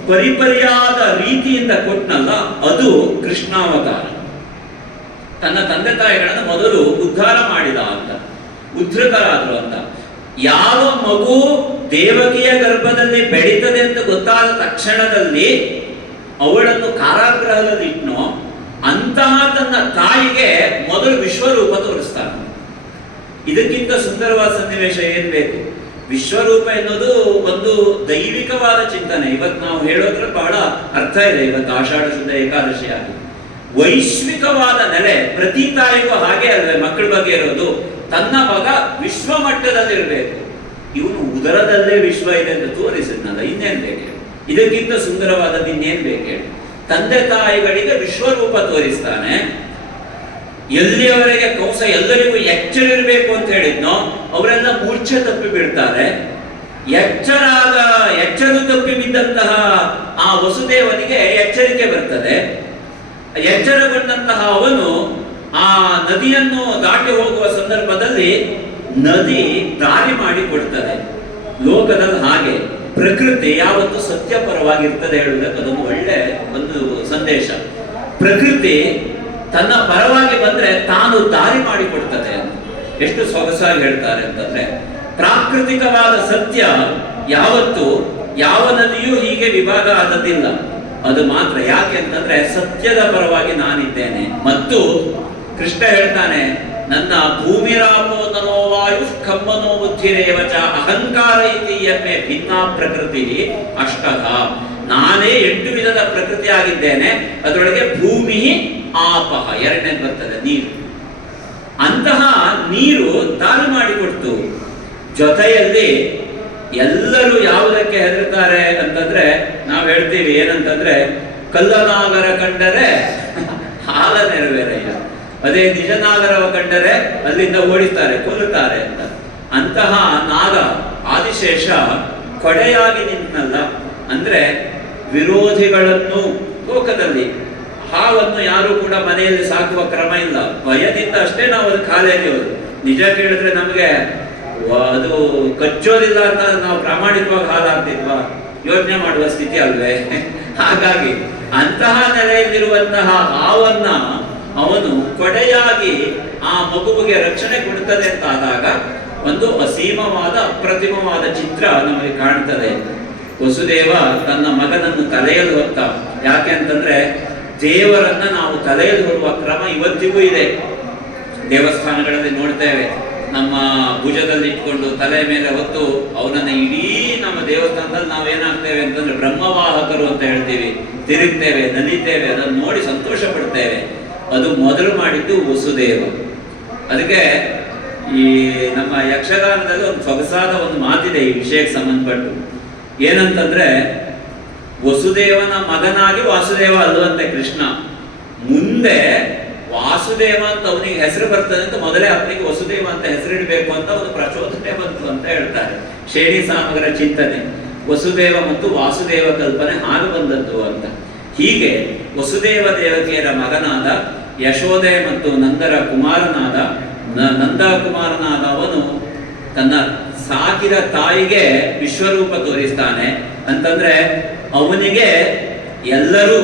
ಪರಿಪರ್ಯಾದ ರೀತಿಯಿಂದ ಕೊಟ್ಟನಲ್ಲ, ಅದು ಕೃಷ್ಣಾವತಾರ. ತನ್ನ ತಂದೆ ತಾಯಿಗಳನ್ನು ಮೊದಲು ಉದ್ಧಾರ ಮಾಡಿದ ಅಂತ, ಉದ್ಧತರಾದ್ರು ಅಂತ. ಯಾವ ಮಗು ದೇವಕಿಯ ಗರ್ಭದಲ್ಲಿ ಬೆಳೀತದೆ ಅಂತ ಗೊತ್ತಾದ ತಕ್ಷಣದಲ್ಲಿ ಅವಳನ್ನು ಕಾರಾಗೃಹದಲ್ಲಿ ಇಟ್ನೋ ಅಂತಹ ತನ್ನ ತಾಯಿಗೆ ಮೊದಲು ವಿಶ್ವರೂಪ ತೋರಿಸ್ತಾನೆ. ಇದಕ್ಕಿಂತ ಸುಂದರವಾದ ಸನ್ನಿವೇಶ ಏನ್ ಬೇಕು? ವಿಶ್ವರೂಪ ಎನ್ನುವುದು ಒಂದು ದೈವಿಕವಾದ ಚಿಂತನೆ. ಇವತ್ತು ನಾವು ಹೇಳೋದ್ರ ಬಹಳ ಅರ್ಥ ಇದೆ. ಇವತ್ತು ಆಷಾಢ ಶುದ್ಧ ಏಕಾದಶಿ ಆಗಿ ವೈಶ್ವಿಕವಾದ ನೆಲೆ ಪ್ರತಿ ತಾಯಿಗೂ ಹಾಗೆ ಅಲ್ವೇ ಮಕ್ಕಳ ಬಗ್ಗೆ ಇರೋದು. ತನ್ನ ಮಗ ವಿಶ್ವ ಮಟ್ಟದಲ್ಲಿರ್ಬೇಕು. ಇವನು ಉದರದಲ್ಲೇ ವಿಶ್ವ ಇದೆ ಅಂತ ತೋರಿಸಿದ್ನಲ್ಲ, ಇನ್ನೇನ್ ಬೇಕು? ಇದಕ್ಕಿಂತ ಸುಂದರವಾದದ್ದು ಇನ್ನೇನ್ ಬೇಕು? ತಂದೆ ತಾಯಿಗಳಿಗೆ ವಿಶ್ವರೂಪ ತೋರಿಸ್ತಾನೆ. ಎಲ್ಲಿಯವರೆಗೆ ಕಂಸ ಎಲ್ಲರಿಗೂ ಎಚ್ಚರ ಇರಬೇಕು ಅಂತ ಹೇಳಿದ್ನೋ ಅವರೆಲ್ಲ ಮೂರ್ಛೆ ತಪ್ಪಿ ಬೀಳ್ತಾರೆ. ಎಚ್ಚರು ತಪ್ಪಿ ಬಿದ್ದಂತಹ ಆ ವಸುದೇವನಿಗೆ ಎಚ್ಚರಿಕೆ ಬರ್ತದೆ. ಎಚ್ಚರಗೊಂಡಂತಹ ಅವನು ಆ ನದಿಯನ್ನು ದಾಟಿ ಹೋಗುವ ಸಂದರ್ಭದಲ್ಲಿ ನದಿ ದಾರಿ ಮಾಡಿ ಕೊಡ್ತದೆ. ಲೋಕದಲ್ಲಿ ಹಾಗೆ ಪ್ರಕೃತಿ ಯಾವತ್ತು ಸತ್ಯಪರವಾಗಿರ್ತದೆ ಹೇಳುವುದಕ್ಕೆ ಅದೊಂದು ಒಳ್ಳೆ ಒಂದು ಸಂದೇಶ. ಪ್ರಕೃತಿ ತನ್ನ ಪರವಾಗಿ ಬಂದ್ರೆ ತಾನು ದಾರಿ ಮಾಡಿ ಕೊಡ್ತದೆ ಅಂತ ಎಷ್ಟು ಸೊಗಸಾಗಿ ಹೇಳ್ತಾರೆ ಅಂತಂದ್ರೆ, ಪ್ರಾಕೃತಿಕವಾದ ಸತ್ಯ ಯಾವತ್ತು ಯಾವ ನದಿಯೂ ಹೀಗೆ ವಿಭಾಗ ಆದದ್ದಿಲ್ಲ. ಅದು ಮಾತ್ರ ಯಾಕೆ ಅಂತಂದ್ರೆ ಸತ್ಯದ ಪರವಾಗಿ ನಾನಿದ್ದೇನೆ. ಮತ್ತು ಕೃಷ್ಣ ಹೇಳ್ತಾನೆ, ನನ್ನ ಭೂಮಿರಾಪೋ ನನೋ ವಾಯು ಖಮ್ಮನೋ ಬುದ್ಧಿರೇವಚ ಅಹಂಕಾರ ಇತಿ ಎಮ್ಮೆ ಭಿನ್ನ ಪ್ರಕೃತಿ ಅಷ್ಟಧ. ನಾನೇ 8 ವಿಧದ ಪ್ರಕೃತಿ ಆಗಿದ್ದೇನೆ. ಅದರೊಳಗೆ ಭೂಮಿ ಆಪಹ ಎರಡನೇ ಬರ್ತದೆ, ನೀರು. ಅಂತಹ ನೀರು ದಾರಿ ಮಾಡಿಕೊಡ್ತು. ಜೊತೆಯಲ್ಲಿ ಎಲ್ಲರೂ ಯಾವುದಕ್ಕೆ ಹೆದರ್ತಾರೆ ಅಂತಂದ್ರೆ ನಾವು ಹೇಳ್ತೀವಿ ಏನಂತಂದ್ರೆ, ಕಲ್ಲನಾಗರ ಕಂಡರೆ ಹಾಲ ನೆರವೇರಯ್ಯ, ಅದೇ ನಿಜನಾಗರವ ಕಂಡರೆ ಅಲ್ಲಿಂದ ಓಡಿತಾರೆ, ಕೊಲ್ಲುತ್ತಾರೆ ಅಂತ. ಅಂತಹ ನಾಗ ಆದಿಶೇಷ ಕೊಡೆಯಾಗಿ ನಿಂತನಲ್ಲ. ಅಂದ್ರೆ ವಿರೋಧಿಗಳನ್ನು ಲೋಕದಲ್ಲಿ ಹಾವನ್ನು ಯಾರು ಕೂಡ ಮನೆಯಲ್ಲಿ ಸಾಕುವ ಕ್ರಮ ಇಲ್ಲ. ಭಯದಿಂದ ಅಷ್ಟೇ ನಾವು ಅದು ಕಾಲೆಳೆಯೋದು. ನಿಜ ಕೇಳಿದ್ರೆ ನಮಗೆ ಅದು ಕಚ್ಚೋದಿಲ್ಲ ಅಂತ ನಾವು ಪ್ರಾಮಾಣಿಕವಾಗಿ ಹಾಲಾಗ್ತಿದ್ವಾ? ಯೋಚನೆ ಮಾಡುವ ಸ್ಥಿತಿ ಅಲ್ವೇ? ಹಾಗಾಗಿ ಅಂತಹ ನೆಲೆಯಲ್ಲಿರುವಂತಹ ಹಾವನ್ನ ಅವನು ಕೊಡೆಯಾಗಿ ಆ ಮಗುವಿಗೆ ರಕ್ಷಣೆ ಕೊಡುತ್ತದೆ ಅಂತ ಆದಾಗ ಒಂದು ಅಸೀಮವಾದ ಅಪ್ರತಿಮವಾದ ಚಿತ್ರ ನಮಗೆ ಕಾಣ್ತದೆ. ವಸುದೇವ ತನ್ನ ಮಗನನ್ನು ತಲೆಯಲ್ಲಿ ಹೊತ್ತ. ಯಾಕೆ ಅಂತಂದ್ರೆ ದೇವರನ್ನ ನಾವು ತಲೆಯಲ್ಲಿ ಹೊರುವ ಕ್ರಮ ಇವತ್ತಿಗೂ ಇದೆ. ದೇವಸ್ಥಾನಗಳಲ್ಲಿ ನೋಡ್ತೇವೆ, ನಮ್ಮ ಭುಜದಲ್ಲಿ ಇಟ್ಕೊಂಡು ತಲೆ ಮೇಲೆ ಹೊತ್ತು ಅವನನ್ನ ಇಡೀ ನಮ್ಮ ದೇವಸ್ಥಾನದಲ್ಲಿ ನಾವೇನಾಗ್ತೇವೆ ಅಂತಂದ್ರೆ ಬ್ರಹ್ಮವಾಹಕರು ಅಂತ ಹೇಳ್ತೀವಿ, ತಿರುಗ್ತೇವೆ, ನಲಿತೇವೆ, ಅದನ್ನು ನೋಡಿ ಸಂತೋಷ ಪಡ್ತೇವೆ. ಅದು ಮೊದಲು ಮಾಡಿದ್ದು ವಸುದೇವ. ಅದಕ್ಕೆ ಈ ನಮ್ಮ ಯಕ್ಷಗಾನದಲ್ಲಿ ಒಂದು ಸೊಗಸಾದ ಒಂದು ಮಾತಿದೆ ಈ ವಿಷಯಕ್ಕೆ ಸಂಬಂಧಪಟ್ಟು. ಏನಂತಂದ್ರೆ, ವಸುದೇವನ ಮಗನಾಗಿ ವಾಸುದೇವ ಅಲ್ಲವಂತೆ ಕೃಷ್ಣ. ಮುಂದೆ ವಾಸುದೇವ ಅಂತ ಅವನಿಗೆ ಹೆಸರು ಬರ್ತದೆ ಅಂತ ಮೊದಲೇ ಅವನಿಗೆ ವಸುದೇವ ಅಂತ ಹೆಸರಿಡಬೇಕು ಅಂತ ಒಂದು ಪ್ರಚೋದನೆ ಬಂತು ಅಂತ ಹೇಳ್ತಾರೆ. ಶೇಣಿ ಸಾಮಗರ ಚಿಂತನೆ, ವಸುದೇವ ಮತ್ತು ವಾಸುದೇವ ಕಲ್ಪನೆ ಹಾಲು ಬಂದದ್ದು ಅಂತ. ಹೀಗೆ ವಸುದೇವ ದೇವಕಿಯರ ಮಗನಾದ ಯಶೋದೆ ಮತ್ತು ನಂದರ ಕುಮಾರನಾದ ನಂದ ಕುಮಾರನಾದ ಅವನು ತನ್ನ ಸಾಕಿದ ತಾಯಿಗೆ ವಿಶ್ವರೂಪ ತೋರಿಸ್ತಾನೆ. ಅಂತಂದ್ರೆ ಅವನಿಗೆ ಎಲ್ಲರೂ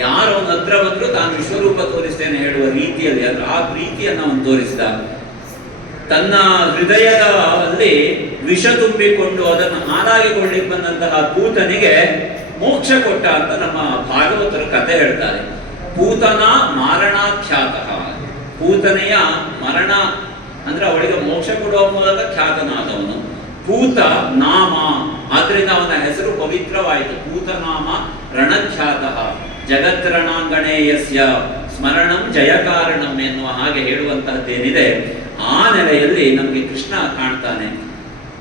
ಯಾರು ಅವನ ಹತ್ರ ಬಂದ್ರು ತಾನು ವಿಶ್ವರೂಪ ತೋರಿಸ್ತೇನೆ ಹೇಳುವ ರೀತಿಯಲ್ಲಿ ಆ ಪ್ರೀತಿಯನ್ನು ಅವನು ತೋರಿಸಿದ. ತನ್ನ ಹೃದಯದ ಅಲ್ಲಿ ವಿಷ ತುಂಬಿಕೊಂಡು ಅದನ್ನು ಹಾಳಾಗಿಕೊಳ್ಳಿಕ್ಕೆ ಬಂದಂತಹ ಪೂತನಿಗೆ ಮೋಕ್ಷ ಕೊಟ್ಟ ಅಂತ ನಮ್ಮ ಭಾಗವತರ ಕಥೆ ಹೇಳ್ತಾರೆ. ಪೂತನ ಮಾರಣಾಖ್ಯಾತ, ಪೂತನೆಯ ಮರಣ ಅಂದ್ರೆ ಅವಳಿಗೆ ಮೋಕ್ಷ ಕೊಡುವ ಮೂಲಕ ಖ್ಯಾತನಾದವನು. ಪೂತ ನಾಮ, ಆದ್ರಿಂದ ಅವನ ಹೆಸರು ಪವಿತ್ರವಾಯಿತು. ಪೂತನಾಮ ರಣಖ್ಯಾತ ಜಗದ್ರಣಾಂಗಣೇಯಸ್ಯ ಸ್ಮರಣಂ ಜಯಕಾರಣಂ ಎನ್ನುವ ಹಾಗೆ ಹೇಳುವಂತಹದ್ದೇನಿದೆ. ಆ ನೆಲೆಯಲ್ಲಿ ನಮಗೆ ಕೃಷ್ಣ ಕಾಣ್ತಾನೆ.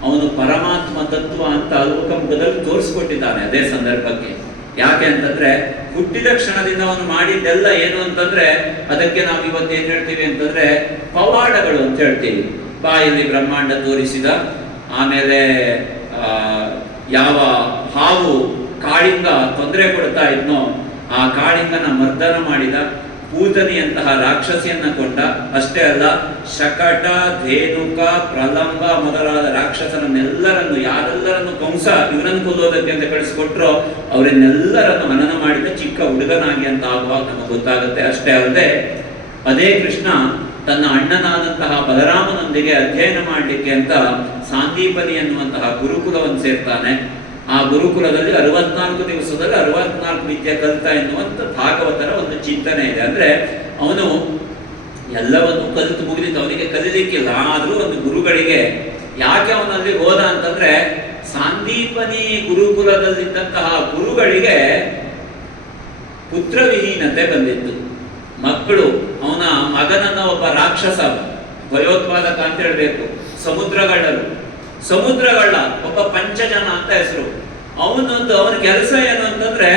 ಅವನು ಪರಮಾತ್ಮ ತತ್ವ ಅಂತ ಲೋಕಮುಖದಲ್ಲಿ ತೋರಿಸ್ಕೊಟ್ಟಿದ್ದಾನೆ ಅದೇ ಸಂದರ್ಭಕ್ಕೆ. ಯಾಕೆ ಅಂತಂದ್ರೆ, ಹುಟ್ಟಿದ ಕ್ಷಣದಿಂದ ಅವನು ಮಾಡಿದ್ದೆಲ್ಲ ಏನು ಅಂತಂದ್ರೆ, ಅದಕ್ಕೆ ನಾವು ಇವತ್ತು ಏನ್ ಹೇಳ್ತೀವಿ ಅಂತಂದ್ರೆ ಪವಾಡಗಳು ಅಂತ ಹೇಳ್ತೀವಿ. ಬಾಯಲ್ಲಿ ಬ್ರಹ್ಮಾಂಡ ತೋರಿಸಿದ, ಆಮೇಲೆ ಯಾವ ಹಾವು ಕಾಳಿಂಗ ತೊಂದರೆ ಕೊಡ್ತಾ ಇದ್ನೋ ಆ ಕಾಳಿಂಗನ ಮರ್ದನ ಮಾಡಿದ, ಪೂತನಿಯಂತಹ ರಾಕ್ಷಸಿಯನ್ನ ಕೊಂಡ. ಅಷ್ಟೇ ಅಲ್ಲ, ಶಕಟ, ಧೇನುಕ, ಪ್ರಲಂಬ ಮೊದಲಾದ ರಾಕ್ಷಸರನ್ನೆಲ್ಲರನ್ನು, ಯಾರೆಲ್ಲರನ್ನು ಕಂಸ ಇವರನ್ನು ಕೊಲ್ಲೋದಕ್ಕೆ ಅಂತ ಕಳಿಸಿಕೊಟ್ರೋ ಅವರನ್ನೆಲ್ಲರನ್ನು ಹನನ ಮಾಡಿದ ಚಿಕ್ಕ ಹುಡುಗನಾಗಿ ಅಂತ ಆಗುವಾಗ ನಮಗೆ ಗೊತ್ತಾಗುತ್ತೆ. ಅಷ್ಟೇ ಅಲ್ಲದೆ ಅದೇ ಕೃಷ್ಣ ತನ್ನ ಅಣ್ಣನಾದಂತಹ ಬಲರಾಮನೊಂದಿಗೆ ಅಧ್ಯಯನ ಮಾಡಲಿಕ್ಕೆ ಅಂತ ಸಾಂದೀಪನಿ ಎನ್ನುವಂತಹ ಗುರುಕುಲವನ್ನು ಸೇರ್ತಾನೆ. ಆ ಗುರುಕುಲದಲ್ಲಿ 64 ದಿವಸದಲ್ಲಿ 64 ವಿದ್ಯೆ ಕಲಿತ ಎನ್ನುವಂತ ಭಾಗವತರ ಒಂದು ಚಿಂತನೆ ಇದೆ. ಅಂದ್ರೆ ಅವನು ಎಲ್ಲವನ್ನು ಕಲಿತು ಮುಗಿದಿತ್ತು, ಅವನಿಗೆ ಕಲಿಲಿಕ್ಕಿಲ್ಲ. ಆದ್ರೂ ಒಂದು ಗುರುಗಳಿಗೆ ಯಾಕೆ ಅವನಲ್ಲಿ ಹೋದ ಅಂತಂದ್ರೆ, ಸಾಂದೀಪನಿ ಗುರುಕುಲದಲ್ಲಿದ್ದಂತಹ ಗುರುಗಳಿಗೆ ಪುತ್ರವಿಹೀನತೆ ಬಂದಿತ್ತು. ಮಕ್ಕಳು, ಅವನ ಮಗನನ್ನ ಒಬ್ಬ ರಾಕ್ಷಸ, ಭಯೋತ್ಪಾದಕ ಅಂತ ಹೇಳ್ಬೇಕು, ಸಮುದ್ರಗಳ್ಳ ಒಬ್ಬ ಪಂಚಜನ ಅಂತ ಹೆಸರು. ಅವನ ಕೆಲಸ ಏನು ಅಂತಂದ್ರೆ,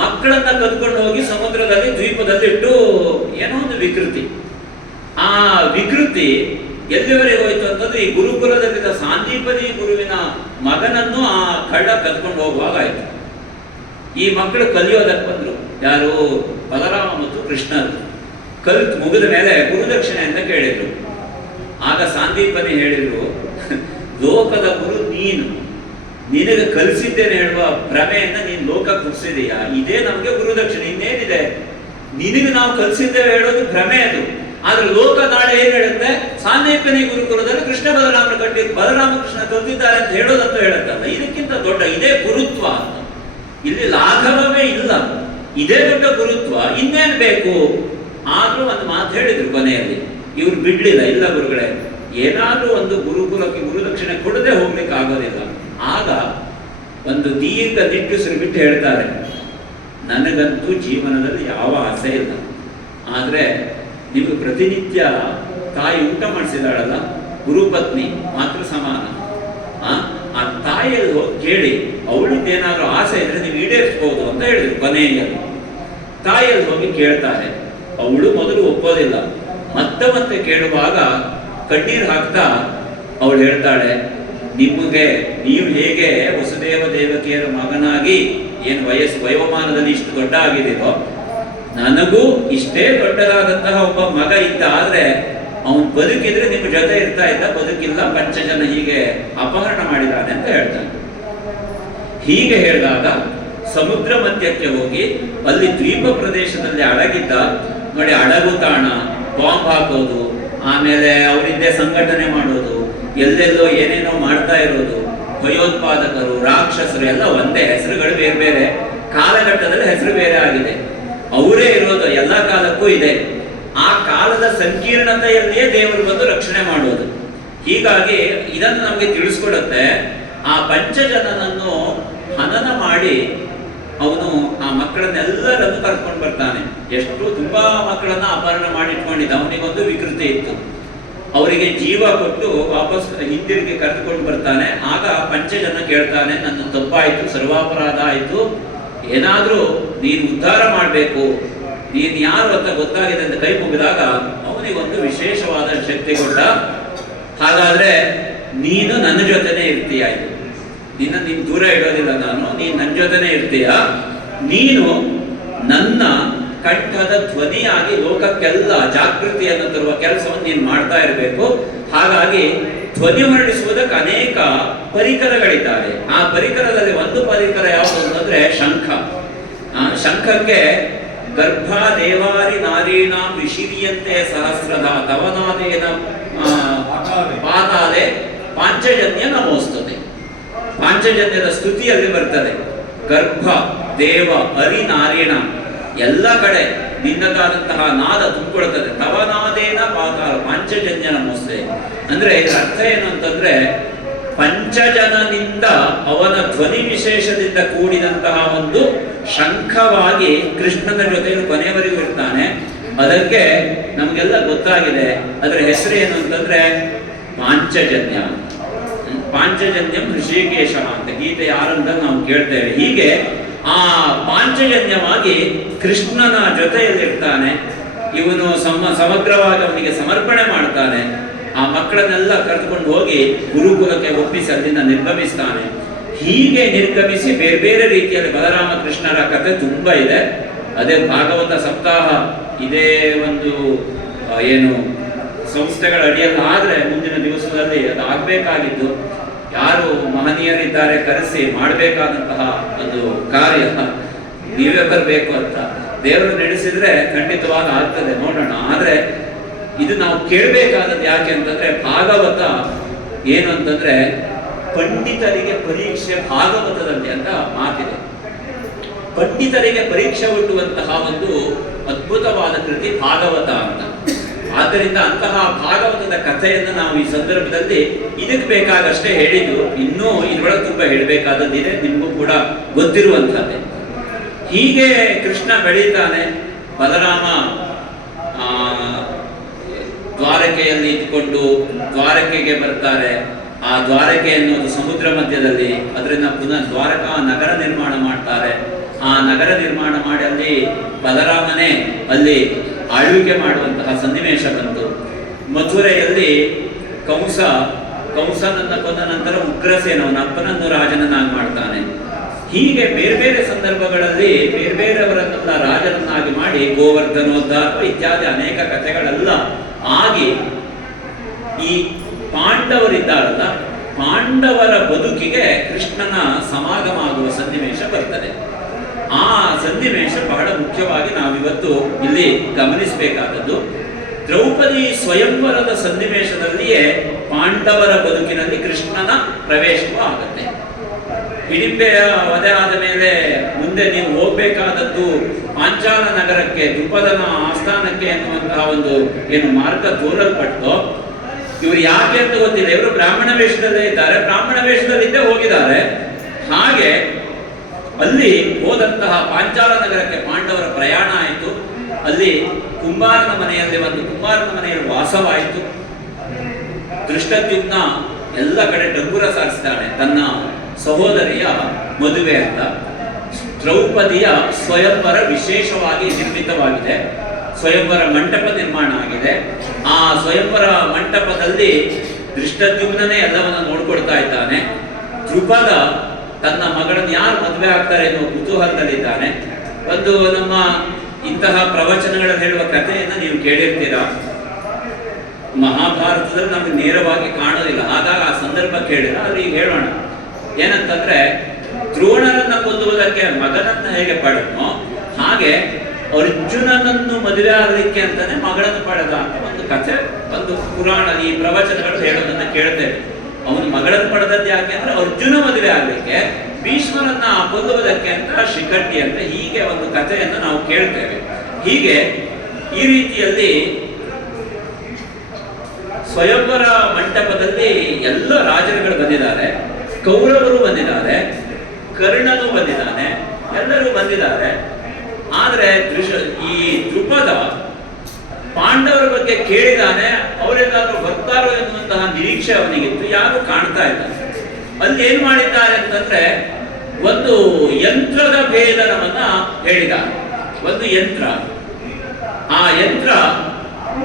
ಮಕ್ಕಳನ್ನ ಕದ್ಕೊಂಡು ಹೋಗಿ ಸಮುದ್ರದಲ್ಲಿ ದ್ವೀಪದಲ್ಲಿ ಇಟ್ಟು ಏನೋ ಒಂದು ವಿಕೃತಿ. ಆ ವಿಕೃತಿ ಎಲ್ಲಿವರೆಗೆ ಹೋಯ್ತು ಅಂತಂದ್ರೆ, ಈ ಗುರುಕುಲದಲ್ಲಿದ್ದ ಸಾಂದೀಪನಿ ಗುರುವಿನ ಮಗನನ್ನು ಆ ಕಳ್ಳ ಕದ್ಕೊಂಡು ಹೋಗುವಾಗ ಆಯ್ತು. ಈ ಮಕ್ಕಳು ಕಲಿಯೋದಕ್ಕೆ ಬಂದ್ರು, ಯಾರು? ಬಲರಾಮ ಮತ್ತು ಕೃಷ್ಣರು. ಕಲಿತು ಮುಗಿದ ಮೇಲೆ ಗುರುದಕ್ಷಿಣೆ ಅಂತ ಕೇಳಿದ್ರು. ಆಗ ಸಾಂದೀಪನಿ ಹೇಳಿದ್ರು, ಲೋಕದ ಗುರು ನೀನು, ನಿನಗೆ ಕಲಿಸಿದ್ದೇನೆ ಹೇಳುವ ಭ್ರಮೆಯನ್ನ ನೀನು ಲೋಕ ಕುಡಿಸಿದೀಯಾ, ಇದೇ ನಮಗೆ ಗುರುದಕ್ಷಿಣೆ, ಇನ್ನೇನಿದೆ? ನಿನಗೆ ನಾವು ಕಲಿಸಿದ್ದೇವೆ ಹೇಳೋದು ಭ್ರಮೆ ಅದು. ಆದ್ರೆ ಲೋಕ ನಾಳೆ ಏನ್ ಹೇಳುತ್ತೆ, ಸಾಂದೀಪನಿ ಗುರುಕುಲದಲ್ಲಿ ಕೃಷ್ಣ ಬಲರಾಮನ ಕಟ್ಟಿ ಬಲರಾಮಕೃಷ್ಣ ಕಲಿತಿದ್ದಾರೆ ಅಂತ ಹೇಳೋದಂತ ಹೇಳುತ್ತಲ್ಲ. ಇದಕ್ಕಿಂತ ದೊಡ್ಡ ಇದೇ ಗುರುತ್ವ ಅಂತ. ಇಲ್ಲಿ ಲಾಘವವೇ ಇಲ್ಲ, ಇದೇ ದೊಡ್ಡ ಗುರುತ್ವ, ಇನ್ನೇನು ಬೇಕು? ಆದ್ರೂ ಒಂದು ಮಾತು ಹೇಳಿದ್ರು ಕೊನೆಯಲ್ಲಿ, ಇವ್ರು ಬಿಡ್ಲಿಲ್ಲ. ಇಲ್ಲ ಗುರುಗಳೇ, ಏನಾದ್ರೂ ಒಂದು ಗುರುಕುಲಕ್ಕೆ ಗುರುದಕ್ಷಿಣೆ ಕೊಡದೆ ಹೋಗ್ಲಿಕ್ಕೆ ಆಗೋದಿಲ್ಲ. ಆಗ ಒಂದು ದೀರ್ಘ ನಿಟ್ಟುಸಿರು ಬಿಟ್ಟು ಹೇಳ್ತಾರೆ, ನನಗಂತೂ ಜೀವನದಲ್ಲಿ ಯಾವ ಆಸೆ ಇಲ್ಲ, ಆದ್ರೆ ನಿಮಗೆ ಪ್ರತಿನಿತ್ಯ ತಾಯಿ ಊಟ ಮಾಡಿಸಿದಾಳಲ್ಲ, ಗುರುಪತ್ನಿ ಮಾತೃ ಸಮಾನ, ಆ ತಾಯಿಯಲ್ಲಿ ಹೋಗಿ ಕೇಳಿ, ಅವಳಿದ್ದೇನಾದ್ರೂ ಆಸೆ ಇದ್ರೆ ನೀವು ಈಡೇರಿಸಬಹುದು ಅಂತ ಹೇಳಿದ್ರು ಕೊನೆಯಲ್ಲಿ. ತಾಯಿಯಲ್ಲಿ ಹೋಗಿ ಕೇಳ್ತಾರೆ. ಅವಳು ಮೊದಲು ಒಪ್ಪೋದಿಲ್ಲ, ಮತ್ತೆ ಕೇಳುವಾಗ ಕಣ್ಣೀರು ಹಾಕ್ತಾ ಅವಳು ಹೇಳ್ತಾಳೆ, ನೀವು ಹೇಗೆ ವಸುದೇವ ದೇವಕಿಯರ ಮಗನಾಗಿ ಏನು ವಯೋಮಾನದಲ್ಲಿ ಇಷ್ಟು ದೊಡ್ಡ ಆಗಿದ್ದೀರೋ, ನನಗೂ ಇಷ್ಟೇ ದೊಡ್ಡದಾದಂತಹ ಒಬ್ಬ ಮಗ ಇದ್ದ. ಆದ್ರೆ ಅವನು ಬದುಕಿದ್ರೆ ನಿಮ್ಮ ಜೊತೆ ಇರ್ತಾ ಇದ್ದ, ಬದುಕಿಲ್ಲ, ಪಂಚಜನ ಹೀಗೆ ಅಪಹರಣ ಮಾಡಿದಾನೆ ಅಂತ ಹೇಳ್ತಾನೆ. ಹೀಗೆ ಹೇಳಿದಾಗ ಸಮುದ್ರ ಮಧ್ಯಕ್ಕೆ ಹೋಗಿ ಅಲ್ಲಿ ದ್ವೀಪ ಪ್ರದೇಶದಲ್ಲಿ ಅಡಗಿದ್ದ ನೋಡಿ, ಅಡಗು ತಾಣ, ಬಾಂಬ್ ಹಾಕೋದು, ಆಮೇಲೆ ಅವರಿದ್ದೇ ಸಂಘಟನೆ ಮಾಡೋದು, ಎಲ್ಲೆಲ್ಲೋ ಏನೇನೋ ಮಾಡ್ತಾ ಇರೋದು, ಭಯೋತ್ಪಾದಕರು, ರಾಕ್ಷಸರು ಎಲ್ಲ ಒಂದೇ, ಹೆಸರುಗಳು ಬೇರೆ ಬೇರೆ, ಕಾಲಘಟ್ಟದಲ್ಲಿ ಹೆಸರು ಬೇರೆ ಆಗಿದೆ. ಅವರೇ ಇರೋದು ಎಲ್ಲ ಕಾಲಕ್ಕೂ ಇದೆ. ಆ ಕಾಲದ ಸಂಕೀರ್ಣತೆಯಲ್ಲಿಯೇ ದೇವರು ಬಂದು ರಕ್ಷಣೆ ಮಾಡುವುದು. ಹೀಗಾಗಿ ಇದನ್ನು ನಮಗೆ ತಿಳಿಸ್ಕೊಡುತ್ತೆ. ಆ ಪಂಚಜನನನ್ನು ಹನನ ಮಾಡಿ ಅವನು ಆ ಮಕ್ಕಳನ್ನೆಲ್ಲರನ್ನು ಕರ್ಕೊಂಡು ಬರ್ತಾನೆ. ಎಷ್ಟು ತುಂಬಾ ಮಕ್ಕಳನ್ನ ಅಪಹರಣ ಮಾಡಿ ಇಟ್ಕೊಂಡಿದ್ದ. ಅವನಿಗೊಂದು ವಿಕೃತಿ ಇತ್ತು. ಅವರಿಗೆ ಜೀವ ಕೊಟ್ಟು ವಾಪಸ್ ಹಿಂದಿರುಗಿ ಕರೆದುಕೊಂಡು ಬರ್ತಾನೆ. ಆಗ ಪಂಚಜನ ಕೇಳ್ತಾನೆ, ನನ್ನ ತಪ್ಪಾಯಿತು, ಸರ್ವಾಪರಾಧ ಆಯಿತು, ಏನಾದರೂ ನೀನು ಉದ್ಧಾರ ಮಾಡಬೇಕು, ನೀನು ಯಾರು ಅಂತ ಗೊತ್ತಾಗಿದೆ ಅಂತ ಕೈ ಮುಗಿದಾಗ ಅವನಿಗೊಂದು ವಿಶೇಷವಾದ ಶಕ್ತಿ ಕೊಟ್ಟ. ಹಾಗಾದ್ರೆ ನೀನು ನನ್ನ ಜೊತೆನೇ ಇರ್ತೀಯ, ಇದು ನಿನ್ನ ದೂರ ಇಡೋದಿಲ್ಲ ನಾನು, ನೀನು ನನ್ನ ಜೊತೆನೇ ಇರ್ತೀಯ, ನೀನು ನನ್ನ ಕಂಠದ ಧ್ವನಿಯಾಗಿ ಲೋಕಕ್ಕೆಲ್ಲ ಜಾಗೃತಿಯನ್ನು ತರುವ ಕೆಲಸವನ್ನು ನೀನು ಮಾಡ್ತಾ ಇರಬೇಕು. ಹಾಗಾಗಿ ಧ್ವನಿ ಹೊರಡಿಸುವುದಕ್ಕೆ ಅನೇಕ ಪರಿಕರಗಳಿದ್ದಾವೆ. ಆ ಪರಿಕರದಲ್ಲಿ ಒಂದು ಪರಿಕರ ಯಾವುದು ಅಂತಂದ್ರೆ ಶಂಖ. ಶಂಖಕ್ಕೆ ಗರ್ಭ ದೇವಾರಿ ನಾರೀಣಾಂ ವಿಶೀರ್ಯಂತೆ ಸಹಸ್ರದ ತವನಾದೇನ ಪಾತಾಲೆ ಪಾಂಚಜನ್ಯ ನಮೋಸ್ತುತೆ. ಪಾಂಚಜನ್ಯದ ಸ್ತುತಿಯಲ್ಲಿ ಬರ್ತದೆ. ಗರ್ಭ ದೇವ ಹರಿ ನಾರೀಣ ಎಲ್ಲ ಕಡೆ ನಿನ್ನದಾದಂತಹ ನಾದ ತುಂಬಿಕೊಳ್ತದೆ. ತವನಾದೇನ ಪಾತಾಲ ಪಾಂಚಜನ್ಯ ನಮೋಸ್ತೆ ಅಂದ್ರೆ ಇದರ ಅರ್ಥ ಏನು ಅಂತಂದ್ರೆ ಪಂಚಜನನಿಂದ ಅವನ ಧ್ವನಿ ವಿಶೇಷದಿಂದ ಕೂಡಿದಂತಹ ಒಂದು ಶಂಖವಾಗಿ ಕೃಷ್ಣನ ಜೊತೆಯಲ್ಲಿ ಕೊನೆಯವರೆಗೂ ಇರ್ತಾನೆ. ಅದಕ್ಕೆ ನಮಗೆಲ್ಲ ಗೊತ್ತಾಗಿದೆ. ಅದರ ಹೆಸರು ಏನು ಅಂತಂದ್ರೆ ಪಾಂಚಜನ್ಯ. ಪಾಂಚಜನ್ಯಂ ಋಷಿಕೇಶ ಅಂತ ಗೀತೆಯ ಆರಂಭದಲ್ಲಿ ನಾವು ಕೇಳ್ತೇವೆ. ಹೀಗೆ ಆ ಪಾಂಚಜನ್ಯವಾಗಿ ಕೃಷ್ಣನ ಜೊತೆಯಲ್ಲಿರ್ತಾನೆ. ಇವನು ಸಮಗ್ರವಾಗಿ ಅವನಿಗೆ ಸಮರ್ಪಣೆ ಮಾಡ್ತಾನೆ. ಆ ಮಕ್ಕಳನ್ನೆಲ್ಲ ಕರೆದುಕೊಂಡು ಹೋಗಿ ಗುರುಕುಲಕ್ಕೆ ಒಪ್ಪಿಸಿ ಅಲ್ಲಿಂದ ನಿರ್ಗಮಿಸ್ತಾನೆ. ಹೀಗೆ ನಿರ್ಗಮಿಸಿ ಬೇರೆ ಬೇರೆ ರೀತಿಯಲ್ಲಿ ಬಲರಾಮ ಕೃಷ್ಣರ ಕಥೆ ತುಂಬಾ ಇದೆ. ಅದೇ ಭಾಗವತ ಸಪ್ತಾಹ ಇದೇ ಒಂದು ಏನು ಸಂಸ್ಥೆಗಳ ಅಡಿಯಲ್ಲಿ ಆದ್ರೆ ಮುಂದಿನ ದಿವಸದಲ್ಲಿ ಅದು ಆಗ್ಬೇಕಾಗಿದ್ದು. ಯಾರು ಮಹನೀಯರಿದ್ದಾರೆ ಕರೆಸಿ ಮಾಡಬೇಕಾದಂತಹ ಒಂದು ಕಾರ್ಯ, ನೀವೇ ಬರಬೇಕು ಅಂತ ದೇವರು ನಡೆಸಿದ್ರೆ ಖಂಡಿತವಾಗಿ ಆಗ್ತದೆ, ನೋಡೋಣ. ಆದ್ರೆ ಇದು ನಾವು ಕೇಳಬೇಕಾದದ್ದು ಯಾಕೆ ಅಂತಂದ್ರೆ ಭಾಗವತ ಏನು ಅಂತಂದ್ರೆ ಪಂಡಿತರಿಗೆ ಪರೀಕ್ಷೆ ಭಾಗವತದಲ್ಲಿ ಅಂತ ಮಾತಿದೆ. ಪಂಡಿತರಿಗೆ ಪರೀಕ್ಷೆ ಹುಟ್ಟುವಂತಹ ಒಂದು ಅದ್ಭುತವಾದ ಕೃತಿ ಭಾಗವತ ಅಂತ. ಆದ್ದರಿಂದ ಅಂತಹ ಭಾಗವತದ ಕಥೆಯನ್ನು ನಾವು ಈ ಸಂದರ್ಭದಲ್ಲಿ ಇದಕ್ಕೆ ಬೇಕಾದಷ್ಟೇ ಹೇಳಿದ್ದು. ಇನ್ನೂ ಇದ್ರೊಳಗೆ ತುಂಬಾ ಹೇಳಬೇಕಾದದ್ದಿದೆ, ನಿಮಗೂ ಕೂಡ ಗೊತ್ತಿರುವಂತಹದ್ದೇ. ಹೀಗೆ ಕೃಷ್ಣ ಬೆಳೀತಾನೆ. ಬಲರಾಮ ದ್ವಾರಕೆಯಲ್ಲಿ ಇದ್ಕೊಂಡು ದ್ವಾರಕೆಗೆ ಬರ್ತಾರೆ. ಆ ದ್ವಾರಕೆ ಎನ್ನುವುದು ಸಮುದ್ರ ಮಧ್ಯದಲ್ಲಿ, ಅದರಿಂದ ಪುನಃ ದ್ವಾರಕಾ ನಗರ ನಿರ್ಮಾಣ ಮಾಡ್ತಾರೆ. ಆ ನಗರ ನಿರ್ಮಾಣ ಮಾಡಿ ಅಲ್ಲಿ ಬಲರಾಮನೇ ಅಲ್ಲಿ ಆಳ್ವಿಕೆ ಮಾಡುವಂತಹ ಸನ್ನಿವೇಶ ಬಂತು. ಮಥುರೆಯಲ್ಲಿ ಕಂಸನನ್ನ ಕೊಂದ ನಂತರ ಉಗ್ರಸೇನ ಅವನ ಅಪ್ಪನನ್ನು ರಾಜನನ್ನಾಗಿ ಮಾಡ್ತಾನೆ. ಹೀಗೆ ಬೇರೆ ಬೇರೆ ಸಂದರ್ಭಗಳಲ್ಲಿ ಬೇರೆ ಬೇರೆಯವರನ್ನೆಲ್ಲ ರಾಜನನ್ನಾಗಿ ಮಾಡಿ ಗೋವರ್ಧನೋದ್ಧಾರ ಇತ್ಯಾದಿ ಅನೇಕ ಕಥೆಗಳೆಲ್ಲ ಆಗಿ ಈ ಪಾಂಡವರಿದ್ದಾರಲ್ಲ, ಪಾಂಡವರ ಬದುಕಿಗೆ ಕೃಷ್ಣನ ಸಮಾಗಮ ಆಗುವ ಸನ್ನಿವೇಶ ಬರ್ತದೆ. ಆ ಸನ್ನಿವೇಶ ಬಹಳ ಮುಖ್ಯವಾಗಿ ನಾವಿವತ್ತು ಇಲ್ಲಿ ಗಮನಿಸಬೇಕಾದದ್ದು. ದ್ರೌಪದಿ ಸ್ವಯಂವರದ ಸನ್ನಿವೇಶದಲ್ಲಿಯೇ ಪಾಂಡವರ ಬದುಕಿನಲ್ಲಿ ಕೃಷ್ಣನ ಪ್ರವೇಶವೂ ಆಗುತ್ತೆ. ಹಿಡಿಂಬೆಯ ವಧೆ ಆದ ಮೇಲೆ ಮುಂದೆ ನೀವು ಹೋಗ್ಬೇಕಾದದ್ದು ಪಾಂಚಾಲ ನಗರಕ್ಕೆ, ದ್ರುಪದನ ಆಸ್ಥಾನಕ್ಕೆ ಎನ್ನುವಂತಹ ಒಂದು ಏನು ಮಾರ್ಗ ತೋರಲ್ಪಟ್ಟು, ಇವರು ಯಾಕೆ ಅಂತ ಗೊತ್ತಿಲ್ಲ, ಇವರು ಬ್ರಾಹ್ಮಣ ವೇಷದಲ್ಲೇ ಇದ್ದಾರೆ, ಬ್ರಾಹ್ಮಣ ವೇಷದಲ್ಲಿದ್ದೇ ಹೋಗಿದ್ದಾರೆ. ಹಾಗೆ ಅಲ್ಲಿ ಹೋದಂತಹ ಪಾಂಚಾಲ ನಗರಕ್ಕೆ ಪಾಂಡವರ ಪ್ರಯಾಣ ಆಯಿತು. ಅಲ್ಲಿ ಕುಂಬಾರನ ಮನೆಯಲ್ಲಿ ಕುಂಬಾರನ ಮನೆಯಲ್ಲಿ ವಾಸವಾಯಿತು. ದೃಷ್ಟದ್ಯುಮ್ನ ಎಲ್ಲ ಕಡೆ ಡಂಗುರ ಸಾರಿಸಿದ್ದಾನೆ ತನ್ನ ಸಹೋದರಿಯ ಮದುವೆ ಅಂತ. ದ್ರೌಪದಿಯ ಸ್ವಯಂವರ ವಿಶೇಷವಾಗಿ ನಿರ್ಮಿತವಾಗಿದೆ. ಸ್ವಯಂವರ ಮಂಟಪ ನಿರ್ಮಾಣ ಆಗಿದೆ. ಆ ಸ್ವಯಂವರ ಮಂಟಪದಲ್ಲಿ ದೃಷ್ಟದ್ಯುಮ್ನೇ ಎಲ್ಲವನ್ನ ನೋಡ್ಕೊಡ್ತಾ ಇದ್ದಾನೆ. ದ್ರುಪದ ತನ್ನ ಮಗಳನ್ನು ಯಾರು ಮದುವೆ ಆಗ್ತಾರೆ ಎನ್ನುವ ಕುತೂಹಲದಲ್ಲಿದ್ದಾನೆ. ಒಂದು ನಮ್ಮ ಇಂತಹ ಪ್ರವಚನಗಳಲ್ಲಿ ಹೇಳುವ ಕಥೆಯನ್ನು ನೀವು ಕೇಳಿರ್ತೀರಾ. ಮಹಾಭಾರತದಲ್ಲಿ ನಮಗೆ ನೇರವಾಗಿ ಕಾಣೋದಿಲ್ಲ, ಹಾಗಾಗಿ ಆ ಸಂದರ್ಭ ಕೇಳಿಲ್ಲ. ಆದ್ರೆ ಈಗ ಹೇಳೋಣ. ಏನಂತಂದ್ರೆ, ದ್ರೋಣರನ್ನ ಕೊಲ್ಲುವುದಕ್ಕೆ ಮಗನನ್ನ ಹೇಗೆ ಪಡೆದನೋ ಹಾಗೆ ಅರ್ಜುನನನ್ನು ಮದುವೆ ಆಗಲಿಕ್ಕೆ ಅಂತಾನೆ ಮಗಳನ್ನು ಪಡೆದ ಅಂತ ಒಂದು ಕಥೆ, ಒಂದು ಪುರಾಣ, ಈ ಪ್ರವಚನಗಳು ಹೇಳೋದನ್ನ ಕೇಳ್ತೇವೆ. ಅವನು ಮಗಳನ್ನು ಪಡೆದದ್ದು ಯಾಕೆ ಅಂದ್ರೆ ಅರ್ಜುನ ಮದುವೆ ಆಗಲಿಕ್ಕೆ, ಭೀಷ್ಮರನ್ನ ಕೊಲ್ಲುವುದಕ್ಕೆ ಅಂತ ಶಿಖಂಡಿ ಅಂತ, ಹೀಗೆ ಒಂದು ಕಥೆಯನ್ನು ನಾವು ಕೇಳ್ತೇವೆ. ಹೀಗೆ ಈ ರೀತಿಯಲ್ಲಿ ಸ್ವಯಂವರ ಮಂಟಪದಲ್ಲಿ ಎಲ್ಲ ರಾಜರುಗಳು ಬಂದಿದ್ದಾರೆ, ಕೌರವರು ಬಂದಿದ್ದಾರೆ, ಕರ್ಣನು ಬಂದಿದ್ದಾನೆ, ಎಲ್ಲರೂ ಬಂದಿದ್ದಾರೆ. ಆದರೆ ಈ ದ್ರುಪದ ಪಾಂಡವರ ಬಗ್ಗೆ ಕೇಳಿದಾನೆ, ಅವರೆಲ್ಲಾದ್ರೂ ಬರ್ತಾರೋ ಎನ್ನುವಂತಹ ನಿರೀಕ್ಷೆ ಅವನಿಗಿತ್ತು, ಯಾರು ಕಾಣ್ತಾ ಇಲ್ಲ. ಅಲ್ಲಿ ಏನ್ ಮಾಡಿದ್ದಾರೆ ಅಂತಂದ್ರೆ ಒಂದು ಯಂತ್ರದ ಭೇದನವನ್ನ ಹೇಳಿದ್ದಾರೆ. ಒಂದು ಯಂತ್ರ, ಆ ಯಂತ್ರ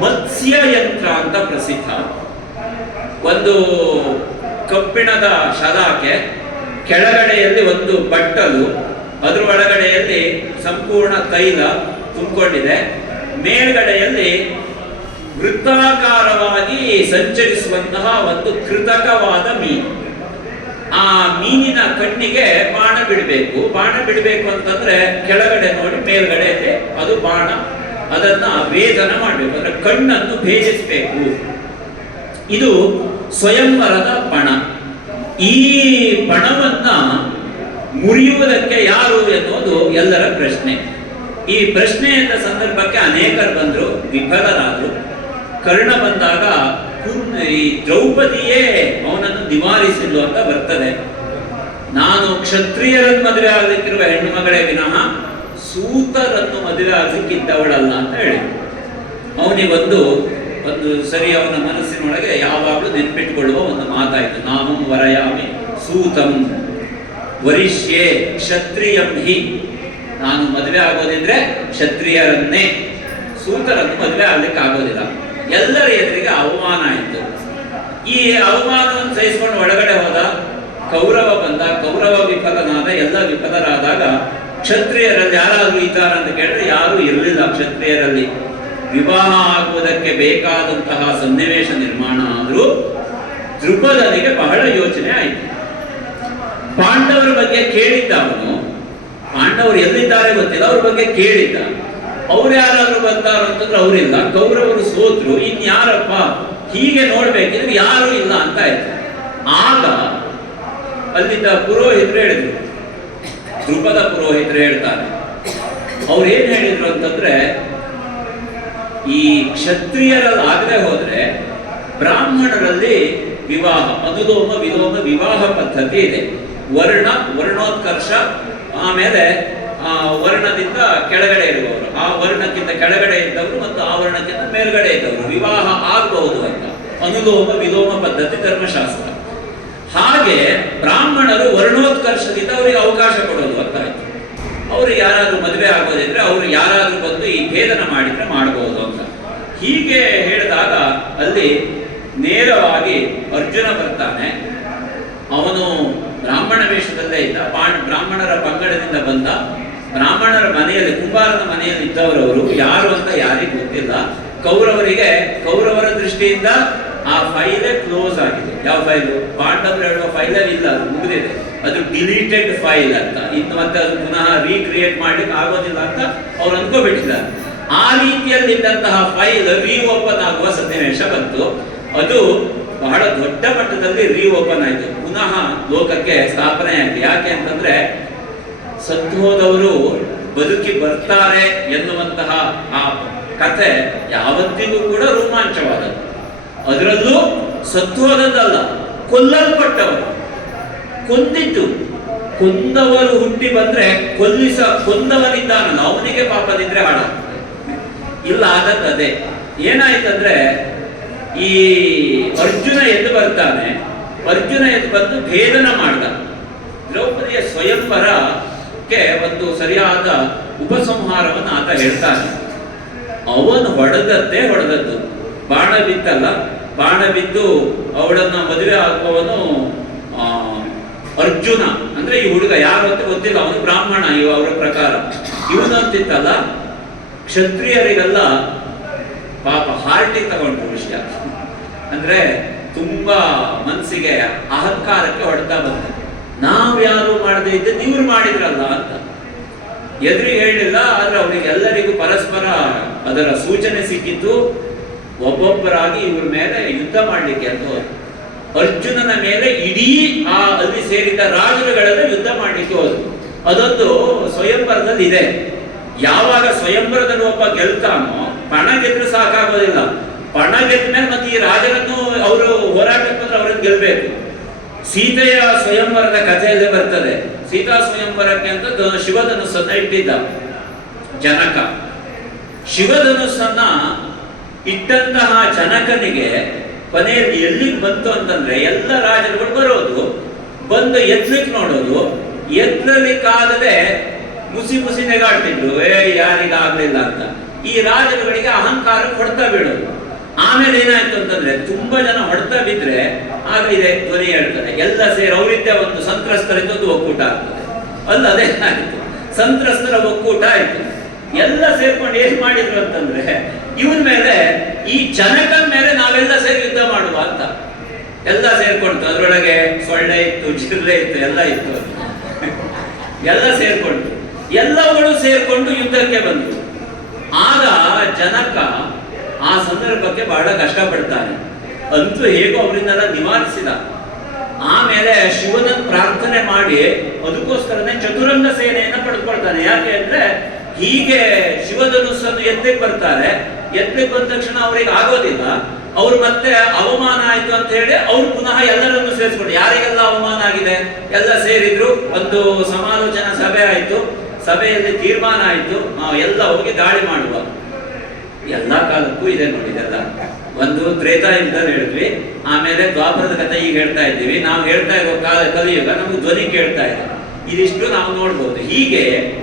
ಮತ್ಸ್ಯ ಯಂತ್ರ ಅಂತ ಪ್ರಸಿದ್ಧ. ಒಂದು ಕಬ್ಬಿಣದ ಶಲಾಕೆ, ಕೆಳಗಡೆಯಲ್ಲಿ ಒಂದು ಬಟ್ಟಲು, ಅದರ ಒಳಗಡೆಯಲ್ಲಿ ಸಂಪೂರ್ಣ ತೈಲ ತುಂಬಿಕೊಂಡಿದೆ, ಮೇಲ್ಗಡೆಯಲ್ಲಿ ವೃತ್ತಾಕಾರವಾಗಿ ಸಂಚರಿಸುವಂತಹ ಒಂದು ಕೃತಕವಾದ ಮೀನು. ಆ ಮೀನಿನ ಕಣ್ಣಿಗೆ ಬಾಣ ಬಿಡಬೇಕು. ಬಾಣ ಬಿಡಬೇಕು ಅಂತಂದ್ರೆ ಕೆಳಗಡೆ ನೋಡಿ ಮೇಲ್ಗಡೆ ಇದೆ ಅದು ಬಾಣ, ಅದನ್ನ ಭೇದನ ಮಾಡಬೇಕು, ಅಂದ್ರೆ ಕಣ್ಣನ್ನು ಭೇದಿಸಬೇಕು. ಇದು ಸ್ವಯಂವರದ ಪಣ. ಈ ಪಣವನ್ನ ಮುರಿಯುವುದಕ್ಕೆ ಯಾರು ಎನ್ನುವುದು ಎಲ್ಲರ ಪ್ರಶ್ನೆ. ಈ ಪ್ರಶ್ನೆಯ ಸಂದರ್ಭಕ್ಕೆ ಅನೇಕರು ಬಂದರು, ವಿಫಲರಾದರು. ಕರ್ಣ ಬಂದಾಗ ಈ ದ್ರೌಪದಿಯೇ ಅವನನ್ನು ನಿವಾರಿಸಿದ್ಲು ಅಂತ ಬರ್ತದೆ. ನಾನು ಕ್ಷತ್ರಿಯರನ್ನು ಮದುವೆ ಆಗಲಿಕ್ಕಿರುವ ಹೆಣ್ಣು ಮಗಳೇ ವಿನಃ ಸೂತರನ್ನು ಮದುವೆ ಆಗಲಿಕ್ಕಿದ್ದವಳಲ್ಲ ಅಂತ ಹೇಳಿ ಅವನಿಗೊಂದು ಸರಿ ಅವನ ಮನಸ್ಸಿನೊಳಗೆ ಯಾವಾಗಲೂ ನೆನ್ಪಿಟ್ಕೊಳ್ಳುವ ಒಂದು ಮಾತಾಯಿತು. ನಾಹಂ ವರಯಾಮಿ ಸೂತಂ ವರಿಷ್ಯೆ ಕ್ಷತ್ರಿಯಂ ಹಿ. ನಾನು ಮದುವೆ ಆಗೋದಿದ್ರೆ ಕ್ಷತ್ರಿಯರನ್ನೇ, ಸೂತರನ್ನು ಮದುವೆ ಆಗ್ಲಿಕ್ಕೆ ಆಗೋದಿಲ್ಲ. ಎಲ್ಲರ ಎದುರಿಗೆ ಅವಮಾನ ಆಯಿತು. ಈ ಅವಮಾನವನ್ನು ಸಹಿಸಿಕೊಂಡು ಒಳಗಡೆ ಹೋದ. ಕೌರವ ಬಂದ, ಕೌರವ ವಿಫಲನಾದ. ಎಲ್ಲ ವಿಫಲರಾದಾಗ ಕ್ಷತ್ರಿಯರಲ್ಲಿ ಯಾರಾದ್ರೂ ಇದ್ದಾರ ಅಂತ ಕೇಳಿದ್ರೆ ಯಾರು ಇರಲಿಲ್ಲ. ಕ್ಷತ್ರಿಯರಲ್ಲಿ ವಿವಾಹ ಆಗುವುದಕ್ಕೆ ಬೇಕಾದಂತಹ ಸನ್ನಿವೇಶ ನಿರ್ಮಾಣ ಆದರೂ ದ್ರುಪದನಿಗೆ ಬಹಳ ಯೋಚನೆ ಆಯಿತು. ಪಾಂಡವರ ಬಗ್ಗೆ ಕೇಳಿದ್ದ ಅವನು, ಪಾಂಡವರು ಎಲ್ಲಿದ್ದಾರೆ ಗೊತ್ತಿಲ್ಲ, ಅವ್ರ ಬಗ್ಗೆ ಕೇಳಿದ್ದ. ಅವ್ರು ಯಾರಾದ್ರೂ ಬರ್ತಾರೋ ಅಂತಂದ್ರೆ ಅವರಿಲ್ಲ, ಕೌರವರು ಸೋತ್ರು, ಇನ್ಯಾರಪ್ಪ ಹೀಗೆ ನೋಡ್ಬೇಕಿದ್ರೆ ಯಾರು ಇಲ್ಲ ಅಂತ ಆಯ್ತು. ಆಗ ಅಲ್ಲಿದ್ದ ಪುರೋಹಿತರು ಹೇಳಿದ್ರು, ದ್ರುಪದ ಪುರೋಹಿತರು ಹೇಳ್ತಾರೆ, ಅವ್ರು ಏನ್ ಹೇಳಿದ್ರು ಅಂತಂದ್ರೆ, ಈ ಕ್ಷತ್ರಿಯರಲ್ಲಿ ಆಗದೆ ಹೋದ್ರೆ ಬ್ರಾಹ್ಮಣರಲ್ಲಿ ವಿವಾಹ, ಅನುಲೋಮ ವಿಲೋಮ ವಿವಾಹ ಪದ್ಧತಿ ಇದೆ. ವರ್ಣೋತ್ಕರ್ಷ, ಆಮೇಲೆ ವರ್ಣದಿಂದ ಕೆಳಗಡೆ ಇರುವವರು, ಆ ವರ್ಣಕ್ಕಿಂತ ಕೆಳಗಡೆ ಇದ್ದವರು ಮತ್ತು ಆ ವರ್ಣಕ್ಕಿಂತ ಮೇಲ್ಗಡೆ ಇದ್ದವರು ವಿವಾಹ ಆಗಬಹುದು ಅಂತ ಅನುಲೋಮ ವಿಲೋಮ ಪದ್ಧತಿ ಧರ್ಮಶಾಸ್ತ್ರ. ಹಾಗೆ ಬ್ರಾಹ್ಮಣರು ವರ್ಣೋತ್ಕರ್ಷದಿಂದ ಅವರಿಗೆ ಅವಕಾಶ ಕೊಡೋದು ಅಂತ ಆಯ್ತು. ಅವರು ಯಾರಾದ್ರೂ ಮದುವೆ ಆಗೋದಿದ್ರೆ ಅವರು ಯಾರಾದ್ರೂ ಬಂದು ಈ ಭೇದನ ಮಾಡಿದ್ರೆ ಮಾಡಬಹುದು ಅಂತ ಹೀಗೆ ಹೇಳಿದಾಗ ಅಲ್ಲಿ ನೇರವಾಗಿ ಅರ್ಜುನ ಬರ್ತಾನೆ. ಅವನು ಬ್ರಾಹ್ಮಣ ವೇಷದಲ್ಲೇ ಇದ್ದ, ಬ್ರಾಹ್ಮಣರ ಪಂಗಡದಿಂದ ಬಂದ. ಬ್ರಾಹ್ಮಣರ ಮನೆಯಲ್ಲಿ, ಕುಂಬಾರನ ಮನೆಯಲ್ಲಿ ಇದ್ದವರವರು ಯಾರು ಅಂತ ಯಾರಿಗೂ ಗೊತ್ತಿಲ್ಲ. ಕೌರವರ ದೃಷ್ಟಿಯಿಂದ ಆ ಫೈಲೇ ಕ್ಲೋಸ್ ಆಗಿದೆ. ಯಾವ ಫೈಲು? ಪಾಂಡವರು ಹೇಳುವ ಫೈಲಲ್ಲಿ ಇಲ್ಲ, ಅದು ಮುಗಿದಿದೆ, ಅದು ಡಿಲೀಟೆಡ್ ಫೈಲ್ ಅಂತ. ಇನ್ನು ಮತ್ತೆ ಅದು ಪುನಃ ರೀಕ್ರಿಯೇಟ್ ಮಾಡ್ಲಿಕ್ಕೆ ಆಗೋದಿಲ್ಲ ಅಂತ ಅವ್ರು ಅನ್ಕೋಬಿಟ್ಟಿದ್ದಾರೆ. ಆ ರೀತಿಯಲ್ಲಿದ್ದಂತಹ ಫೈಲ್ ರೀಓಪನ್ ಆಗುವ ಸನ್ನಿವೇಶ ಬಂತು. ಅದು ಬಹಳ ದೊಡ್ಡ ಮಟ್ಟದಲ್ಲಿ ರೀಓಪನ್ ಆಯಿತು, ಪುನಃ ಲೋಕಕ್ಕೆ ಸ್ಥಾಪನೆ ಆಯಿತು. ಯಾಕೆ ಅಂತಂದ್ರೆ ಸತ್ತೋದವರು ಬದುಕಿ ಬರ್ತಾರೆ ಎನ್ನುವಂತಹ ಆ ಕಥೆ ಯಾವತ್ತಿಗೂ ಕೂಡ ರೋಮಾಂಚವಾದದ್ದು. ಅದರಲ್ಲೂ ಸತ್ತೋದದ್ದಲ್ಲ, ಕೊಲ್ಲಲ್ಪಟ್ಟವರು, ಕೊಂದವರು ಹುಟ್ಟಿ ಬಂದ್ರೆ ಕೊಂದವನಿದ್ದಾನಲ್ಲ ಅವನಿಗೆ ಪಾಪದಿದ್ರೆ ಹಾಳ ಇಲ್ಲ. ಆದದ್ದೇ ಏನಾಯ್ತಂದ್ರೆ, ಈ ಅರ್ಜುನ ಎದ್ದು ಬರ್ತಾನೆ. ಅರ್ಜುನ ಎದ್ದು ಬಂದು ಭೇದನ ಮಾಡ್ದ. ದ್ರೌಪದಿಯ ಸ್ವಯಂವರಕ್ಕೆ ಒಂದು ಸರಿಯಾದ ಉಪಸಂಹಾರವನ್ನು ಆತ ಹೇಳ್ತಾನೆ. ಅವನು ಹೊಡೆದದ್ದು ಬಾಣ ಬಿತ್ತಲ್ಲ, ಬಾಣ ಬಿದ್ದು ಅವಳನ್ನ ಮದುವೆ ಆಗುವವನು ಅರ್ಜುನ. ಅಂದ್ರೆ ಈ ಹುಡುಗ ಯಾರು ಅಂತ ಗೊತ್ತಿಲ್ಲ, ಅವನು ಬ್ರಾಹ್ಮಣ ಅವರ ಪ್ರಕಾರ. ಇವನಂತಿತ್ತಲ್ಲ, ಕ್ಷತ್ರಿಯರಿಗೆಲ್ಲ ಪಾಪ ಹಾರ್ಟಿಗೆ ತಗೊಂಡ್ರು ವಿಷಯ. ಅಂದ್ರೆ ತುಂಬಾ ಮನಸ್ಸಿಗೆ ಅಹಂಕಾರಕ್ಕೆ ಹೊಡೆತಾ ಬಂತು. ನಾವ್ಯಾರು ಮಾಡದೇ ಇದ್ದದ್ದು ಇವ್ರು ಮಾಡಿದ್ರಲ್ಲ ಅಂತ ಎದುರಿಗೆ ಹೇಳಿಲ್ಲ. ಆದ್ರೆ ಅವರಿಗೆ ಎಲ್ಲರಿಗೂ ಪರಸ್ಪರ ಅದರ ಸೂಚನೆ ಸಿಕ್ಕಿದ್ದು. ಒಬ್ಬೊಬ್ಬರಾಗಿ ಇವ್ರ ಮೇಲೆ ಯುದ್ಧ ಮಾಡ್ಲಿಕ್ಕೆ ಅಂತ ಹೋದ್ರು. ಅರ್ಜುನನ ಮೇಲೆ ಇಡೀ ಅಲ್ಲಿ ಸೇರಿದ ರಾಜರುಗಳೆಲ್ಲ ಯುದ್ಧ ಮಾಡ್ಲಿಕ್ಕೆ ಹೋದ್ರು. ಅದೊಂದು ಸ್ವಯಂವರದಲ್ಲಿ ಇದೆ. ಯಾವಾಗ ಸ್ವಯಂವರದಲ್ಲಿ ಒಬ್ಬ ಗೆಲ್ತಾನೋ, ಪಣ ಗೆದ್ರೆ ಸಾಕಾಗೋದಿಲ್ಲ, ಪಣ ಗೆದ್ದ ಮೇಲೆ ಮತ್ತೆ ಈ ರಾಜರನ್ನು ಅವರು ಹೋರಾಟಕ್ಕೆ ಬಂದ್ರೆ ಅವರನ್ನು ಗೆಲ್ಲಬೇಕು. ಸೀತೆಯ ಸ್ವಯಂವರದ ಕಥೆಯಲ್ಲೇ ಬರ್ತದೆ. ಸೀತಾ ಸ್ವಯಂವರಕ್ಕೆ ಅಂತ ಶಿವಧನುಸ್ಸನ್ನ ಇಟ್ಟಿದ್ದ ಜನಕ. ಶಿವಧನುಸ್ಸನ್ನ ಇಟ್ಟಂತಹ ಜನಕನಿಗೆ ಕೊನೆಯಲ್ಲಿ ಎಲ್ಲಿಗೆ ಬಂತು ಅಂತಂದ್ರೆ, ಎಲ್ಲ ರಾಜರುಗಳು ಬರೋದು, ಬಂದು ಎತ್ತಲಿಕ್ಕೆ ನೋಡೋದು, ಎತ್ತಲಿಕ್ಕಾಗದೆ ಮುಸಿ ಮುಸಿ ನೆಗಾಡ್ತಿದ್ರು, ಯಾರಿಗಾಗ್ಲಿಲ್ಲ ಅಂತ. ಈ ರಾಜರುಗಳಿಗೆ ಅಹಂಕಾರಕ್ಕೆ ಹೊಡ್ತಾ ಬೀಳೋದು. ಆಮೇಲೆ ಏನಾಯ್ತು ಅಂತಂದ್ರೆ, ತುಂಬಾ ಜನ ಹೊಡ್ತಾ ಬಿದ್ರೆ ಆಗ ಇದೆ ಧ್ವನಿ ಹೇಳ್ತಾರೆ, ಎಲ್ಲ ಸೇರಿ ಅವರಿದ್ದೇ ಒಂದು ಸಂತ್ರಸ್ತರಿಂದ ಒಂದು ಒಕ್ಕೂಟ ಆಗ್ತದೆ. ಅದೇ ಆಯ್ತು, ಸಂತ್ರಸ್ತರ ಒಕ್ಕೂಟ ಆಯ್ತು. ಎಲ್ಲ ಸೇರ್ಕೊಂಡು ಏನ್ ಮಾಡಿದ್ರು ಅಂತಂದ್ರೆ, ಇವನ್ ಮೇಲೆ, ಈ ಜನಕನ ಮೇಲೆ ನಾವೆಲ್ಲ ಸೇರಿ ಯುದ್ಧ ಮಾಡುವ ಅಂತ ಎಲ್ಲ ಸೇರ್ಕೊಂಡು, ಅದ್ರೊಳಗೆ ಸೊಳ್ಳೆ ಇತ್ತು, ಜಿರ್ಲೆ ಇತ್ತು, ಎಲ್ಲ ಇತ್ತು, ಎಲ್ಲ ಸೇರ್ಕೊಂಡು, ಎಲ್ಲಗಳು ಸೇರ್ಕೊಂಡು ಯುದ್ಧಕ್ಕೆ ಬಂತು. ಆಗ ಜನಕ ಆ ಸಂದರ್ಭಕ್ಕೆ ಬಹಳ ಕಷ್ಟಪಡ್ತಾನೆ. ಅಂತೂ ಹೇಗೋ ಅವರಿಂದೆಲ್ಲ ನಿವಾರಿಸಿದ. ಆಮೇಲೆ ಶಿವನ ಪ್ರಾರ್ಥನೆ ಮಾಡಿ ಅದಕ್ಕೋಸ್ಕರನೇ ಚತುರಂಗ ಸೇನೆಯನ್ನ ಪಡೆದುಕೊಳ್ತಾನೆ. ಯಾಕೆ ಅಂದ್ರೆ, ಹೀಗೆ ಶಿವಧನುಸ್ಸನ್ನು ಎತ್ತಲಿಕ್ಕೆ ಬರ್ತಾರೆ, ಎತ್ತಲಿಕ್ಕೆ ಬಂದ ತಕ್ಷಣ ಅವರಿಗೆ ಆಗೋದಿಲ್ಲ, ಅವ್ರು ಮತ್ತೆ ಅವಮಾನ ಆಯ್ತು ಅಂತ ಹೇಳಿ ಅವ್ರು ಪುನಃ ಎಲ್ಲರನ್ನು ಸೇರಿಸ್ಕೊಂಡು, ಯಾರಿಗೆಲ್ಲ ಅವಮಾನ ಆಗಿದೆ ಎಲ್ಲ ಸೇರಿದ್ರು, ಒಂದು ಸಮಾಲೋಚನಾ ಸಭೆ ಆಯ್ತು. ಸಭೆಯಲ್ಲಿ ತೀರ್ಮಾನ ಆಯ್ತು, ಎಲ್ಲ ಹೋಗಿ ದಾಳಿ ಮಾಡುವ. ಎಲ್ಲಾ ಕಾಲಕ್ಕೂ ಇದೆ ನೋಡಿ ಇದೆಲ್ಲ. ಒಂದು ತ್ರೇತಾಯುಗ ಹೇಳಿದ್ವಿ, ಆಮೇಲೆ ದ್ವಾಪರದ ಕಥೆ ಈಗ ಹೇಳ್ತಾ ಇದ್ದೀವಿ. ನಾವು ಹೇಳ್ತಾ ಇರೋ ಕಲಿಯುಗ ನಮ್ಗೆ ಧ್ವನಿ ಕೇಳ್ತಾ ಇದೆ. ಇದಿಷ್ಟು ನಾವು ನೋಡ್ಬೋದು. ಹೀಗೆ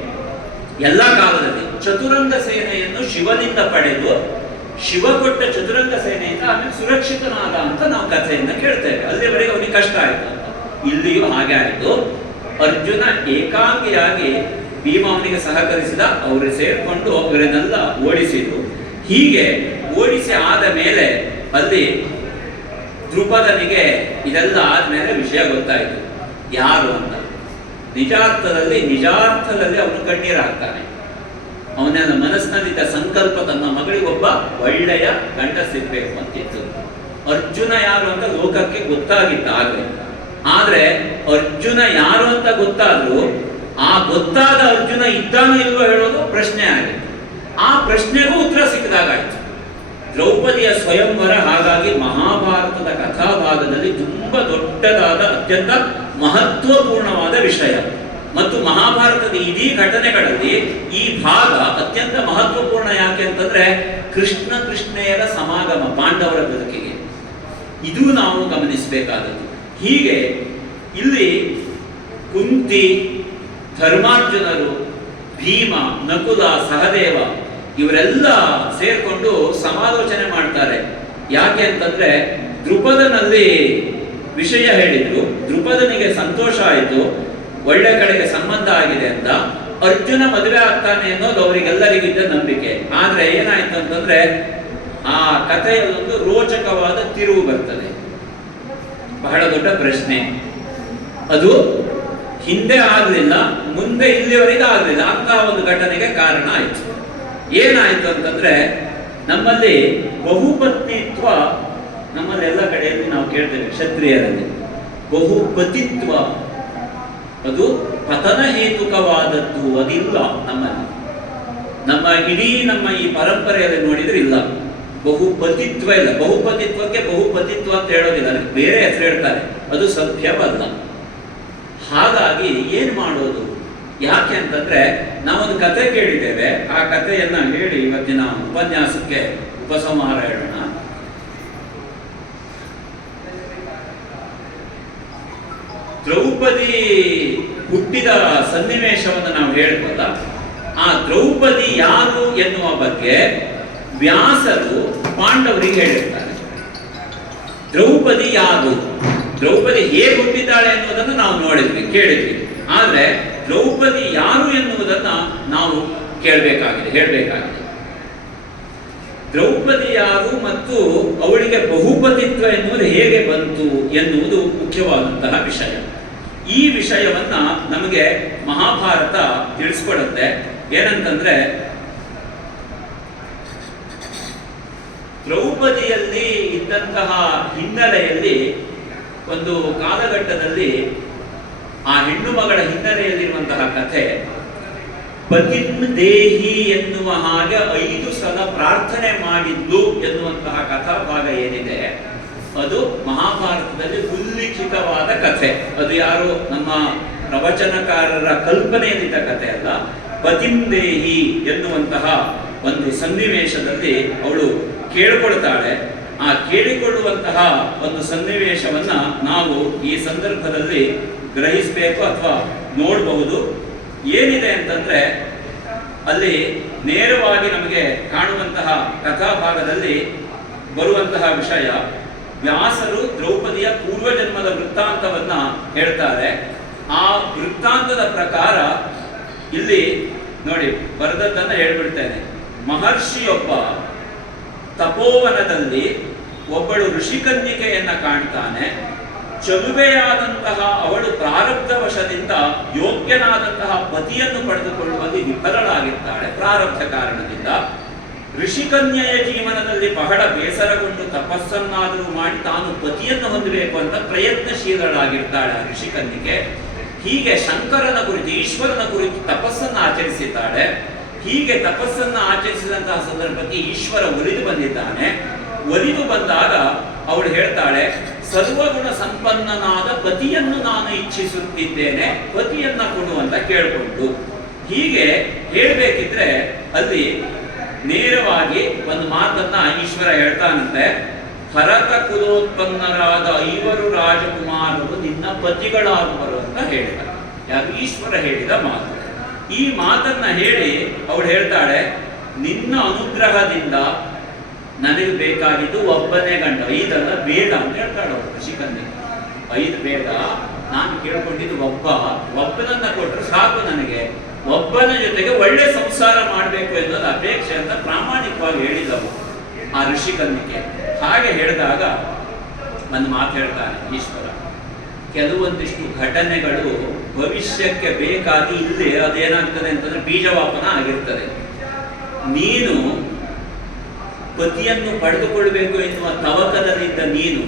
ಎಲ್ಲ ಕಾಲದಲ್ಲಿ ಚತುರಂಗ ಸೇನೆಯನ್ನು ಶಿವನಿಂದ ಪಡೆದು, ಶಿವ ಕೊಟ್ಟ ಚತುರಂಗ ಸೇನೆಯಿಂದ ಆಮೇಲೆ ಸುರಕ್ಷಿತನಾದ ಅಂತ ನಾವು ಕಥೆಯನ್ನ ಕೇಳ್ತೇವೆ. ಅಲ್ಲಿವರೆಗೆ ಅವನಿಗೆ ಕಷ್ಟ ಆಯ್ತು ಅಂತ. ಇಲ್ಲಿಯೂ ಹಾಗೆ ಆಯ್ತು. ಅರ್ಜುನ ಏಕಾಂಗಿಯಾಗಿ ಭೀಮ ಅವನಿಗೆ ಸಹಕರಿಸಿದ, ಅವರು ಸೇರ್ಕೊಂಡು ಅವರನ್ನೆಲ್ಲ ಓಡಿಸಿದ್ರು. ಹೀಗೆ ಓಡಿಸಿ ಆದ ಮೇಲೆ ಅಲ್ಲಿ ದ್ರುಪದನಿಗೆ ಇದೆಲ್ಲ ಆದ್ಮೇಲೆ ವಿಷಯ ಗೊತ್ತಾಯಿತು ಯಾರು ಅಂತ. ನಿಜಾರ್ಥದಲ್ಲಿ ಅವನು ಕಣ್ಣೀರಾಗ್ತಾನೆ. ಅವನ ಮನಸ್ಸಿನಲ್ಲಿದ್ದ ಸಂಕಲ್ಪ, ತನ್ನ ಮಗಳಿಗೆ ಒಬ್ಬ ಒಳ್ಳೆಯ ಗಂಡ ಸಿಗ್ಬೇಕು ಅಂತಿತ್ತು. ಅರ್ಜುನ ಯಾರು ಅಂತ ಲೋಕಕ್ಕೆ ಗೊತ್ತಾಗಿತ್ತು ಆಗಲೇ. ಆದ್ರೆ ಅರ್ಜುನ ಯಾರು ಅಂತ ಗೊತ್ತಾದ್ರೂ ಆ ಗೊತ್ತಾದ ಅರ್ಜುನ ಇದ್ದಾನೋ ಇಲ್ವೋ ಹೇಳೋದು ಪ್ರಶ್ನೆ ಆಗಿತ್ತು. ಆ ಪ್ರಶ್ನೆಗೂ ಉತ್ತರ ಸಿಕ್ಕಿದಾಗಾಯ್ತು. ದ್ರೌಪದಿಯ ಸ್ವಯಂವರ ಹಾಗಾಗಿ ಮಹಾಭಾರತದ ಕಥಾಭಾಗದಲ್ಲಿ ತುಂಬಾ ದೊಡ್ಡದಾದ, ಅತ್ಯಂತ ಮಹತ್ವಪೂರ್ಣವಾದ ವಿಷಯ. ಮತ್ತು ಮಹಾಭಾರತದ ಇಡೀ ಘಟನೆಗಳಲ್ಲಿ ಈ ಭಾಗ ಅತ್ಯಂತ ಮಹತ್ವಪೂರ್ಣ. ಯಾಕೆ ಅಂತಂದ್ರೆ, ಕೃಷ್ಣೆಯರ ಸಮಾಗಮ ಪಾಂಡವರ ಬದುಕಿಗೆ, ಇದು ನಾವು ಗಮನಿಸಬೇಕಾದದ್ದು. ಹೀಗೆ ಇಲ್ಲಿ ಕುಂತಿ, ಧರ್ಮಾರ್ಜುನರು, ಭೀಮ, ನಕುಲ, ಸಹದೇವ ಇವರೆಲ್ಲ ಸೇರ್ಕೊಂಡು ಸಮಾಲೋಚನೆ ಮಾಡ್ತಾರೆ. ಯಾಕೆ ಅಂತಂದ್ರೆ, ದ್ರುಪದನಲ್ಲಿ ವಿಷಯ ಹೇಳಿದ್ರು, ದ್ರುಪದನಿಗೆ ಸಂತೋಷ ಆಯಿತು, ಒಳ್ಳೆ ಕಡೆಗೆ ಸಂಬಂಧ ಆಗಿದೆ ಅಂತ. ಅರ್ಜುನ ಮದುವೆ ಆಗ್ತಾನೆ ಅನ್ನೋದು ಅವರಿಗೆಲ್ಲರಿಗೂ ಇದ್ದ ನಂಬಿಕೆ. ಆದ್ರೆ ಏನಾಯ್ತು ಅಂತಂದ್ರೆ, ಆ ಕಥೆಯಲ್ಲೊಂದು ರೋಚಕವಾದ ತಿರುವು ಬರ್ತದೆ. ಬಹಳ ದೊಡ್ಡ ಪ್ರಶ್ನೆ ಅದು. ಹಿಂದೆ ಆಗ್ಲಿಲ್ಲ, ಮುಂದೆ ಇಲ್ಲಿವರೆಗೆ ಆಗ್ಲಿಲ್ಲ ಅಂತ ಒಂದು ಘಟನೆಗೆ ಕಾರಣ ಆಯ್ತು. ಏನಾಯ್ತು ಅಂತಂದ್ರೆ, ನಮ್ಮಲ್ಲಿ ಬಹುಪತ್ನಿತ್ವ, ನಮ್ಮಲ್ಲೆಲ್ಲ ಕಡೆಯಲ್ಲಿ ನಾವು ಕೇಳ್ತೇವೆ, ಕ್ಷತ್ರಿಯರಲ್ಲಿ ಬಹುಪತಿತ್ವ ಅದು ಪತನ ಹೇತುಕವಾದದ್ದು, ಅದಿಲ್ಲ ನಮ್ಮಲ್ಲಿ. ನಮ್ಮ ಈ ಪರಂಪರೆಯಲ್ಲಿ ನೋಡಿದ್ರೆ ಇಲ್ಲ, ಬಹುಪತಿತ್ವ ಇಲ್ಲ. ಬಹುಪತಿತ್ವಕ್ಕೆ ಬಹುಪತಿತ್ವ ಅಂತ ಹೇಳೋದಿಲ್ಲ, ಅದಕ್ಕೆ ಬೇರೆ ಹೆಸರು ಹೇಳ್ತಾರೆ, ಅದು ಸತ್ಯವಲ್ಲ. ಹಾಗಾಗಿ ಏನ್ ಮಾಡೋದು? ಯಾಕೆ ಅಂತಂದ್ರೆ, ನಾವೊಂದು ಕತೆ ಕೇಳಿದ್ದೇವೆ, ಆ ಕಥೆಯನ್ನ ಹೇಳಿ ಇವತ್ತಿನ ಉಪನ್ಯಾಸಕ್ಕೆ ಉಪಸಂಹಾರ ಹೇಳೋಣ. ದ್ರೌಪದಿ ಹುಟ್ಟಿದ ಸನ್ನಿವೇಶವನ್ನು ನಾವು ಹೇಳ್ಬೋದ. ಆ ದ್ರೌಪದಿ ಯಾರು ಎನ್ನುವ ಬಗ್ಗೆ ವ್ಯಾಸರು ಪಾಂಡವರಿಗೆ ಹೇಳಿರ್ತಾರೆ. ದ್ರೌಪದಿ ಯಾರು, ದ್ರೌಪದಿ ಹೇಗೆ ಹುಟ್ಟಿದ್ದಾಳೆ ಎನ್ನುವುದನ್ನು ನಾವು ಕೇಳಿದ್ವಿ. ಆದ್ರೆ ದ್ರೌಪದಿ ಯಾರು ಎನ್ನುವುದನ್ನ ನಾವು ಹೇಳಬೇಕಾಗಿದೆ. ದ್ರೌಪದಿ ಯಾರು ಮತ್ತು ಅವಳಿಗೆ ಬಹುಪತಿತ್ವ ಎನ್ನುವುದು ಹೇಗೆ ಬಂತು ಎನ್ನುವುದು ಮುಖ್ಯವಾದಂತಹ ವಿಷಯ. ಈ ವಿಷಯವನ್ನ ನಮಗೆ ಮಹಾಭಾರತ ತಿಳಿಸ್ಕೊಡುತ್ತೆ. ಏನಂತಂದ್ರೆ, ದ್ರೌಪದಿಯಲ್ಲಿ ಇದ್ದಂತಹ ಹಿನ್ನೆಲೆಯಲ್ಲಿ ಒಂದು ಕಾಲಘಟ್ಟದಲ್ಲಿ ಆ ಹೆಣ್ಣು ಮಗಳ ಹಿನ್ನೆಲೆಯಲ್ಲಿರುವಂತಹ ಕಥೆ ಪತಿಂ ದೇಹಿ ಎನ್ನುವ ಹಾಗೆ 5 ಸಲ ಪ್ರಾರ್ಥನೆ ಮಾಡಿದ್ದು ಎನ್ನುವಂತಹ ಕಥಾಭಾಗ ಏನಿದೆ ಅದು ಮಹಾಭಾರತದಲ್ಲಿ ಉಲ್ಲಿಖಿತವಾದ ಕಥೆ. ಅದು ಯಾರು ನಮ್ಮ ಪ್ರವಚನಕಾರರ ಕಲ್ಪನೆಯಲ್ಲಿದ್ದ ಕಥೆ ಅಲ್ಲ. ಪತಿಂ ದೇಹಿ ಎನ್ನುವಂತಹ ಒಂದು ಸನ್ನಿವೇಶದಲ್ಲಿ ಅವಳು ಕೇಳಿಕೊಳ್ತಾಳೆ. ಆ ಕೇಳಿಕೊಳ್ಳುವಂತಹ ಒಂದು ಸನ್ನಿವೇಶವನ್ನ ನಾವು ಈ ಸಂದರ್ಭದಲ್ಲಿ ಗ್ರಹಿಸಬೇಕು ಅಥವಾ ನೋಡಬಹುದು. ಏನಿದೆ ಅಂತಂದ್ರೆ ಅಲ್ಲಿ ನೇರವಾಗಿ ನಮಗೆ ಕಾಣುವಂತಹ ಕಥಾಭಾಗದಲ್ಲಿ ಬರುವಂತಹ ವಿಷಯ, ವ್ಯಾಸರು ದ್ರೌಪದಿಯ ಪೂರ್ವಜನ್ಮದ ವೃತ್ತಾಂತವನ್ನ ಹೇಳ್ತಾರೆ. ಆ ವೃತ್ತಾಂತದ ಪ್ರಕಾರ ಇಲ್ಲಿ ನೋಡಿ ಬರೆದದ್ದನ್ನ ಹೇಳ್ಬಿಡ್ತೇನೆ. ಮಹರ್ಷಿಯೊಬ್ಬ ತಪೋವನದಲ್ಲಿ ಒಬ್ಬಳು ಋಷಿಕನ್ಯಕೆಯನ್ನ ಕಾಣ್ತಾನೆ. ಚಲುವೆಯಾದಂತಹ ಅವಳು ಪ್ರಾರಬ್ಧವಶದಿಂದ ಯೋಗ್ಯನಾದಂತಹ ಪತಿಯನ್ನು ಪಡೆದುಕೊಳ್ಳುವಲ್ಲಿ ವಿಫಲಳಾಗಿರ್ತಾಳೆ ಪ್ರಾರಬ್ಧ ಕಾರಣದಿಂದ. ಋಷಿಕನ್ಯೆಯ ಜೀವನದಲ್ಲಿ ಬಹಳ ಬೇಸರಗೊಂಡು ತಪಸ್ಸನ್ನಾದರೂ ಮಾಡಿ ತಾನು ಪತಿಯನ್ನು ಹೊಂದಬೇಕು ಅಂತ ಪ್ರಯತ್ನಶೀಲಳಾಗಿರ್ತಾಳೆ ಆ ಋಷಿಕನ್ಯಕೆ. ಹೀಗೆ ಶಂಕರನ ಕುರಿತು, ಈಶ್ವರನ ಕುರಿತು ತಪಸ್ಸನ್ನು ಆಚರಿಸಿದ್ದಾಳೆ. ಹೀಗೆ ತಪಸ್ಸನ್ನು ಆಚರಿಸಿದಂತಹ ಸಂದರ್ಭಕ್ಕೆ ಈಶ್ವರ ಒಲಿದು ಬಂದಿದ್ದಾನೆ. ಒಲಿದು ಬಂದಾಗ ಅವಳು ಹೇಳ್ತಾಳೆ, ಸರ್ವಗುಣ ಸಂಪನ್ನನಾದ ಪತಿಯನ್ನು ನಾನು ಇಚ್ಛಿಸುತ್ತಿದ್ದೇನೆ, ಪತಿಯನ್ನ ಕೊಡು ಅಂತ ಕೇಳಿಕೊಂಡು. ಹೀಗೆ ಹೇಳಬೇಕಿದ್ರೆ ಅಲ್ಲಿ ನೇರವಾಗಿ ಒಂದು ಮಾತನ್ನ ಈಶ್ವರ ಹೇಳ್ತಾನಂತೆ, ಭರತ ಕುಲೋತ್ಪನ್ನರಾದ 5 ರಾಜಕುಮಾರರು ನಿನ್ನ ಪತಿಗಳಾಗುವರು ಅಂತ ಹೇಳಿದ. ಯಾರು? ಈಶ್ವರ ಹೇಳಿದ ಮಾತು. ಈ ಮಾತನ್ನ ಹೇಳಿ ಅವಳು ಹೇಳ್ತಾಳೆ, ನಿನ್ನ ಅನುಗ್ರಹದಿಂದ ನನಗೆ ಬೇಕಾಗಿದ್ದು ಒಬ್ಬನೇ ಗಂಡ, 5 ಅಲ್ಲ ಬೇಡ ಅಂತ ಹೇಳ್ತಾಳೆ ಅವಳು ಋಷಿಕನ್ಯೆ. 5 ಬೇಡ, ನಾನು ಕೇಳ್ಕೊಂಡಿದ್ದು ಒಬ್ಬನನ್ನ ಕೊಟ್ಟರೆ ಸಾಕು, ನನಗೆ ಒಬ್ಬನ ಜೊತೆಗೆ ಒಳ್ಳೆ ಸಂಸಾರ ಮಾಡಬೇಕು ಎನ್ನುವುದು ಅಪೇಕ್ಷೆ ಅಂತ ಪ್ರಾಮಾಣಿಕವಾಗಿ ಹೇಳಿದವು ಆ ಋಷಿಕನ್ಯಕ್ಕೆ. ಹಾಗೆ ಹೇಳಿದಾಗ ಒಂದು ಮಾತು ಹೇಳ್ತಾನೆ ಈಶ್ವರ, ಕೆಲವೊಂದಿಷ್ಟು ಘಟನೆಗಳು ಭವಿಷ್ಯಕ್ಕೆ ಬೇಕಾಗಿ ಇಲ್ಲೇ ಅದೇನಾಗ್ತದೆ ಅಂತಂದ್ರೆ ಬೀಜವಾಪನ ಆಗಿರ್ತದೆ. ನೀನು ಪತಿಯನ್ನು ಪಡೆದುಕೊಳ್ಬೇಕು ಎನ್ನುವ ತವಕದಲ್ಲಿದ್ದ ನೀನು,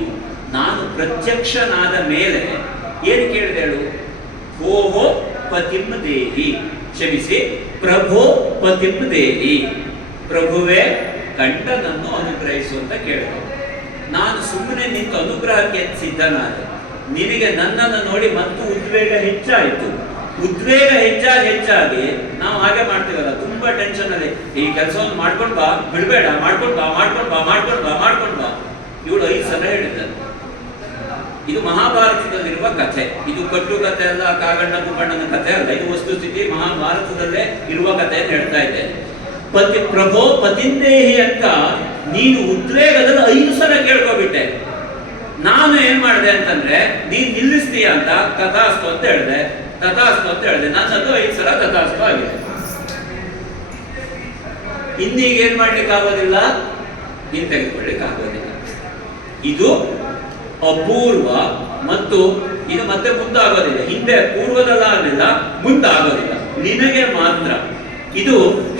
ನಾನು ಪ್ರತ್ಯಕ್ಷನಾದ ಮೇಲೆ ಏನು ಕೇಳಿದೆ ಹೇಳು? ಹೋಹೋ ಪತಿಂ ದೇಹಿ, ಕ್ಷಮಿಸಿ, ಪ್ರಭೋ ಪತಿಂ ದೇಹಿ, ಪ್ರಭುವೇ ಗಂಡನನ್ನು ಅನುಗ್ರಹಿಸು ಅಂತ ಕೇಳಿದೆ. ನಾನು ಸುಮ್ಮನೆ ನಿಂತು ಅನುಗ್ರಹಕ್ಕೆ ಸಿದ್ಧನಾದೆ. ನಿನಗೆ ನನ್ನನ್ನು ನೋಡಿ ಮತ್ತು ಉದ್ವೇಗ ಹೆಚ್ಚಾಯಿತು. ಉದ್ವೇಗ ಹೆಚ್ಚಾಗಿ ನಾವು ಹಾಗೆ ಮಾಡ್ತೀವಲ್ಲ, ತುಂಬಾ ಟೆನ್ಷನ್ ಅಲ್ಲಿ ಈ ಕೆಲಸವನ್ನು ಮಾಡ್ಕೊಂಡು ಬಾ, ಬಿಡಬೇಡ, ಮಾಡ್ಕೊಂಡು ಬಾ. ಇವಳು 5 ಸಲ ಹೇಳಿದ್ದಾರೆ. ಇದು ಮಹಾಭಾರತದಲ್ಲಿರುವ ಕಥೆ. ಇದು ಕಟ್ಟು ಕಥೆ ಅಲ್ಲ, ಕಾಗಣ್ಣ ಕುಂಬಣ್ಣನ ಕಥೆ ಅಲ್ಲ. ಇದು ವಸ್ತುಸ್ಥಿತಿ ಮಹಾಭಾರತದಲ್ಲೇ ಇರುವ ಕಥೆಯನ್ನು ಹೇಳ್ತಾ ಇದ್ದೇನೆ. ಪ್ರಭೋ ಪತಿಂದೇಹಿ ಅಂತ ನೀನು ಉದ್ವೇಗದಲ್ಲಿ 5 ಸಲ ಕೇಳ್ಕೊಬಿಟ್ಟೆ. ನಾನು ಏನ್ ಮಾಡಿದೆ ಅಂತಂದ್ರೆ, ನೀನ್ ನಿಲ್ಲಿಸ್ತೀಯ ಅಂತ ತಥಾಸ್ತು ಅಂತ ಹೇಳಿದೆ. ನನ್ನದು 5 ಸಲ ತಥಾಸ್ತು ಆಗಿದೆ. ಇನ್ನೀಗ ಏನ್ ಮಾಡ್ಲಿಕ್ಕೆ ಆಗೋದಿಲ್ಲ, ನೀನ್ ತೆಗೆದುಕೊಳ್ಳಿಕ್ಕೆ ಆಗೋದಿಲ್ಲ. ಇದು ಅಪೂರ್ವ ಮತ್ತು ಇದು ಮತ್ತೆ ಮುಂದಾಗೋದಿಲ್ಲ. ಹಿಂದೆ ಪೂರ್ವದಲ್ಲಾಗಲಿಲ್ಲ, ಮುಂದಾಗೋದಿಲ್ಲ, ನಿನಗೆ ಮಾತ್ರ. ಇದು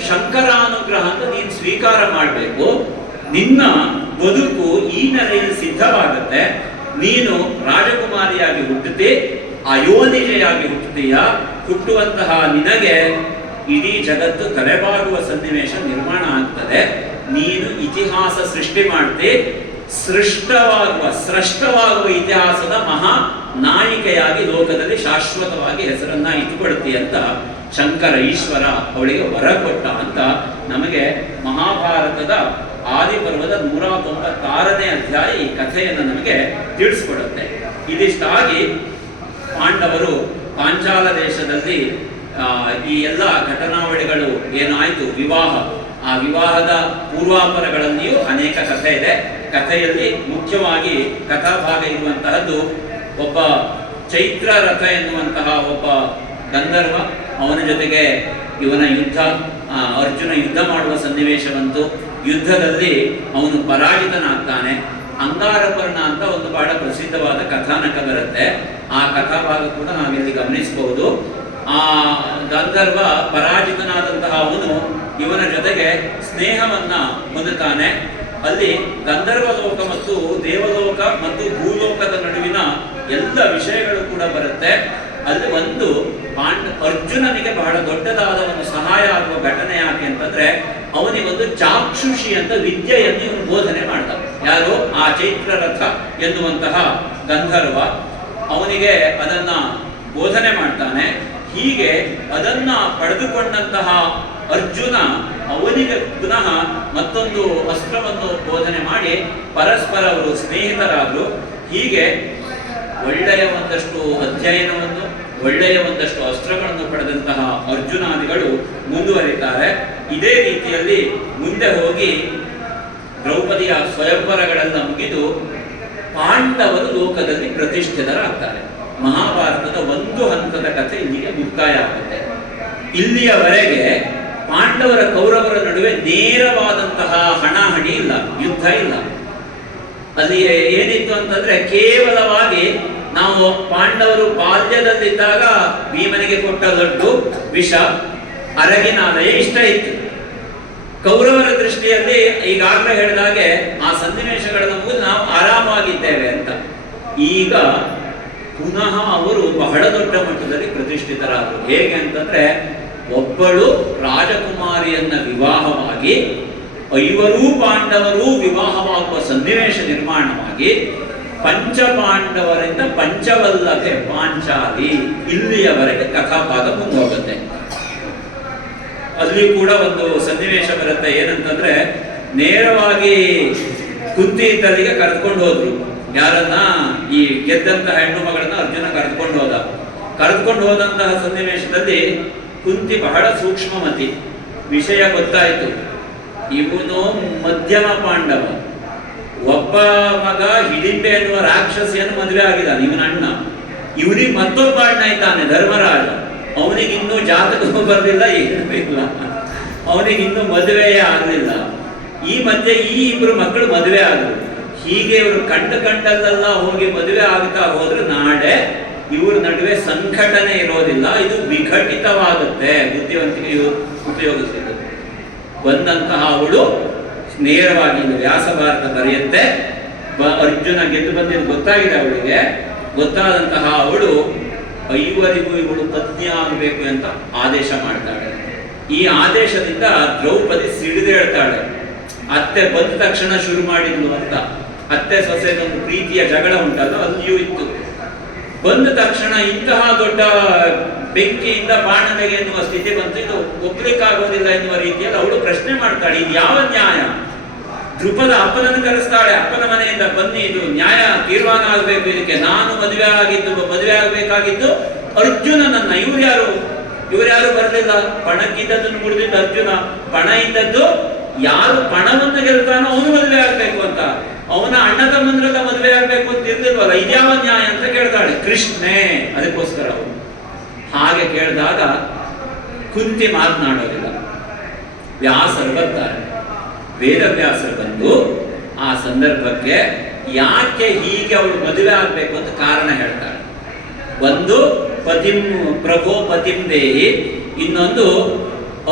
ಶಂಕರಾನುಗ್ರಹ ಅಂತ ನೀನು ಸ್ವೀಕಾರ ಮಾಡಬೇಕು. ನಿನ್ನ ಬದುಕು ಈ ನೆಲೆಯಲ್ಲಿ ಸಿದ್ಧವಾಗುತ್ತೆ. ನೀನು ರಾಜಕುಮಾರಿಯಾಗಿ ಹುಟ್ಟುತ್ತಿ, ಅಯೋನಿಜೆಯಾಗಿ ಹುಟ್ಟುತ್ತೀಯ. ಹುಟ್ಟುವಂತಹ ನಿನಗೆ ಇಡೀ ಜಗತ್ತು ತಲೆಬಾಗುವ ಸನ್ನಿವೇಶ ನಿರ್ಮಾಣ ಆಗ್ತದೆ. ನೀನು ಇತಿಹಾಸ ಸೃಷ್ಟಿ ಮಾಡ್ತಿ, ಸ್ರಷ್ಟವಾಗುವ ಇತಿಹಾಸದ ಮಹಾ ನಾಯಿಕೆಯಾಗಿ ಲೋಕದಲ್ಲಿ ಶಾಶ್ವತವಾಗಿ ಹೆಸರನ್ನ ಇಟ್ಟುಕೊಳ್ತಿ ಅಂತ ಶಂಕರ ಈಶ್ವರ ಅವಳಿಗೆ ವರ ಕೊಟ್ಟ ಅಂತ ನಮಗೆ ಮಹಾಭಾರತದ ಆದಿಪರ್ವದ 196ನೇ ಅಧ್ಯಾಯ ಈ ಕಥೆಯನ್ನು ನಮಗೆ ತಿಳಿಸ್ಕೊಡುತ್ತೆ. ಇದಿಷ್ಟಾಗಿ ಪಾಂಡವರು ಪಾಂಚಾಲ ದೇಶದಲ್ಲಿ ಈ ಎಲ್ಲ ಘಟನಾವಳಿಗಳು ಏನಾಯಿತು, ವಿವಾಹ, ಆ ವಿವಾಹದ ಪೂರ್ವಾಪರಗಳಲ್ಲಿಯೂ ಅನೇಕ ಕಥೆ ಇದೆ. ಕಥೆಯಲ್ಲಿ ಮುಖ್ಯವಾಗಿ ಕಥಾಭಾಗ ಇರುವಂತಹದ್ದು ಒಬ್ಬ ಚೈತ್ರ ರಥ ಎನ್ನುವಂತಹ ಒಬ್ಬ ಗಂಧರ್ವ, ಅವನ ಜೊತೆಗೆ ಇವನ ಯುದ್ಧ, ಅರ್ಜುನ ಯುದ್ಧ ಮಾಡುವ ಸನ್ನಿವೇಶವಂತೂ. ಯುದ್ಧದಲ್ಲಿ ಅವನು ಪರಾಜಿತನಾಗ್ತಾನೆ. ಅಂಗಾರಪರ್ಣ ಅಂತ ಒಂದು ಬಹಳ ಪ್ರಸಿದ್ಧವಾದ ಕಥಾನಕ ಬರುತ್ತೆ. ಆ ಕಥಾಭಾಗ ಕೂಡ ನಾವಿಲ್ಲಿ ಗಮನಿಸಬಹುದು. ಆ ಗಂಧರ್ವ ಪರಾಜಿತನಾದಂತಹ ಅವನು ಇವನ ಜೊತೆಗೆ ಸ್ನೇಹವನ್ನ ಹೊಂದುತ್ತಾನೆ. ಅಲ್ಲಿ ಗಂಧರ್ವ ಲೋಕ ಮತ್ತು ದೇವಲೋಕ ಮತ್ತು ಭೂಲೋಕದ ನಡುವಿನ ಎಲ್ಲ ವಿಷಯಗಳು ಕೂಡ ಬರುತ್ತೆ. ಅಲ್ಲಿ ಒಂದು ಅರ್ಜುನನಿಗೆ ಬಹಳ ದೊಡ್ಡದಾದ ಒಂದು ಸಹಾಯ ಆಗುವ ಘಟನೆ ಯಾಕೆ ಅಂತಂದ್ರೆ, ಅವನಿಗೊಂದು ಚಾಕ್ಷುಷಿ ಅಂತ ವಿದ್ಯೆಯನ್ನು ಇವನು ಬೋಧನೆ ಮಾಡ್ದ. ಯಾರು? ಆ ಚೈತ್ರರಥ ಎನ್ನುವಂತಹ ಗಂಧರ್ವ ಅವನಿಗೆ ಅದನ್ನ ಬೋಧನೆ ಮಾಡ್ತಾನೆ. ಹೀಗೆ ಅದನ್ನ ಪಡೆದುಕೊಂಡಂತಹ ಅರ್ಜುನ ಅವನಿಗೆ ಪುನಃ ಮತ್ತೊಂದು ಅಸ್ತ್ರವನ್ನು ಬೋಧನೆ ಮಾಡಿ ಪರಸ್ಪರ ಅವರು ಸ್ನೇಹಿತರಾದರು. ಹೀಗೆ ಒಳ್ಳೆಯ ಒಂದಷ್ಟು ಅಧ್ಯಯನವನ್ನು, ಒಳ್ಳೆಯ ಒಂದಷ್ಟು ಅಸ್ತ್ರಗಳನ್ನು ಪಡೆದಂತಹ ಅರ್ಜುನಾದಿಗಳು ಮುಂದುವರಿತಾರೆ. ಇದೇ ರೀತಿಯಲ್ಲಿ ಮುಂದೆ ಹೋಗಿ ದ್ರೌಪದಿಯ ಸ್ವಯಂವರಗಳೆಲ್ಲ ಮುಗಿದು ಪಾಂಡವರು ಲೋಕದಲ್ಲಿ ಪ್ರತಿಷ್ಠಿತರಾಗ್ತಾರೆ. ಮಹಾಭಾರತದ ಒಂದು ಹಂತದ ಕಥೆ ಇಲ್ಲಿಗೆ ಮುಕ್ತಾಯ ಆಗುತ್ತೆ. ಇಲ್ಲಿಯವರೆಗೆ ಪಾಂಡವರ ಕೌರವರ ನಡುವೆ ನೇರವಾದಂತಹ ಹಣಾಹಣಿ ಇಲ್ಲ, ಯುದ್ಧ ಇಲ್ಲ. ಅಲ್ಲಿ ಏನಿತ್ತು ಅಂತಂದ್ರೆ ಕೇವಲವಾಗಿ ನಾವು ಪಾಂಡವರು ಬಾಲ್ಯದಲ್ಲಿದ್ದಾಗ ಭೀಮನಿಗೆ ಕೊಟ್ಟ ಲಡ್ಡು, ವಿಷ, ಅರಗಿನಾಲಯ ಇಷ್ಟ ಇತ್ತು. ಕೌರವರ ದೃಷ್ಟಿಯಲ್ಲಿ ಈಗಾಗಲೇ ಹೇಳಿದಾಗೆ ಆ ಸನ್ನಿವೇಶಗಳನ್ನು ಮುಗಿದು ನಾವು ಆರಾಮಾಗಿದ್ದೇವೆ ಅಂತ. ಈಗ ಪುನಃ ಅವರು ಬಹಳ ದೊಡ್ಡ ಮಟ್ಟದಲ್ಲಿ ಪ್ರತಿಷ್ಠಿತರಾದರು. ಹೇಗೆ ಅಂತಂದ್ರೆ, ಒಬ್ಬಳು ರಾಜಕುಮಾರಿಯನ್ನ ವಿವಾಹವಾಗಿ 5 ಪಾಂಡವರು ವಿವಾಹವಾಗುವ ಸನ್ನಿವೇಶ ನಿರ್ಮಾಣವಾಗಿ ಪಂಚಪಾಂಡವರಿಂದ ಪಂಚವಲ್ಲಭೆ ಪಾಂಚಾಲಿ ಇಲ್ಲಿಯವರೆಗೆ ಕಥಾಭಾಗ ಮುಂದೋಗುತ್ತೆ. ಅಲ್ಲಿ ಕೂಡ ಒಂದು ಸನ್ನಿವೇಶ ಬರುತ್ತೆ. ಏನಂತಂದ್ರೆ, ನೇರವಾಗಿ ಕುಂತಿ ಇದ್ದಲ್ಲಿಗೆ ಕರೆದುಕೊಂಡು ಹೋದ್ರು. ಯಾರನ್ನ? ಈ ಗೆದ್ದಂತಹ ಹೆಣ್ಣು ಮಗಳನ್ನ ಅರ್ಜುನ ಕರೆದುಕೊಂಡು ಹೋದಂತಹ ಸನ್ನಿವೇಶದಲ್ಲಿ ಕುಂತಿ ಬಹಳ ಸೂಕ್ಷ್ಮಮತಿ. ವಿಷಯ ಗೊತ್ತಾಯಿತು, ಇವನು ಮಧ್ಯಮ ಪಾಂಡವ, ಒಬ್ಬ ಮಗ ಹಿಡಿಂಬೆ ಎನ್ನುವ ರಾಕ್ಷಸಿಯನ್ನು ಮದುವೆ ಆಗಿದ್ದಾನೆ, ಇವನ ಅಣ್ಣ. ಇವನಿಗೆ ಮತ್ತೊಬ್ಬ ಅಣ್ಣ ಇದ್ದಾನೆ ಧರ್ಮರಾಜ, ಅವನಿಗಿನ್ನೂ ಜಾತಕವೂ ಬರಲಿಲ್ಲ, ಏನೂ ಇಲ್ಲ, ಅವನಿಗಿನ್ನೂ ಮದುವೆಯೇ ಆಗಲಿಲ್ಲ. ಈ ಮಧ್ಯೆ ಈ ಇಬ್ರು ಮಕ್ಕಳು ಮದುವೆ ಆದರು. ಹೀಗೆ ಇವರು ಕಂಡಲ್ಲೆಲ್ಲ ಹೋಗಿ ಮದುವೆ ಆಗ್ತಾ ಹೋದ್ರೆ ನಾಳೆ ಇವ್ರ ನಡುವೆ ಸಂಘಟನೆ ಇರೋದಿಲ್ಲ, ಇದು ವಿಘಟಿತವಾಗುತ್ತೆ. ಬುದ್ಧಿವಂತಿಕೆ ಉಪಯೋಗಿಸಿದ್ದು ಬಂದಂತಹ ಅವಳು ನೇರವಾಗಿ ವ್ಯಾಸ ಭಾರತ ಬರೆಯುತ್ತೆ. ಅರ್ಜುನ ಗೆದ್ದು ಬಂದಿದ್ದು ಗೊತ್ತಾಗಿದೆ ಅವಳಿಗೆ. ಗೊತ್ತಾದಂತಹ ಅವಳು 5 ಇವಳು ಪತ್ನಿ ಆಗಬೇಕು ಅಂತ ಆದೇಶ ಮಾಡ್ತಾಳೆ. ಈ ಆದೇಶದಿಂದ ದ್ರೌಪದಿ ಸಿಡಿದೇಳ್ತಾಳೆ. ಅತ್ತೆ ಬಂದ ತಕ್ಷಣ ಶುರು ಮಾಡಿದ್ಲು ಅಂತ. ಅತ್ತೆ ಸೊಸೆದೊಂದು ಪ್ರೀತಿಯ ಜಗಳ ಉಂಟಲ್ಲ, ಅಲ್ಲಿಯೂ ಇತ್ತು. ಬಂದ ತಕ್ಷಣ ಇಂತಹ ದೊಡ್ಡ ಬೆಂಕಿಯಿಂದ ಬಾಣಲೆಗೆ ಎನ್ನುವ ಸ್ಥಿತಿ ಬಂತು. ಇದು ಒಪ್ಲಿಕ್ಕಾಗೋದಿಲ್ಲ ಎನ್ನುವ ರೀತಿಯಲ್ಲಿ ಅವಳು ಪ್ರಶ್ನೆ ಮಾಡ್ತಾಳೆ, ಇದು ಯಾವ ನ್ಯಾಯ? ಧ್ರುಪದ ಅಪ್ಪನನ್ನು ಕರೆಸ್ತಾಳೆ. ಅಪ್ಪನ ಮನೆಯಿಂದ ಬನ್ನಿ, ಇದು ನ್ಯಾಯ ತೀರ್ಮಾನ ಆಗಬೇಕು, ಇದಕ್ಕೆ ನಾನು ಮದುವೆ ಆಗಬೇಕಾಗಿದ್ದು ಅರ್ಜುನನನ್ನ. ಇವ್ರು ಯಾರು ಬರಲಿಲ್ಲ. ಪಣಕ್ಕಿದ್ದದನ್ನು ಮುಡಿದಿದ್ದ ಅರ್ಜುನ. ಪಣ ಇದ್ದದ್ದು ಯಾರು ಪಣವನ್ನು ಗೆಲ್ತಾನೋ ಅವನು ಮದುವೆ ಆಗ್ಬೇಕು ಅಂತ. ಅವನ ಅಣ್ಣ ತಮ್ಮಂದ್ರೆಲ್ಲ ಮದುವೆ ಆಗ್ಬೇಕು ಅಂತ ಇರ್ಲಿಲ್ವಲ್ಲ, ಇದ್ಯಾವ ನ್ಯಾಯ ಅಂತ ಕೇಳ್ತಾಳೆ. ಕೃಷ್ಣೇ ಅದಕ್ಕೋಸ್ಕರ ಅವನು ಹಾಗೆ ಕೇಳಿದಾಗ ಕುಂತಿ ಮಾತನಾಡೋದಿಲ್ಲ. ವ್ಯಾಸರು ಬರ್ತಾರೆ. ವೇದವ್ಯಾಸರು ಬಂದು ಆ ಸಂದರ್ಭಕ್ಕೆ ಯಾಕೆ ಹೀಗೆ ಅವಳು ಮದುವೆ ಆಗ್ಬೇಕು ಅಂತ ಕಾರಣ ಹೇಳ್ತಾಳೆ. ಒಂದು ಪತಿಂ ಪ್ರಭೋ ಪತಿಂ ದೇಹಿ, ಇನ್ನೊಂದು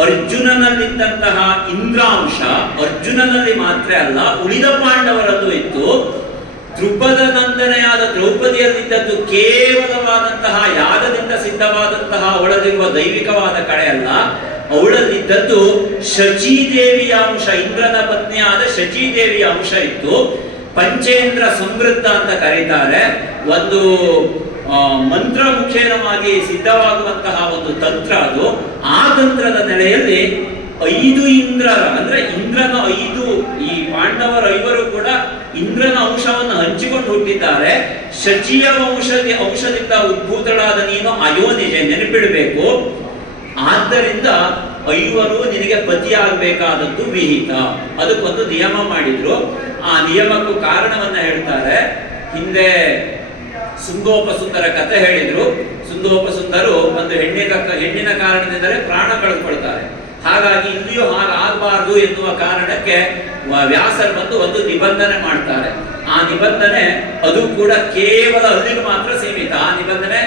ಅರ್ಜುನನಲ್ಲಿದ್ದಂತಹ ಇಂದ್ರಾಂಶ ಅರ್ಜುನನಲ್ಲಿ ಮಾತ್ರ ಅಲ್ಲ ಉಳಿದ ಪಾಂಡವರಲ್ಲೂ ಇತ್ತು. ದ್ರುಪದ ನಂದನೆಯಾದ ದ್ರೌಪದಿಯಲ್ಲಿದ್ದದ್ದು ಕೇವಲವಾದಂತಹ ಯಾಗದಿಂದ ಸಿದ್ಧವಾದಂತಹ ಅವಳಲ್ಲಿರುವ ದೈವಿಕವಾದ ಕಳೆ ಅಲ್ಲ, ಅವಳಲ್ಲಿದ್ದದ್ದು ಶಚೀದೇವಿಯ ಅಂಶ, ಇಂದ್ರನ ಪತ್ನಿಯಾದ ಶಚೀದೇವಿಯ ಅಂಶ ಇತ್ತು. ಪಂಚೇಂದ್ರ ಸಮೃದ್ಧ ಅಂತ ಕರೀತಾರೆ. ಒಂದು ಮಂತ್ರ ಮುಖೇನವಾಗಿ ಸಿದ್ಧವಾಗುವಂತಹ ಒಂದು ತಂತ್ರ ಅದು. ಆ ತಂತ್ರದ ನೆಲೆಯಲ್ಲಿ 5 ಇಂದ್ರರ, ಅಂದ್ರೆ ಇಂದ್ರನ 5, ಈ ಪಾಂಡವರ 5 ಕೂಡ ಇಂದ್ರನ ಅಂಶವನ್ನು ಹಂಚಿಕೊಂಡು ಹುಟ್ಟಿದ್ದಾರೆ. ಶಚಿಯ ಅಂಶದಿಂದ ಉದ್ಭೂತಳಾದ ನೀನು ಅಯೋನಿಜೆ, ನೆನಪಿಡಬೇಕು. ಆದ್ದರಿಂದ 5 ನಿನಗೆ ಪತಿಯಾಗಬೇಕಾದದ್ದು ವಿಹಿತ. ಅದಕ್ಕೊಂದು ನಿಯಮ ಮಾಡಿದ್ರು. ಆ ನಿಯಮಕ್ಕೂ ಕಾರಣವನ್ನ ಹೇಳ್ತಾರೆ. ಹಿಂದೆ ಸುಂದೋಪಸುಂದರ ಕಥೆ ಹೇಳಿದ್ರು. ಸುಂದೋಪಸುಂದರು ಒಂದು ಹೆಣ್ಣಿನ ಕಾರಣದಿಂದಲೇ ಪ್ರಾಣ ಕಳೆದುಕೊಳ್ತಾರೆ. ಹಾಗಾಗಿ ಇಲ್ಲಿಯೂ ಹಾಗಾಗಬಾರದು ಎನ್ನುವ ಕಾರಣಕ್ಕೆ ವ್ಯಾಸರು ಬಂದು ಒಂದು ನಿಬಂಧನೆ ಮಾಡ್ತಾರೆ. ಆ ನಿಬಂಧನೆ ಅದು ಕೂಡ ಕೇವಲ ಅಲ್ಲಿಗೆ ಮಾತ್ರ ಸೀಮಿತ. ಆ ನಿಬಂಧನೆ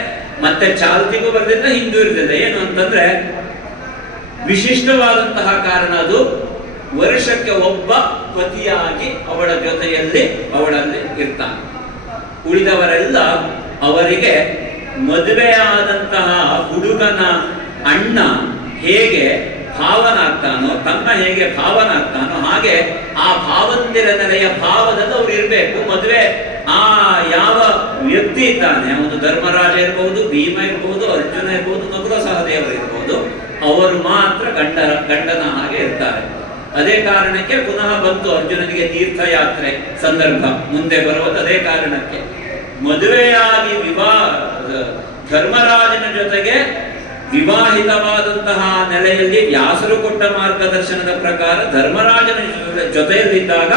ಮತ್ತೆ ಚಾಲ್ತಿಗೂ ಬರಲಿಲ್ಲ, ಹಿಂದೂ ಇರಲಿಲ್ಲ. ಏನು ಅಂತಂದ್ರೆ, ವಿಶಿಷ್ಟವಾದಂತಹ ಕಾರಣ ಅದು. ವರ್ಷಕ್ಕೆ ಒಬ್ಬ ಪತಿಯಾಗಿ ಅವಳ ಜೊತೆಯಲ್ಲಿ ಅವಳಲ್ಲಿ ಇರ್ತಾನೆ. ಉಳಿದವರೆಲ್ಲ ಅವರಿಗೆ ಮದುವೆಯಾದಂತಹ ಹುಡುಗನ ಅಣ್ಣ ಹೇಗೆ ಭಾವನಾಗ್ತಾನೋ, ತಮ್ಮ ಹೇಗೆ ಭಾವನಾಗ್ತಾನೋ, ಹಾಗೆ ಆ ಭಾವಂದಿರ ನೆಲೆಯ ಭಾವದಲ್ಲಿ ಅವ್ರು ಇರಬೇಕು. ಮದುವೆ ಆ ಯಾವ ವ್ಯಕ್ತಿ ಇದ್ದಾನೆ, ಅವನು ಧರ್ಮರಾಜ ಇರ್ಬಹುದು, ಭೀಮ ಇರ್ಬಹುದು, ಅರ್ಜುನ ಇರ್ಬಹುದು, ನಕುಲ ಸಹದೇವರು ಇರ್ಬಹುದು, ಅವರು ಮಾತ್ರ ಗಂಡನ ಹಾಗೆ ಇರ್ತಾರೆ. ಅದೇ ಕಾರಣಕ್ಕೆ ಪುನಃ ಬಂತು ಅರ್ಜುನನಿಗೆ ತೀರ್ಥಯಾತ್ರೆ ಸಂದರ್ಭ ಮುಂದೆ ಬರುವುದು. ಅದೇ ಕಾರಣಕ್ಕೆ ಮದುವೆಯಾಗಿ ಧರ್ಮರಾಜನ ಜೊತೆಗೆ ವಿವಾಹಿತವಾದಂತಹ ನೆಲೆಯಲ್ಲಿ ವ್ಯಾಸರು ಕೊಟ್ಟ ಮಾರ್ಗದರ್ಶನದ ಪ್ರಕಾರ ಧರ್ಮರಾಜನ ಜೊತೆಯಲ್ಲಿದ್ದಾಗ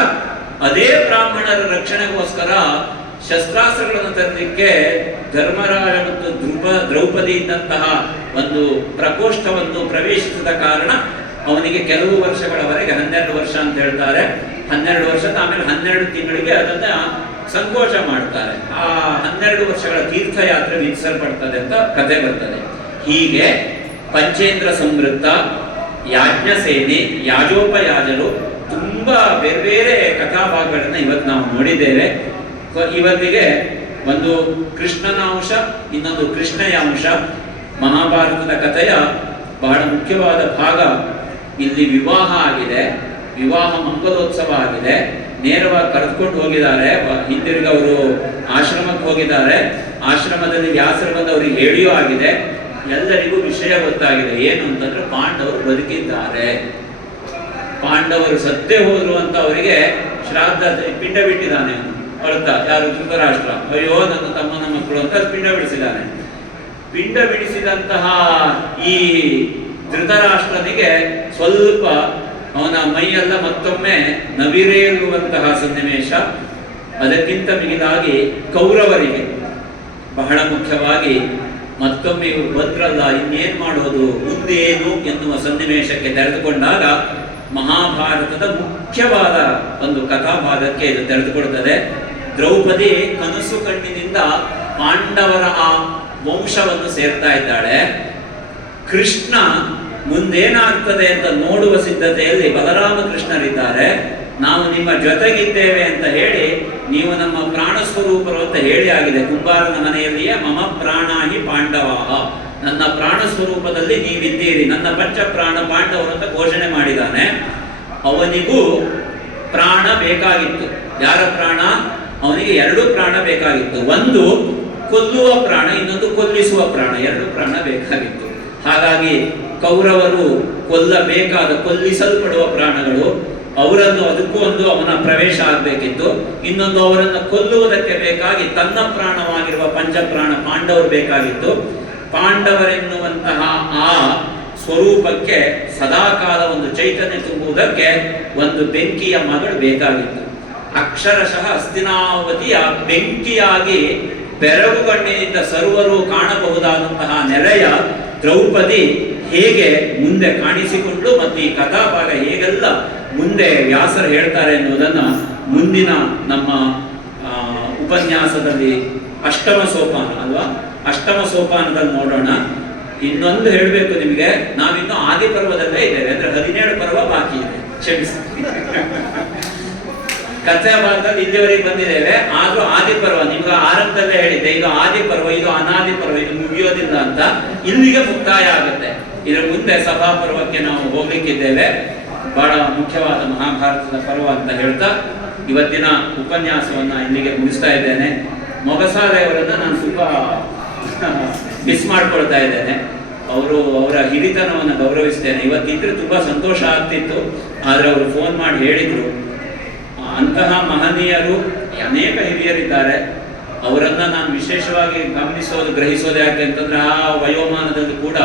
ಅದೇ ಬ್ರಾಹ್ಮಣರ ರಕ್ಷಣೆಗೋಸ್ಕರ ಶಸ್ತ್ರಾಸ್ತ್ರಗಳನ್ನು ತರಲಿಕ್ಕೆ ಧರ್ಮರಾಜ ಮತ್ತು ದ್ರೌಪದಿ ಇದ್ದಂತಹ ಒಂದು ಪ್ರಕೋಷ್ಠವನ್ನು ಪ್ರವೇಶಿಸಿದ ಕಾರಣ ಅವನಿಗೆ ಕೆಲವು ವರ್ಷಗಳವರೆಗೆ 12 ವರ್ಷ ಅಂತ ಹೇಳ್ತಾರೆ, 12 ವರ್ಷದ ಆಮೇಲೆ 12 ತಿಂಗಳಿಗೆ ಅದನ್ನ ಸಂಕೋಚ ಮಾಡ್ತಾರೆ. ಆ 12 ವರ್ಷಗಳ ತೀರ್ಥಯಾತ್ರೆ ವಿಧಿಸಲ್ಪಡ್ತದೆ ಅಂತ ಕಥೆ ಬರ್ತದೆ. ಹೀಗೆ ಪಂಚೇಂದ್ರ ಸಮೃದ್ಧ, ಯಾಜ್ಞಸೇನೆ, ಯಾಜೋಪಯಾಜರು ತುಂಬಾ ಬೇರೆ ಬೇರೆ ಕಥಾಭಾಗಗಳನ್ನ ಇವತ್ತು ನಾವು ನೋಡಿದ್ದೇವೆ. ಇವತ್ತಿಗೆ ಒಂದು ಕೃಷ್ಣನ ಅಂಶ, ಇನ್ನೊಂದು ಕೃಷ್ಣಯ ಅಂಶ. ಮಹಾಭಾರತದ ಕಥೆಯ ಬಹಳ ಮುಖ್ಯವಾದ ಭಾಗ ಇಲ್ಲಿ ವಿವಾಹ ಆಗಿದೆ, ವಿವಾಹ ಮಂಗಲೋತ್ಸವ ಆಗಿದೆ, ನೇರವಾಗಿ ಕರೆದುಕೊಂಡು ಹೋಗಿದ್ದಾರೆ. ಹಿಂದಿರುಗಿ ಅವರು ಆಶ್ರಮಕ್ಕೆ ಹೋಗಿದ್ದಾರೆ. ಆಶ್ರಮದಲ್ಲಿ ವ್ಯಾಸರು ಬಂದು ಅವರಿಗೆ ಹೇಳಿಯೂ ಆಗಿದೆ. ಎಲ್ಲರಿಗೂ ವಿಷಯ ಗೊತ್ತಾಗಿದೆ. ಏನು ಅಂತಂದ್ರೆ ಪಾಂಡವರು ಬದುಕಿದ್ದಾರೆ, ಪಾಂಡವರು ಸತ್ತೇ ಹೋದ್ರು ಅಂತ ಅವರಿಗೆ ಶ್ರಾದ್ದ ಪಿಂಡ ಬಿಟ್ಟಿದ್ದಾನೆ ಹೊರತ. ಯಾರು? ಧೃತರಾಷ್ಟ್ರ. ಅಯ್ಯೋ ನನ್ನ ತಮ್ಮನ ಮಕ್ಕಳು ಅಂತ ಪಿಂಡ ಬಿಡಿಸಿದ್ದಾನೆ. ಪಿಂಡ ಬಿಡಿಸಿದಂತಹ ಈ ಧೃತರಾಷ್ಟ್ರನಿಗೆ ಸ್ವಲ್ಪ ಅವನ ಮೈಯೆಲ್ಲ ಮತ್ತೊಮ್ಮೆ ನವಿರೇರುವಂತಹ ಸನ್ನಿವೇಶ. ಅದಕ್ಕಿಂತ ಮಿಗಿಲಾಗಿ ಕೌರವರಿಗೆ ಬಹಳ ಮುಖ್ಯವಾಗಿ ಮತ್ತೊಮ್ಮೆ ಇವರು ಬಂದ್ರಲ್ಲ, ಇನ್ನೇನ್ ಮಾಡೋದು, ಮುಂದೇನು ಎನ್ನುವ ಸನ್ನಿವೇಶಕ್ಕೆ ತೆರೆದುಕೊಂಡಾಗ ಮಹಾಭಾರತದ ಮುಖ್ಯವಾದ ಒಂದು ಕಥಾಭಾಗಕ್ಕೆ ಇದು ತೆರೆದುಕೊಡುತ್ತದೆ. ದ್ರೌಪದಿ ಕನಸು ಕಣ್ಣಿನಿಂದ ಪಾಂಡವರ ಆ ವಂಶವನ್ನು ಸೇರ್ತಾ ಇದ್ದಾಳೆ. ಕೃಷ್ಣ ಮುಂದೇನಾಗ್ತದೆ ಅಂತ ನೋಡುವ ಸಿದ್ಧತೆಯಲ್ಲಿ ಬಲರಾಮ ಕೃಷ್ಣರಿದ್ದಾರೆ. ನಾವು ನಿಮ್ಮ ಜೊತೆಗಿದ್ದೇವೆ ಅಂತ ಹೇಳಿ, ನೀವು ನಮ್ಮ ಪ್ರಾಣ ಸ್ವರೂಪರು ಅಂತ ಹೇಳಿ ಆಗಿದೆ. ಕುಂಬಾರನ ಮನೆಯಲ್ಲಿಯೇ ಮಮ ಪ್ರಾಣಾಹಿ ಪಾಂಡವಾಹ, ನನ್ನ ಪ್ರಾಣ ಸ್ವರೂಪದಲ್ಲಿ ನೀವಿದ್ದೀರಿ, ನನ್ನ ಪಂಚ ಪ್ರಾಣ ಪಾಂಡವರು ಅಂತ ಘೋಷಣೆ ಮಾಡಿದ್ದಾನೆ. ಅವನಿಗೂ ಪ್ರಾಣ ಬೇಕಾಗಿತ್ತು. ಯಾರ ಪ್ರಾಣ? ಅವನಿಗೆ 2 ಪ್ರಾಣ ಬೇಕಾಗಿತ್ತು. ಒಂದು ಕೊಲ್ಲುವ ಪ್ರಾಣ, ಇನ್ನೊಂದು ಕೊಲ್ಲಿಸುವ ಪ್ರಾಣ. 2 ಪ್ರಾಣ ಬೇಕಾಗಿತ್ತು. ಹಾಗಾಗಿ ಕೌರವರು ಕೊಲ್ಲಿಸಲ್ಪಡುವ ಪ್ರಾಣಗಳು, ಅವರನ್ನು ಅದಕ್ಕೂ ಒಂದು ಅವನ ಪ್ರವೇಶ ಆಗಬೇಕಿತ್ತು. ಇನ್ನೊಂದು ಅವರನ್ನು ಕೊಲ್ಲುವುದಕ್ಕೆ ಬೇಕಾಗಿ ತನ್ನ ಪ್ರಾಣವಾಗಿರುವ ಪಂಚಪ್ರಾಣ ಪಾಂಡವರು ಬೇಕಾಗಿತ್ತು. ಪಾಂಡವರೆನ್ನುವಂತಹ ಆ ಸ್ವರೂಪಕ್ಕೆ ಸದಾಕಾಲ ಒಂದು ಚೈತನ್ಯ ತುಂಬುವುದಕ್ಕೆ ಒಂದು ಬೆಂಕಿಯ ಮಗಳು ಬೇಕಾಗಿತ್ತು. ಅಕ್ಷರಶಃ ಹಸ್ತಿನಾವತಿಯ ಬೆಂಕಿಯಾಗಿ ಬೆರಗುಗಣ್ಣಿನಿಂದ ಸರ್ವರು ಕಾಣಬಹುದಾದಂತಹ ನೆಲೆಯ ದ್ರೌಪದಿ ಹೇಗೆ ಮುಂದೆ ಕಾಣಿಸಿಕೊಂಡು ಮತ್ತು ಈ ಕಥಾಭಾಗ ಹೇಗೆಲ್ಲ ಮುಂದೆ ವ್ಯಾಸರು ಹೇಳ್ತಾರೆ ಎನ್ನುವುದನ್ನ ಮುಂದಿನ ನಮ್ಮ ಉಪನ್ಯಾಸದಲ್ಲಿ ಅಷ್ಟಮ ಸೋಪಾನ ಅಲ್ವಾ, ಅಷ್ಟಮ ಸೋಪಾನದಲ್ಲಿ ನೋಡೋಣ. ಇನ್ನೊಂದು ಹೇಳಬೇಕು ನಿಮಗೆ, ನಾವಿನ್ನು ಆದಿ ಪರ್ವದಲ್ಲೇ ಇದ್ದೇವೆ. ಅಂದ್ರೆ 17 ಪರ್ವ ಬಾಕಿ ಇದೆ, ಕ್ಷಮಿಸಿ. ಕಥೆಯ ಭಾಗದಲ್ಲಿ ಇಲ್ಲಿವರೆಗೆ ಬಂದಿದ್ದೇವೆ. ಆದ್ರೂ ಆದಿ ಪರ್ವ ನಿಮ್ಗೆ ಆರಂಭದಲ್ಲೇ ಹೇಳಿದ್ದೆ, ಇದು ಆದಿ ಪರ್ವ, ಇದು ಅನಾದಿ ಪರ್ವ, ಇದು ಮುಗಿಯೋದಿಲ್ಲ ಅಂತ. ಇಲ್ಲಿಗೆ ಮುಕ್ತಾಯ ಆಗುತ್ತೆ. ಇದರ ಮುಂದೆ ಸಭಾ ಪರ್ವಕ್ಕೆ ನಾವು ಹೋಗ್ಲಿಕ್ಕಿದ್ದೇವೆ. ಬಹಳ ಮುಖ್ಯವಾದ ಮಹಾಭಾರತದ ಪರ್ವ ಅಂತ ಹೇಳ್ತಾ ಇವತ್ತಿನ ಉಪನ್ಯಾಸವನ್ನ ಇಲ್ಲಿಗೆ ಮುಗಿಸ್ತಾ ಇದ್ದೇನೆ. ಮೊಗಸಾಲೆಯವರನ್ನ ನಾನು ತುಂಬಾ ಮಿಸ್ ಮಾಡ್ಕೊಳ್ತಾ ಇದ್ದೇನೆ. ಅವರ ಹಿರಿತನವನ್ನು ಗೌರವಿಸ್ತೇನೆ. ಇವತ್ತಿದ್ರೆ ತುಂಬಾ ಸಂತೋಷ ಆಗ್ತಿತ್ತು, ಆದ್ರೆ ಅವರು ಫೋನ್ ಮಾಡಿ ಹೇಳಿದ್ರು, ಅಂತಹ ಮಹನೀಯರು ಅನೇಕ ಹಿರಿಯರಿದ್ದಾರೆ, ಅವರನ್ನ ನಾನು ವಿಶೇಷವಾಗಿ ಗ್ರಹಿಸೋದು ಯಾಕೆ ಅಂತಂದ್ರೆ ಆ ವಯೋಮಾನದಲ್ಲಿ ಕೂಡ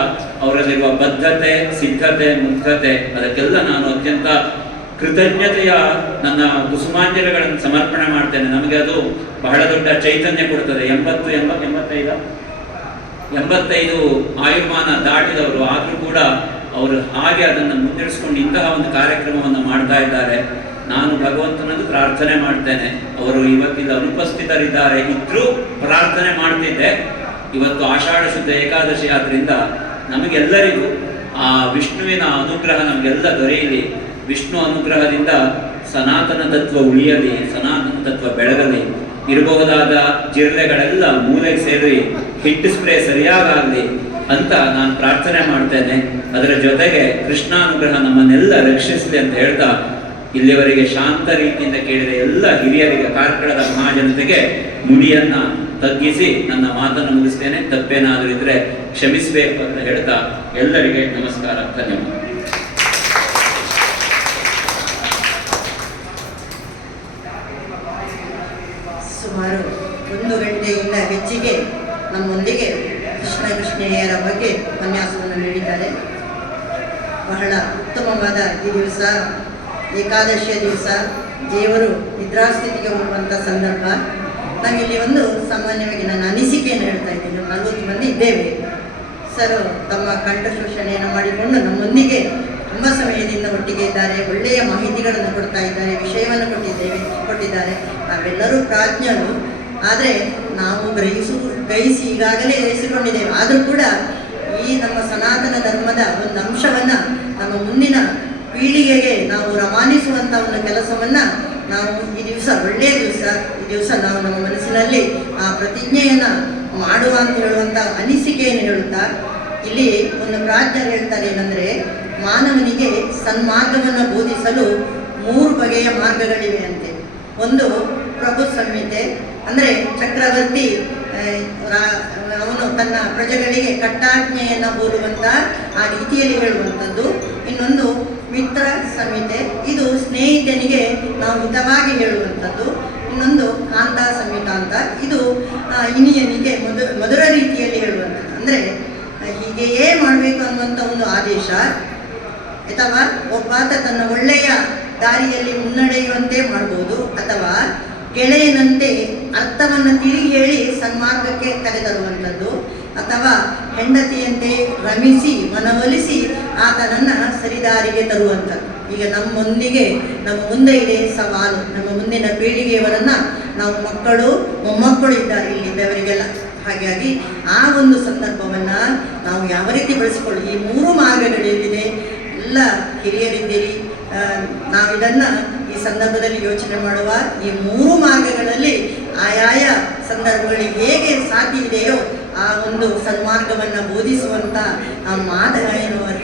ಅವರಲ್ಲಿರುವ ಬದ್ಧತೆ, ಸಿದ್ಧತೆ, ಮುಗ್ಧತೆ, ಅದಕ್ಕೆಲ್ಲ ನಾನು ಅತ್ಯಂತ ಕೃತಜ್ಞತೆಯ ನನ್ನ ಕುಸುಮಾಂಜಲಿಗಳನ್ನು ಸಮರ್ಪಣೆ ಮಾಡ್ತೇನೆ. ನಮಗೆ ಅದು ಬಹಳ ದೊಡ್ಡ ಚೈತನ್ಯ ಕೊಡ್ತದೆ. 85 ಆಯುರ್ಮಾನ ದಾಟಿದವರು ಆದರೂ ಕೂಡ ಅವರು ಹಾಗೆ ಅದನ್ನು ಮುನ್ನಡೆಸ್ಕೊಂಡು ಇಂತಹ ಒಂದು ಕಾರ್ಯಕ್ರಮವನ್ನು ಮಾಡ್ತಾ ಇದ್ದಾರೆ. ನಾನು ಭಗವಂತನನ್ನು ಪ್ರಾರ್ಥನೆ ಮಾಡ್ತೇನೆ. ಅವರು ಇವತ್ತಿನ ಅನುಪಸ್ಥಿತರಿದ್ದಾರೆ, ಇದ್ರೂ ಪ್ರಾರ್ಥನೆ ಮಾಡ್ತಿದ್ದೆ. ಇವತ್ತು ಆಷಾಢ ಶುದ್ಧ ಏಕಾದಶಿ ಆದ್ರಿಂದ ನಮಗೆಲ್ಲರಿಗೂ ಆ ವಿಷ್ಣುವಿನ ಅನುಗ್ರಹ ನಮಗೆಲ್ಲ ದೊರೆಯಲಿ. ವಿಷ್ಣು ಅನುಗ್ರಹದಿಂದ ಸನಾತನ ತತ್ವ ಉಳಿಯಲಿ, ಸನಾತನ ತತ್ವ ಬೆಳಗಲಿ. ಇರಬಹುದಾದ ಜಿರಳೆಗಳೆಲ್ಲ ಮೂಲೆಗೆ ಸೇರಿ ಹಿಟ್ಟು ಸ್ಪ್ರೇ ಸರಿಯಾಗಲಿ ಅಂತ ನಾನು ಪ್ರಾರ್ಥನೆ ಮಾಡ್ತೇನೆ. ಅದರ ಜೊತೆಗೆ ಕೃಷ್ಣಾನುಗ್ರಹ ನಮ್ಮನ್ನೆಲ್ಲ ರಕ್ಷಿಸಲಿ ಅಂತ ಹೇಳ್ತಾ ಇಲ್ಲಿವರೆಗೆ ಶಾಂತ ರೀತಿಯಿಂದ ಕೇಳಿದ ಎಲ್ಲ ಹಿರಿಯರಿಗೆ, ಕಾರ್ಕಳದ ಮಹಾಜನತೆಗೆ ಮುಡಿಯನ್ನ ತಗ್ಗಿಸಿ ನನ್ನ ಮಾತನ್ನು ಮುಗಿಸ್ತೇನೆ. ತಪ್ಪೇನಾದರೂ ಇದ್ರೆ ಕ್ಷಮಿಸಬೇಕು ಅಂತ ಹೇಳ್ತಾ ಎಲ್ಲರಿಗೆ ನಮಸ್ಕಾರ, ಧನ್ಯವಾದ. ಸುಮಾರು 1 ಗಂಟೆಯಿಂದ ಹೆಚ್ಚಿಗೆ ನಮ್ಮೊಂದಿಗೆ ಕೃಷ್ಣಯ್ಯರ ಬಗ್ಗೆ ಉಪನ್ಯಾಸವನ್ನು ನೀಡಿದ್ದಾರೆ. ಬಹಳ ಉತ್ತಮವಾದ ಈ ದಿವಸ, ಏಕಾದಶಿಯ ದಿವಸ, ದೇವರು ನಿದ್ರಾಸ್ಥಿತಿಗೆ ಹೋಗುವಂಥ ಸಂದರ್ಭ. ನಾವಿಲ್ಲಿ ಒಂದು ಸಾಮಾನ್ಯವಾಗಿ ನನ್ನ ಅನಿಸಿಕೆಯನ್ನು ಹೇಳ್ತಾ ಇದ್ದೀನಿ. 40 ಮಂದಿ ಇದ್ದೇವೆ. ಸರ್ ತಮ್ಮ ಕಂಠಶೋಷಣೆಯನ್ನು ಮಾಡಿಕೊಂಡು ನಮ್ಮೊಂದಿಗೆ ತುಂಬ ಸಮಯದಿಂದ ಒಟ್ಟಿಗೆ ಇದ್ದಾರೆ. ಒಳ್ಳೆಯ ಮಾಹಿತಿಗಳನ್ನು ಕೊಡ್ತಾ ಇದ್ದಾರೆ, ವಿಷಯವನ್ನು ಕೊಟ್ಟಿದ್ದಾರೆ. ನಾವೆಲ್ಲರೂ ಪ್ರಾಜ್ಞರು, ಆದರೆ ನಾವು ಗ್ರಹಿಸಿ ಈಗಾಗಲೇ ಗ್ರಹಿಸಿಕೊಂಡಿದ್ದೇವೆ. ಆದರೂ ಕೂಡ ಈ ನಮ್ಮ ಸನಾತನ ಧರ್ಮದ ಒಂದು ಅಂಶವನ್ನು ನಮ್ಮ ಮುಂದಿನ ಪೀಳಿಗೆಗೆ ನಾವು ರವಾನಿಸುವಂಥ ಒಂದು ಕೆಲಸವನ್ನು ನಾವು ಈ ದಿವಸ, ಒಳ್ಳೆಯ ದಿವಸ, ಈ ದಿವಸ ನಾವು ನಮ್ಮ ಮನಸ್ಸಿನಲ್ಲಿ ಆ ಪ್ರತಿಜ್ಞೆಯನ್ನು ಮಾಡುವ ಅಂತ ಹೇಳುವಂಥ ಅನಿಸಿಕೆಯನ್ನು ಹೇಳುತ್ತಾ, ಇಲ್ಲಿ ಒಂದು ಪ್ರಾಜ್ಞರು ಹೇಳ್ತಾರೆ ಏನಂದರೆ, ಮಾನವನಿಗೆ ಸನ್ಮಾರ್ಗವನ್ನು ಬೋಧಿಸಲು 3 ಬಗೆಯ ಮಾರ್ಗಗಳಿವೆ ಅಂತೆ. ಒಂದು ಪ್ರಭು ಸಂಹಿತೆ, ಅಂದರೆ ಚಕ್ರವರ್ತಿ ಅವನು ತನ್ನ ಪ್ರಜೆಗಳಿಗೆ ಕಟ್ಟಾಜ್ಞೆಯನ್ನು ಬೋಲುವಂಥ ಆ ರೀತಿಯಲ್ಲಿ ಹೇಳುವಂಥದ್ದು. ಇನ್ನೊಂದು ಮಿತ್ರ ಸಂಹಿತೆ, ಇದು ಸ್ನೇಹಿತನಿಗೆ ನಾವು ಹಿತವಾಗಿ ಹೇಳುವಂಥದ್ದು. ಇನ್ನೊಂದು ಕಾಂತ ಸಂಹಿತ ಅಂತ, ಇದು ಇನಿಯನಿಗೆ ಮಧುರ ರೀತಿಯಲ್ಲಿ ಹೇಳುವಂಥದ್ದು. ಅಂದರೆ ಹೀಗೆಯೇ ಮಾಡಬೇಕು ಅನ್ನುವಂಥ ಒಂದು ಆದೇಶ, ಅಥವಾ ಒಬ್ಬಾತ ತನ್ನ ಒಳ್ಳೆಯ ದಾರಿಯಲ್ಲಿ ಮುನ್ನಡೆಯುವಂತೆ ಮಾಡ್ಬೋದು, ಅಥವಾ ಗೆಳೆಯನಂತೆ ಅರ್ಥವನ್ನು ತಿಳಿ ಹೇಳಿ ಸನ್ಮಾರ್ಗಕ್ಕೆ ಕರೆತರುವಂಥದ್ದು, ಅಥವಾ ಹೆಂಡತಿಯಂತೆ ರಮಿಸಿ ಮನವೊಲಿಸಿ ಆತನನ್ನು ಸರಿದಾರಿಗೆ ತರುವಂಥದ್ದು. ಈಗ ನಮ್ಮ ಮುಂದೆ ಇದೆ ಸವಾಲು. ನಮ್ಮ ಮುಂದಿನ ಪೀಳಿಗೆಯವರನ್ನು, ನಾವು ಮಕ್ಕಳು ಮೊಮ್ಮಕ್ಕಳು ಇದ್ದಾರೆ ಇಲ್ಲಿದ್ದವರಿಗೆಲ್ಲ. ಹಾಗಾಗಿ ಆ ಒಂದು ಸಂದರ್ಭವನ್ನು ನಾವು ಯಾವ ರೀತಿ ಬಳಸಿಕೊಳ್ಳಿ. ಈ 3 ಮಾರ್ಗಗಳೇನಿದೆ, ಎಲ್ಲ ಹಿರಿಯರಿದ್ದೀರಿ, ನಾವಿದನ್ನು ಈ ಸಂದರ್ಭದಲ್ಲಿ ಯೋಚನೆ ಮಾಡುವ. ಈ 3 ಮಾರ್ಗಗಳಲ್ಲಿ ಆಯಾಯ ಸಂದರ್ಭಗಳಿಗೆ ಹೇಗೆ ಸಾಧ್ಯ ಇದೆಯೋ ಆ ಒಂದು ಸನ್ಮಾರ್ಗವನ್ನು ಬೋಧಿಸುವಂಥ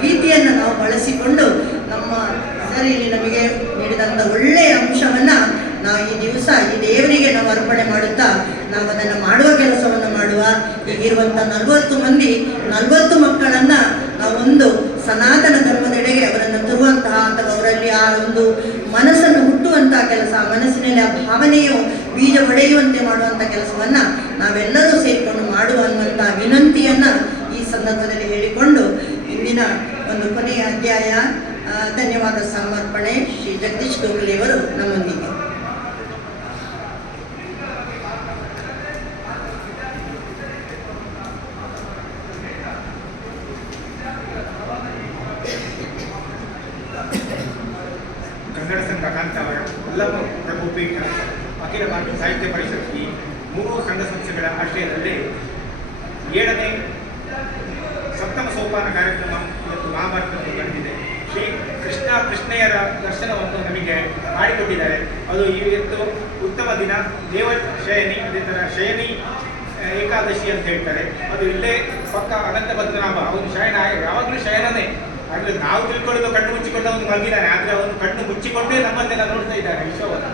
ರೀತಿಯನ್ನು ನಾವು ಬಳಸಿಕೊಂಡು ನಮ್ಮ ಸರ್ ಇಲ್ಲಿ ನಮಗೆ ನೀಡಿದಂಥ ಒಳ್ಳೆಯ ಅಂಶವನ್ನು ನಾವು ಈ ದಿವಸ ಈ ದೇವರಿಗೆ ನಾವು ಅರ್ಪಣೆ ಮಾಡುತ್ತಾ ನಾವು ಅದನ್ನು ಮಾಡುವ ಕೆಲಸವನ್ನು ಮಾಡುವ. ಈಗಿರುವಂಥ 40 ಮಂದಿ 40 ಮಕ್ಕಳನ್ನು ನಾವೊಂದು ಸನಾತನ ಧರ್ಮದೆಡೆಗೆ ಅವರನ್ನು ತರುವಂತಹ, ಅಥವಾ ಅವರಲ್ಲಿ ಆ ಒಂದು ಮನಸ್ಸನ್ನು ಹುಟ್ಟುವಂತಹ ಕೆಲಸ, ಮನಸ್ಸಿನಲ್ಲಿ ಆ ಭಾವನೆಯು ಬೀಜ ಒಡೆಯುವಂತೆ ಮಾಡುವಂಥ ಕೆಲಸವನ್ನು ನಾವೆಲ್ಲರೂ ಸೇರಿಕೊಂಡು ಮಾಡುವ ಅನ್ನುವಂಥ ವಿನಂತಿಯನ್ನು ಈ ಸಂದರ್ಭದಲ್ಲಿ ಹೇಳಿಕೊಂಡು ಇಂದಿನ ಒಂದು ಕೊನೆಯ ಅಧ್ಯಾಯ ಧನ್ಯವಾದ ಸಮರ್ಪಣೆ. ಶ್ರೀ ಜಗದೀಶ್ ಗೋಖಲೆಯವರು ನಮ್ಮೊಂದಿಗೆ. ಕನ್ನಡ ಸಂಘ ಕಾಂತಾವರ, ವಲ್ಲಭ ಪ್ರಭುಪೀಠ, ಅಖಿಲ ಭಾರತ ಸಾಹಿತ್ಯ ಪರಿಷತ್ ಈ 3 ಸಂಘ ಸಂಸ್ಥೆಗಳ ಆಶ್ರಯದಲ್ಲಿ 7ನೇ ಸಪ್ತಮ ಸೋಪಾನ ಕಾರ್ಯಕ್ರಮ ಇವತ್ತು ಮಹಾಭಾರತದಲ್ಲಿ ನಡೆದಿದೆ. ಶ್ರೀ ಕೃಷ್ಣಯ್ಯರ ದರ್ಶನವನ್ನು ನಮಗೆ ಮಾಡಿಕೊಟ್ಟಿದ್ದಾರೆ. ಅದು ಇವತ್ತು ಉತ್ತಮ ದಿನ, ದೇವ ಶಯನಿ, ಅದೇ ಥರ ಶಯನಿ ಏಕಾದಶಿ ಅಂತ ಹೇಳ್ತಾರೆ. ಅದು ಇಲ್ಲೇ ಪಕ್ಕ ಅನಂತ ಪದ್ಮನಾಭ, ಅವನು ಶಯನ, ಯಾವಾಗಲೂ ಶಯನನೇ. ಆದರೆ ನಾವು ತಿಳ್ಕೊಳ್ಳೋದು ಕಣ್ಣು ಮುಚ್ಚಿಕೊಂಡು ಅವನು ಮಲಗಿದ್ದಾನೆ, ಆದರೆ ಅವನು ಕಣ್ಣು ಮುಚ್ಚಿಕೊಂಡೇ ನಮ್ಮನ್ನೆಲ್ಲ ನೋಡ್ತಾ ಇದ್ದಾನೆ ವಿಶ್ವವನ್ನು.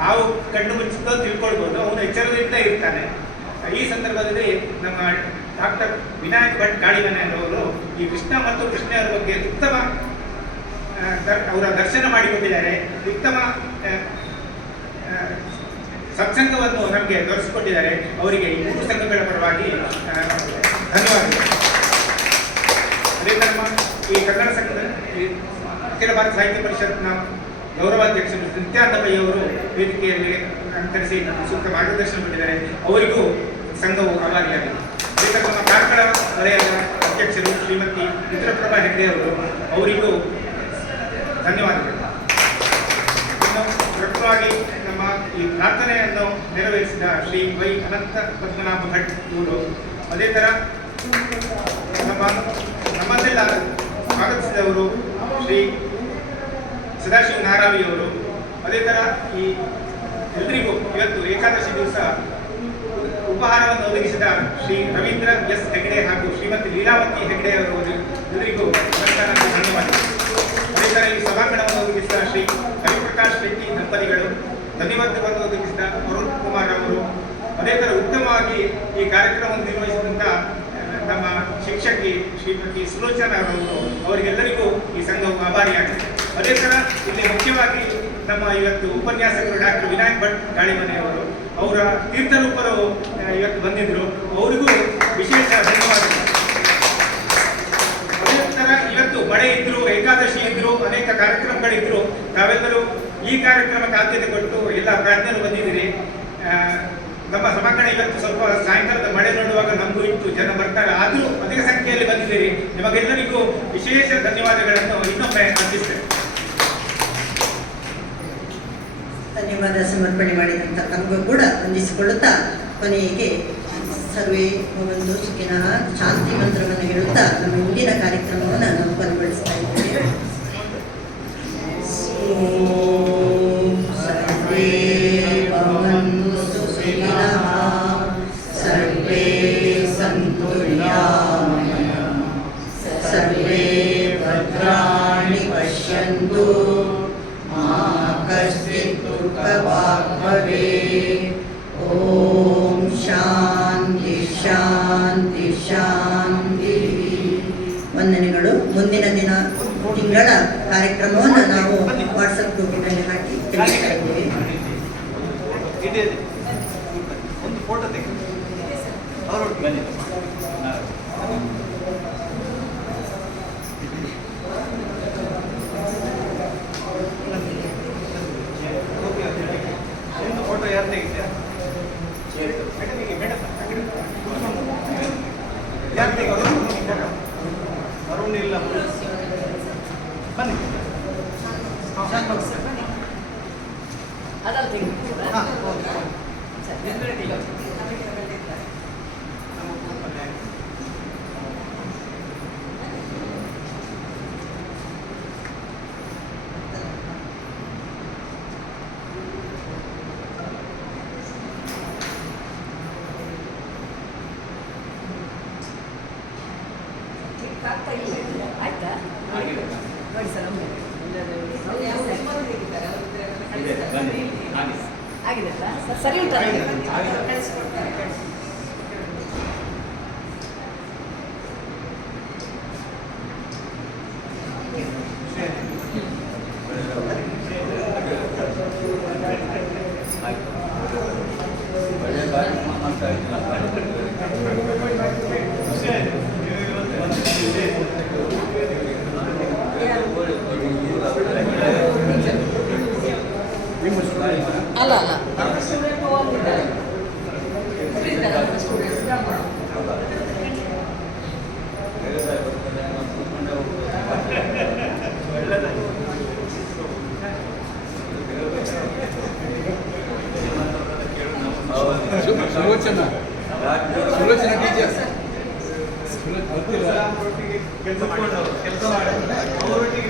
ನಾವು ಕಣ್ಣು ಮುಚ್ಚಿಕೊಂಡು ತಿಳ್ಕೊಳ್ಬೋದು, ಅವನು ಎಚ್ಚರದಿಂದ ಇರ್ತಾನೆ. ಈ ಸಂದರ್ಭದಲ್ಲಿ ನಮ್ಮ ಡಾಕ್ಟರ್ ವಿನಾಯಕ್ ಭಟ್ ಗಾಳಿಮನೆಯವರು ಈ ಕೃಷ್ಣ ಮತ್ತು ಕೃಷ್ಣೆಯರ ಬಗ್ಗೆ ಉತ್ತಮ ಅವರ ದರ್ಶನ ಮಾಡಿಕೊಟ್ಟಿದ್ದಾರೆ. ಉತ್ತಮ ಸತ್ಸಂಗವನ್ನು ನಮಗೆ ತೋರಿಸಿಕೊಟ್ಟಿದ್ದಾರೆ. ಅವರಿಗೆ ಈ 3 ಸಂಘಗಳ ಪರವಾಗಿ ಧನ್ಯವಾದಗಳು. ಅದೇ ನಮ್ಮ ಈ ಕನ್ನಡ ಸಂಘದ ಅಖಿಲ ಭಾರತ ಸಾಹಿತ್ಯ ಪರಿಷತ್ನ ಗೌರವಾಧ್ಯಕ್ಷರು ನಿತ್ಯಾನಂದಯ್ಯವರು ವೇದಿಕೆಯಲ್ಲಿ ಅನುಕರಿಸಿ ಸೂಕ್ತ ಮಾರ್ಗದರ್ಶನ ಕೊಟ್ಟಿದ್ದಾರೆ. ಅವರಿಗೂ ಸಂಘವು ಆಭಾರಿಯಾಗಿದೆ. ಅದೇ ನಮ್ಮ ಕಾರ್ಕಳ ವಲಯದ ಅಧ್ಯಕ್ಷರು ಶ್ರೀಮತಿ ರುದ್ರಪ್ರಭಾ ಹೆಗ್ಡೆ ಅವರು, ಅವರಿಗೂ ಧನ್ಯವಾದಗಳು. ಇನ್ನು ಪ್ರಮುಖವಾಗಿ ನಮ್ಮ ಈ ಪ್ರಾರ್ಥನೆಯನ್ನು ನೆರವೇರಿಸಿದ ಶ್ರೀ ವೈ ಅನಂತ ಪದ್ಮನಾಭ ಭಟ್ ಇವರು, ಅದೇ ಥರ ನಮ್ಮನ್ನೆಲ್ಲ ಸ್ವಾಗತಿಸಿದವರು ಶ್ರೀ ಸದಾಶಿವ ನಾರಾವಿಯವರು, ಅದೇ ಥರ ಈ ಎಲ್ರಿಗೂ ಇವತ್ತು ಏಕಾದಶಿ ದಿವಸ ಉಪಹಾರವನ್ನು ಒದಗಿಸಿದ ಶ್ರೀ ರವೀಂದ್ರ ಎಸ್ ಹೆಗ್ಡೆ ಹಾಗೂ ಶ್ರೀಮತಿ ಲೀಲಾವತಿ ಹೆಗ್ಡೆ ಅವರಿಗೂ ಧನ್ಯವಾದಗಳು. ಅದೇ ಥರ ಈ ಸಭಾಂಗಣವನ್ನು ಒದಗಿಸಿದ ಶ್ರೀ ಹರಿಪ್ರಕಾಶ್ ಶೆಟ್ಟಿ ದಂಪತಿಗಳು, ಧನ್ಯವಾದವನ್ನು ಒದಗಿಸಿದ ಅರುಣ್ ಕುಮಾರ್ ಅವರು, ಅದೇ ಥರ ಉತ್ತಮವಾಗಿ ಈ ಕಾರ್ಯಕ್ರಮವನ್ನು ನಿರ್ವಹಿಸಿದಂಥ ನಮ್ಮ ಶಿಕ್ಷಕಿ ಶ್ರೀಮತಿ ಸುಲೋಚನಾ ಅವರು, ಅವರಿಗೆಲ್ಲರಿಗೂ ಈ ಸಂಘವು ಆಭಾರಿಯಾಗಿದೆ. ಅದೇ ಥರ ಇಲ್ಲಿ ಮುಖ್ಯವಾಗಿ ನಮ್ಮ ಇವತ್ತು ಉಪನ್ಯಾಸಕರು ಡಾಕ್ಟರ್ ವಿನಾಯಕ್ ಭಟ್ ಗಾಳಿಮನೆಯವರು, ಅವರ ತೀರ್ಥರೂಪರು ಇವತ್ತು ಬಂದಿದ್ದರು, ಅವರಿಗೂ ವಿಶೇಷ ಧನ್ಯವಾದಗಳು. ಅದೇ ಥರ ಇವತ್ತು ಮಳೆ ಇದ್ರು, ಏಕಾದಶಿ ಇದ್ರು, ಅನೇಕ ಕಾರ್ಯಕ್ರಮಗಳಿದ್ರು, ತಾವೆಲ್ಲರೂ ಈ ಕಾರ್ಯಕ್ರಮಕ್ಕೆ ಆದ್ಯತೆ ಕೊಟ್ಟು ಎಲ್ಲ ಪ್ರಾಜ್ಞರು ಬಂದಿದ್ದೀರಿ. ನಮ್ಮ ಸಭಾಂಗಣ ಇವತ್ತು ಸ್ವಲ್ಪ ಸಾಯಂಕಾಲದ ಮಳೆ ನೋಡುವಾಗ ನಮಗೂ ಇತ್ತು, ಜನ ಬರ್ತಾರೆ, ಆದರೂ ಅಧಿಕ ಸಂಖ್ಯೆಯಲ್ಲಿ ಬಂದಿದ್ದೀರಿ. ನಿಮಗೆಲ್ಲರಿಗೂ ವಿಶೇಷ ಧನ್ಯವಾದಗಳನ್ನು ಇನ್ನೊಮ್ಮೆ ಅರ್ಪಿಸ್ತೇನೆ. ಧನ್ಯವಾದ ಸಮರ್ಪಣೆ ಮಾಡಿದಂಥ ತಮಗೂ ಕೂಡ ವಂದಿಸಿಕೊಳ್ಳುತ್ತಾ ಕೊನೆಗೆ ಸರ್ವೇ ಭವಂತು ಸುಖಿನಃ ಶಾಂತಿ ಮಂತ್ರವನ್ನು ಹೇಳುತ್ತಾ ನಮ್ಮ ಇಂದಿನ ಕಾರ್ಯಕ್ರಮವನ್ನು ನಾವು ಕೊನೆಗೊಳಿಸ್ತಾ ಇದ್ದೇವೆ. ಸರ್ವೇ ಭವಂತು ಸುಖಿನಃ ಸರ್ವೇ ಸಂತು ನಿರಾಮಯಃ ಸರ್ವೇ ಭದ್ರಾಣಿ ಪಶ್ಯಂತು ಮಾ ಕಶ್ಚಿತ್ ದುಃಖಭಾಗ್ ಭವೇತ್. ಓಂ ಶಾಂತಿ ಶಾಂತಿ ಶಾಂತಿ. ವಂದನೆಗಳು. ಮುಂದಿನ ತಿಂಗಳ ಕಾರ್ಯಕ್ರಮವನ್ನು ನಾವು ವಾಟ್ಸಪ್ ಗ್ರೂಪಿನಲ್ಲಿ ಹಾಕಿ ತಿಳಿಸ್ತಾ ಇದ್ದೇವೆ. ಒಂದು ಫೋಟೋ ತೆಗೆದು ಅವರೊಟ್ಟಿಗೆ ಬನ್ನಿ. ಒಂದು ಫೋಟೋ ಯಾರು ತೆಗಿತೀರಾ? ಯಾರು ತೆಗೆದು ಅರುಣ್ ಇಲ್ಲ ಬನ್ನಿ. ಅದಲ್ಲ ತೆಗೆದು ಹಾಂ ಆಗ್ತಾ ಇಲ್ಲ. ಆಯ್ತಾ ನೋಡಿ ಸರ್, ಆಗಿದೆ ಸರ್, ಸರಿ ಉಂಟಲ್ಲ? ಕಳಿಸ್ಕೊಡ್ತಾರೆ. ಅಲ್ಲ ಅಲ್ಲ ಸ್ಟೂಡೆಂಟ್ ಹೋಗಿದ್ದಾರೆ, ಸ್ಟೂಡೆಂಟ್ಸ್ ಸುಲೋಚನಾ ಟೀಚರ್ ಕೆಲಸ ಮಾಡಿ